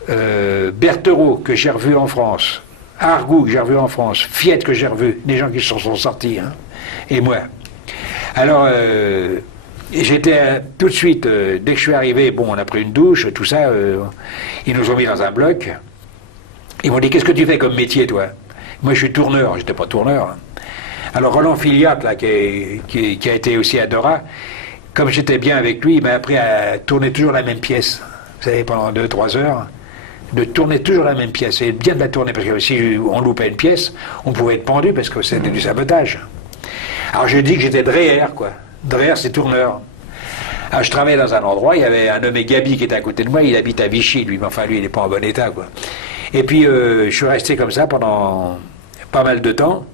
Berthereau, que j'ai revu en France, Argout, que j'ai revu en France, Fiette, que j'ai revu, des gens qui s'en sont sortis, hein, et moi. Alors, j'étais tout de suite, dès que je suis arrivé, bon, on a pris une douche, tout ça, ils nous ont mis dans un bloc, ils m'ont dit, qu'est-ce que tu fais comme métier, toi? Moi, je suis tourneur, j'étais pas tourneur. Hein. Alors, Roland Filiat, là, qui a été aussi à Dora, comme j'étais bien avec lui, il m'a appris à tourner toujours la même pièce, vous savez, pendant 2-3 heures, de tourner toujours la même pièce, et bien de la tourner, parce que si on loupait une pièce, on pouvait être pendu, parce que c'était du sabotage. Alors je dis que j'étais Dreher, quoi. Dreher, c'est tourneur. Alors je travaillais dans un endroit, il y avait un nommé Gabi qui était à côté de moi, il habite à Vichy, lui, mais enfin lui, il n'est pas en bon état, quoi. Et puis je suis resté comme ça pendant pas mal de temps.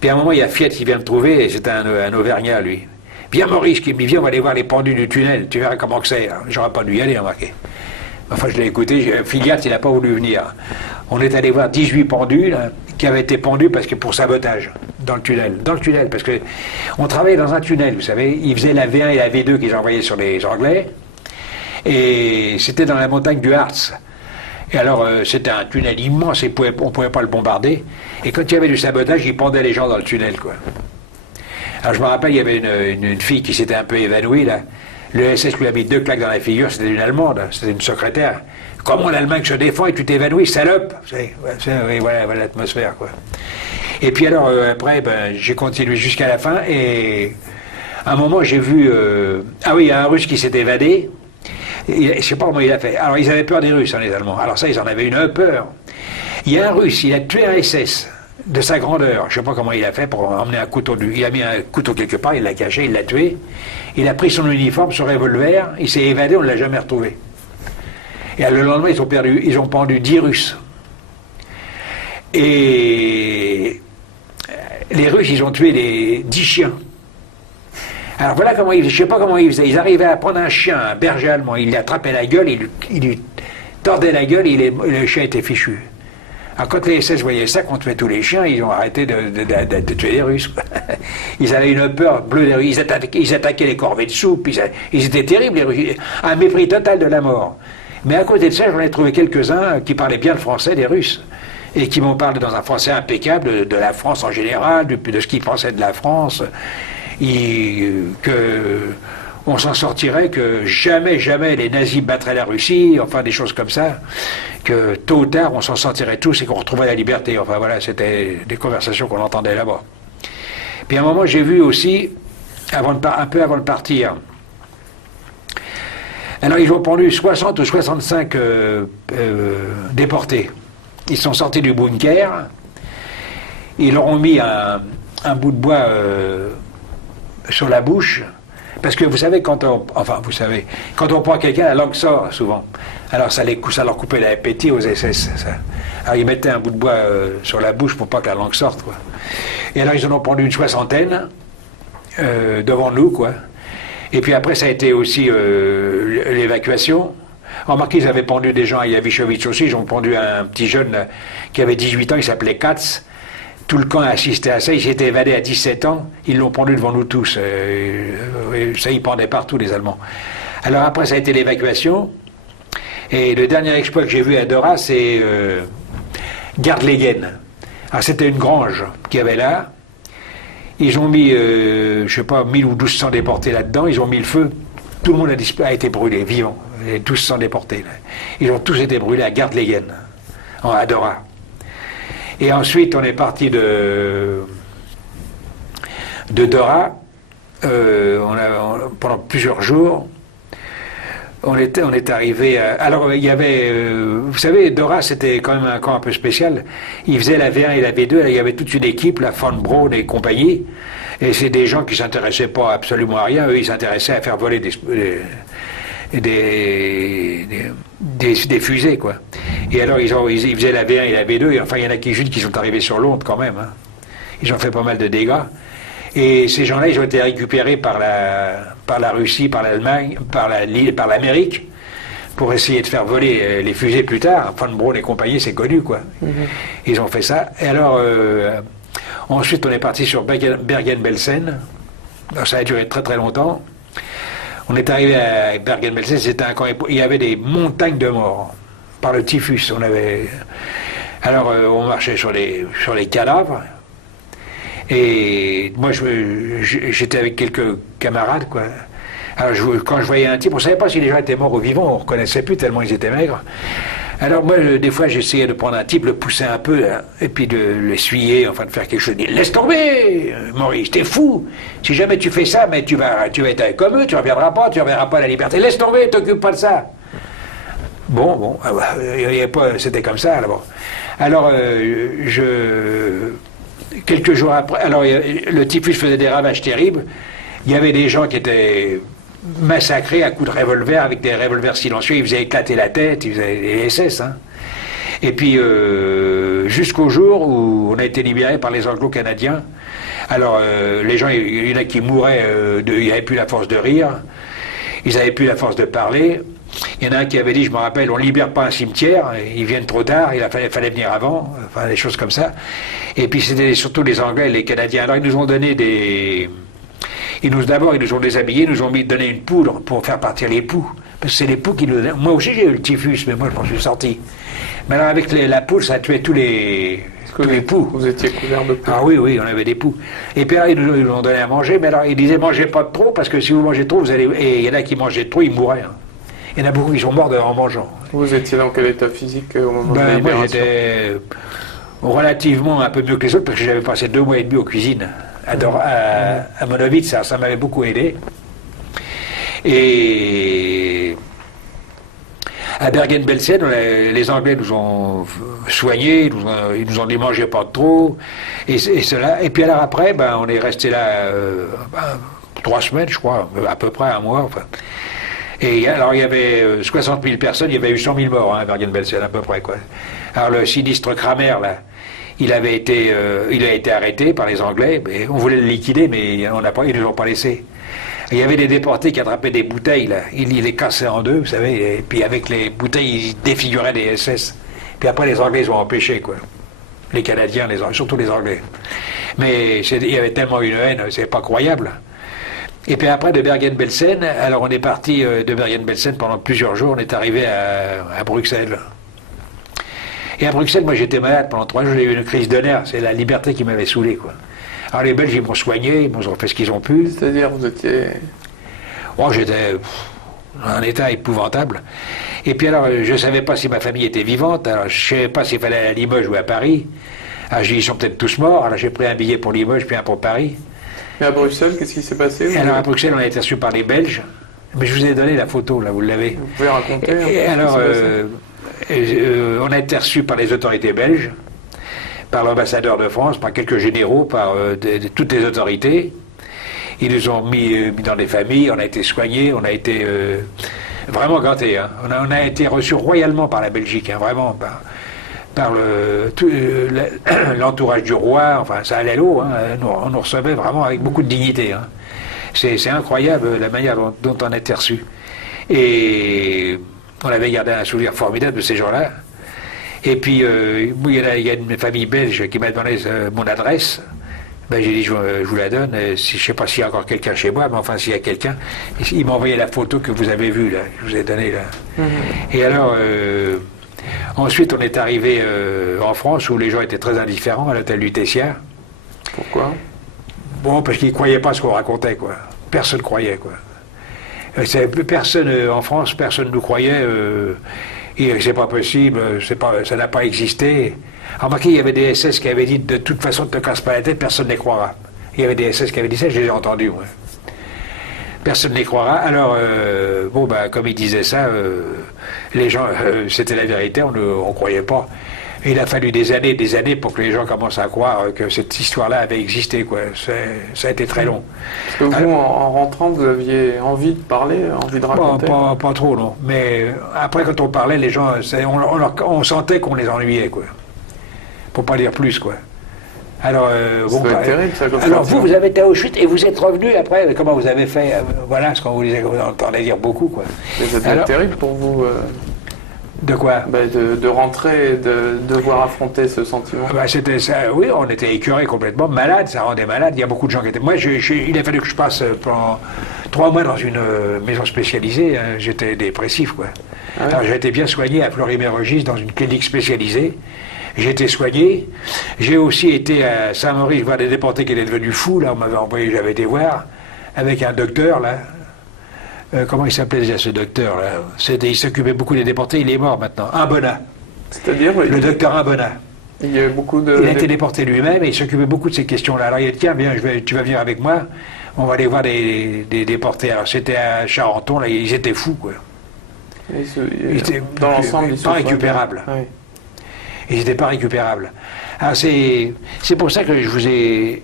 Puis à un moment, il y a Fiette qui vient me trouver, et c'était un Auvergnat, lui. Viens Maurice, qui me dit, viens, on va aller voir les pendus du tunnel, tu verras comment que c'est. J'aurais pas dû y aller, remarquez. Enfin, je l'ai écouté, Filiat, il n'a pas voulu venir. On est allé voir 18 pendus, là, qui avaient été pendus parce que pour sabotage, dans le tunnel. Dans le tunnel, parce que on travaillait dans un tunnel, vous savez. Ils faisaient la V1 et la V2 qu'ils envoyaient sur les Anglais. Et c'était dans la montagne du Harz. Et alors, c'était un tunnel immense, et on ne pouvait pas le bombarder. Et quand il y avait du sabotage, ils pendaient les gens dans le tunnel, quoi. Alors, je me rappelle, il y avait une fille qui s'était un peu évanouie, là. Le SS lui a mis 2 claques dans la figure, c'était une Allemande, c'était une secrétaire. Comment l'Allemagne se défend et tu t'évanouis, salope? Oui, voilà l'atmosphère, quoi. Et puis alors, après, j'ai continué jusqu'à la fin, et à un moment, j'ai vu... Ah oui, il y a un Russe qui s'est évadé, je ne sais pas comment il a fait. Alors, ils avaient peur des Russes, hein, les Allemands. Alors ça, ils en avaient une peur. Il y a un Russe, il a tué un SS, de sa grandeur. Je ne sais pas comment il a fait pour emmener un couteau. Il a mis un couteau quelque part, il l'a caché, il l'a tué. Il a pris son uniforme, son revolver, il s'est évadé, on ne l'a jamais retrouvé. Et le lendemain, ils ont pendu 10 Russes. Et les Russes, ils ont tué 10 chiens. Alors voilà comment je ne sais pas comment ils faisaient. Ils arrivaient à prendre un chien, un berger allemand, il lui attrapait la gueule, il lui tordait la gueule, et le chien était fichu. Alors quand les SS voyaient ça, qu'on tuait tous les chiens, ils ont arrêté de tuer les Russes. Ils avaient une peur bleue des Russes, ils attaquaient les corvées de soupe, ils étaient terribles, les Russes. Un mépris total de la mort. Mais à côté de ça, j'en ai trouvé quelques-uns qui parlaient bien le français des Russes, et qui m'ont parlé dans un français impeccable de la France en général, de ce qu'ils pensaient de la France, on s'en sortirait, que jamais les nazis battraient la Russie, enfin des choses comme ça, que tôt ou tard on s'en sortirait tous et qu'on retrouverait la liberté. Enfin voilà, c'était des conversations qu'on entendait là-bas. Puis à un moment, j'ai vu aussi, un peu avant de partir, alors ils ont pendu 60 ou 65 déportés. Ils sont sortis du bunker, ils leur ont mis un bout de bois sur la bouche, parce que vous savez, quand on prend quelqu'un, la langue sort souvent. Alors ça leur coupait l'appétit aux SS. Ça. Alors ils mettaient un bout de bois sur la bouche pour pas que la langue sorte, quoi. Et alors ils en ont pendu une 60aine devant nous, quoi. Et puis après ça a été aussi l'évacuation. Remarquez, ils avaient pendu des gens à Yavichowicz aussi. Ils ont pendu un petit jeune là, qui avait 18 ans, il s'appelait Katz. Tout le camp a assisté à ça, il s'était évadé à 17 ans, ils l'ont pendu devant nous tous. Ça, ils pendaient partout, les Allemands. Alors après, ça a été l'évacuation. Et le dernier exploit que j'ai vu à Dora, c'est Gardlegen. Alors c'était une grange qu'il y avait là. Ils ont mis, je sais pas, 1000 ou 1200 déportés là-dedans, ils ont mis le feu. Tout le monde a été brûlé, vivant. Les 1200 déportés. Là. Ils ont tous été brûlés à Gardlegen, à Dora. Et ensuite, on est parti de Dora. Pendant plusieurs jours, on est arrivé. Alors, il y avait, vous savez, Dora, c'était quand même un camp un peu spécial. Ils faisaient la V1 et la V2. Il y avait toute une équipe, la Von Braun et compagnie. Et c'est des gens qui s'intéressaient pas absolument à rien. Eux, ils s'intéressaient à faire voler des fusées, quoi. Et alors ils faisaient la V1 et la V2, et enfin il y en a qui sont arrivés sur Londres quand même, hein. Ils ont fait pas mal de dégâts. Et ces gens-là, ils ont été récupérés par la Russie, par l'Allemagne, par l'Amérique, pour essayer de faire voler les fusées plus tard. Von Braun et compagnie, c'est connu, quoi. Ils ont fait ça. Et alors, ensuite on est parti sur Bergen-Belsen. Ça a duré très très longtemps. On est arrivé à Bergen-Belsen, c'était un camp, il y avait des montagnes de morts, par le typhus. Alors on marchait sur les cadavres, et moi j'étais avec quelques camarades, quoi. Alors quand je voyais un type, on ne savait pas si les gens étaient morts ou vivants, on ne reconnaissait plus tellement ils étaient maigres. Alors moi, des fois, j'essayais de prendre un type, le pousser un peu, hein, et puis de l'essuyer, enfin de faire quelque chose. Laisse tomber, Maurice, t'es fou. Si jamais tu fais ça, mais tu vas être comme eux, tu reviendras pas à la liberté. Laisse tomber, t'occupe pas de ça. Bon, c'était comme ça, alors. Alors, quelques jours après, alors le typhus faisait des ravages terribles. Il y avait des gens qui étaient massacrés à coups de revolver, avec des revolvers silencieux, ils faisaient éclater la tête, ils faisaient les SS, hein. Et puis jusqu'au jour où on a été libéré par les Anglo-Canadiens. Alors les gens, il y en a qui mouraient, ils n'avaient plus la force de rire, ils n'avaient plus la force de parler. Il y en a un qui avait dit, je me rappelle, on ne libère pas un cimetière, ils viennent trop tard, fallait venir avant, enfin des choses comme ça. Et puis c'était surtout les Anglais et les Canadiens. Alors ils nous ont donné D'abord, ils nous ont déshabillés, ils nous ont donné une poudre pour faire partir les poux. Parce que c'est les poux qui nous donnent. Moi aussi, j'ai eu le typhus, mais moi, je m'en suis sorti. Mais alors, avec la poudre, ça tuait tous les poux. Vous étiez couvert de poux. Ah oui, on avait des poux. Et puis, ils nous ont donné à manger, mais alors, ils disaient, mangez pas de trop, parce que si vous mangez trop, vous allez. Et il y en a qui mangeaient trop, ils mouraient. Hein. Il y en a beaucoup qui sont morts en mangeant. Vous étiez dans quel état physique au moment de la libération? Moi, j'étais relativement un peu mieux que les autres, parce que j'avais passé 2 mois et demi aux cuisines. À Monowitz, ça m'avait beaucoup aidé. Et À Bergen-Belsen, les Anglais nous ont soignés, ils nous ont dit mangez pas trop, et cela. Et puis alors après, on est resté là 3 semaines, je crois, à peu près un mois. Enfin. Et alors il y avait 60 000 personnes, il y avait eu 100 000 morts à Bergen-Belsen à peu près, quoi. Alors le sinistre Kramer, là, il a été arrêté par les Anglais, et on voulait le liquider, mais ils ne nous ont pas laissé. Il y avait des déportés qui attrapaient des bouteilles, là. Ils les cassaient en deux, vous savez, et puis avec les bouteilles, ils défiguraient des SS. Puis après, les Anglais, ils ont empêché, quoi. Les Canadiens, surtout les Anglais. Mais il y avait tellement une haine, c'est pas croyable. Et puis après, de Bergen-Belsen, alors on est parti de Bergen-Belsen pendant plusieurs jours, on est arrivé à Bruxelles. Et à Bruxelles, moi j'étais malade pendant 3 jours, j'ai eu une crise de nerfs, c'est la liberté qui m'avait saoulé, quoi. Alors les Belges, ils m'ont soigné, ils m'ont fait ce qu'ils ont pu. C'est-à-dire, vous étiez... Oh, j'étais dans un état épouvantable. Et puis alors, je ne savais pas si ma famille était vivante, alors je ne savais pas s'il fallait aller à Limoges ou à Paris. Alors j'ai dit, ils sont peut-être tous morts, alors j'ai pris un billet pour Limoges, puis un pour Paris. Et à Bruxelles, qu'est-ce qui s'est passé? Alors à Bruxelles, on a été reçus par les Belges, mais je vous ai donné la photo, là, vous l'avez. Vous pouvez raconter? Et alors, on a été reçus par les autorités belges, par l'ambassadeur de France, par quelques généraux, par toutes les autorités. Ils nous ont mis dans des familles, on a été soignés, on a été vraiment gâtés. Hein. On a été reçus royalement par la Belgique, hein, vraiment, par l'entourage du roi, enfin ça allait l'eau, hein, on nous recevait vraiment avec beaucoup de dignité. Hein. C'est incroyable la manière dont on a été reçus. Et on avait gardé un souvenir formidable de ces gens-là. Et puis, il y a une famille belge qui m'a donné mon adresse. J'ai dit, je vous la donne. Je ne sais pas s'il y a encore quelqu'un chez moi, mais enfin, s'il y a quelqu'un. Il m'a envoyé la photo que vous avez vue, là, que je vous ai donnée, là. Mm-hmm. Et alors, ensuite, on est arrivé en France, où les gens étaient très indifférents, à l'hôtel du Tessia. Pourquoi? Bon, parce qu'ils ne croyaient pas à ce qu'on racontait, quoi. Personne ne croyait, quoi. Personne, en France, personne ne nous croyait. Et c'est pas possible, ça n'a pas existé. Remarquez, il y avait des SS qui avaient dit de toute façon, ne te casse pas la tête, personne ne les croira. Il y avait des SS qui avaient dit ça, je les ai entendus, moi. Personne ne les croira. Alors, comme ils disaient ça, les gens, c'était la vérité, on ne croyait pas. Il a fallu des années pour que les gens commencent à croire que cette histoire-là avait existé, quoi. Ça a été très long. Est-ce que vous, en rentrant, vous aviez envie de parler, envie de raconter? Pas trop, non. Mais après, quand on parlait, les gens, on sentait qu'on les ennuyait, quoi. Pour pas dire plus, quoi. Alors, terrible, ça, alors vous avez été à Auschwitz et vous êtes revenu après, comment vous avez fait? Voilà ce qu'on vous disait, vous entendez dire beaucoup, quoi. Mais c'était terrible pour vous De quoi? De rentrer et de devoir affronter ce sentiment. C'était ça, oui, on était écœurés complètement, malades, ça rendait malade. Il y a beaucoup de gens qui étaient. Moi, il a fallu que je passe pendant 3 mois dans une maison spécialisée. Hein. J'étais dépressif, quoi. Ah ouais. Alors j'ai été bien soigné à Fleury-Mérogis dans une clinique spécialisée. J'ai été soigné. J'ai aussi été à Saint-Maurice voir des déportés qui étaient devenus fous. Là, on m'avait envoyé, j'avais été voir avec un docteur là. Comment il s'appelait déjà ce docteur là? Il s'occupait beaucoup des déportés, il est mort maintenant. Imbona. C'est-à-dire le docteur Imbona. Il y a beaucoup de... Il a été déporté lui-même et il s'occupait beaucoup de ces questions-là. Alors il a dit, tiens, bien, tu vas venir avec moi, on va aller voir des déportés. Alors c'était à Charenton, là, ils étaient fous, quoi. Ils étaient dans l'ensemble, ils sont pas récupérables. Oui. Ils n'étaient pas récupérables. Alors c'est pour ça que je vous ai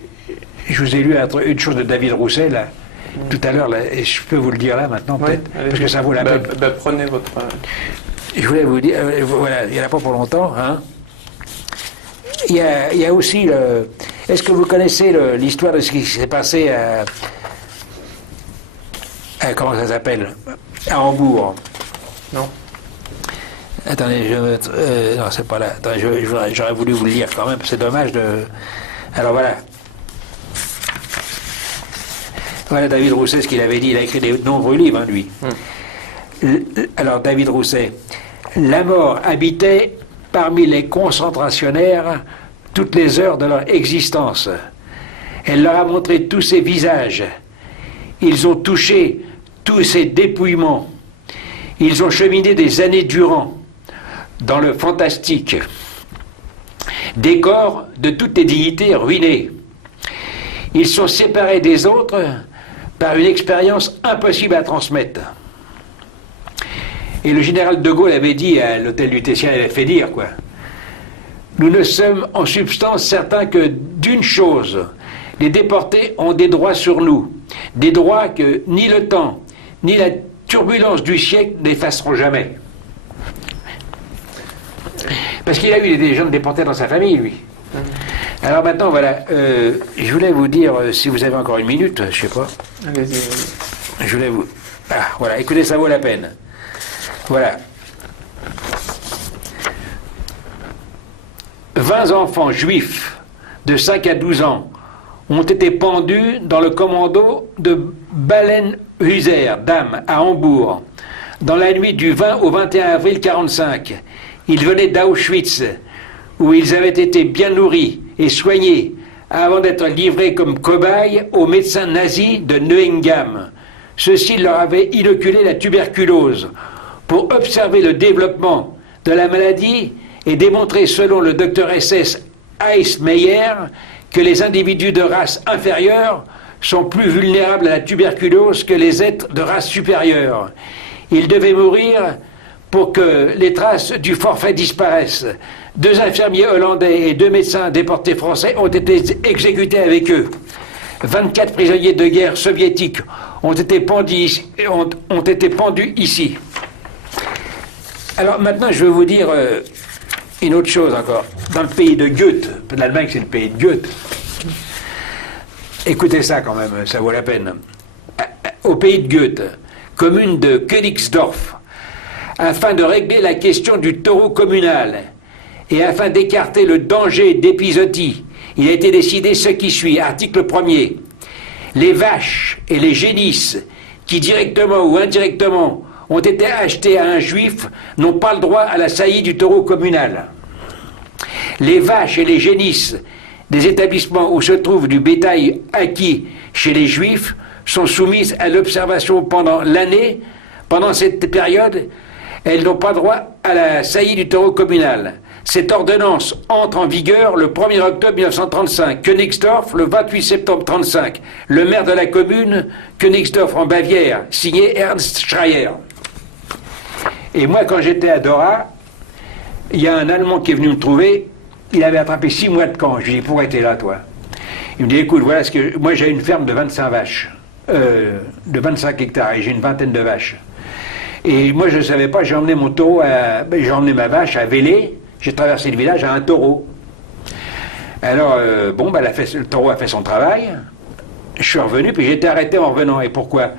lu une chose de David Rousset, là, tout à l'heure, et je peux vous le dire là maintenant, peut-être, parce que ça vaut la peine. Prenez votre... Je voulais vous dire, voilà, il n'y en a pas pour longtemps, hein. Il y a aussi est-ce que vous connaissez l'histoire de ce qui s'est passé à comment ça s'appelle? À Hambourg. Non. Attendez, non, c'est pas là. Attendez, j'aurais voulu vous le lire quand même, c'est dommage de... Alors voilà. Voilà David Rousset, ce qu'il avait dit, il a écrit de nombreux livres, hein, lui. Alors David Rousset, la mort habitait parmi les concentrationnaires toutes les heures de leur existence. Elle leur a montré tous ses visages. Ils ont touché tous ses dépouillements. Ils ont cheminé des années durant dans le fantastique. Des corps de toutes les dignités ruinés. Ils sont séparés des autres par une expérience impossible à transmettre. Et le général de Gaulle avait dit à l'hôtel du Tessin, il avait fait dire, quoi. Nous ne sommes en substance certains que d'une chose. Les déportés ont des droits sur nous. Des droits que ni le temps, ni la turbulence du siècle n'effaceront jamais. Parce qu'il a eu des gens déportés dans sa famille, lui. Alors maintenant, voilà, je voulais vous dire, si vous avez encore une minute, je sais pas. Allez-y. Je voulais vous... Ah, voilà, écoutez, ça vaut la peine. Voilà. 20 enfants juifs de 5 à 12 ans ont été pendus dans le commando de Ballenhuser, Dame, à Hambourg, dans la nuit du 20 au 21 avril 1945. Ils venaient d'Auschwitz, où ils avaient été bien nourris et soignés avant d'être livrés comme cobayes aux médecins nazis de Neuengamme. Ceux-ci leur avaient inoculé la tuberculose pour observer le développement de la maladie et démontrer, selon le docteur SS Eismeyer, que les individus de race inférieure sont plus vulnérables à la tuberculose que les êtres de race supérieure. Ils devaient mourir pour que les traces du forfait disparaissent. 2 infirmiers hollandais et 2 médecins déportés français ont été exécutés avec eux. 24 prisonniers de guerre soviétiques ont été pendus ici. Alors maintenant, je vais vous dire une autre chose encore. Dans le pays de Goethe, l'Allemagne c'est le pays de Goethe, écoutez ça quand même, ça vaut la peine. Au pays de Goethe, commune de Königsdorf, afin de régler la question du taureau communal et afin d'écarter le danger d'épizootie, il a été décidé ce qui suit. Article 1er. Les vaches et les génisses qui directement ou indirectement ont été achetées à un juif n'ont pas le droit à la saillie du taureau communal. Les vaches et les génisses des établissements où se trouve du bétail acquis chez les juifs sont soumises à l'observation pendant l'année. Pendant cette période, elles n'ont pas droit à la saillie du taureau communal. Cette ordonnance entre en vigueur le 1er octobre 1935. Königsdorf, le 28 septembre 1935. Le maire de la commune, Königsdorf en Bavière, signé Ernst Schreier. Et moi, quand j'étais à Dora, il y a un Allemand qui est venu me trouver. Il avait attrapé 6 mois de camp. Je lui ai dit, pourquoi t'es là, toi? Il me dit, écoute, voilà ce que... Moi, j'ai une ferme de 25 vaches, de 25 hectares, et j'ai une vingtaine de vaches. Et moi, je ne savais pas, j'ai emmené mon taureau, j'ai emmené ma vache à Vélé. J'ai traversé le village à un taureau. Alors, le taureau a fait son travail. Je suis revenu, puis j'ai été arrêté en revenant. Et pourquoi?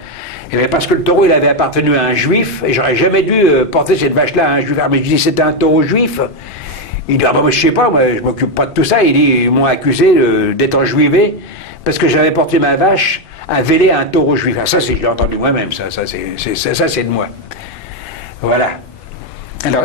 Eh bien, parce que le taureau, il avait appartenu à un juif, et j'aurais jamais dû porter cette vache-là à un juif. Mais je dis, c'était un taureau juif. Il dit, ah ben, moi, je sais pas, moi, je m'occupe pas de tout ça. Il dit, ils m'ont accusé d'être enjuivé, parce que j'avais porté ma vache à Vélé à un taureau juif. Ah, ça, je l'ai entendu moi-même, ça c'est de moi. Voilà. Alors,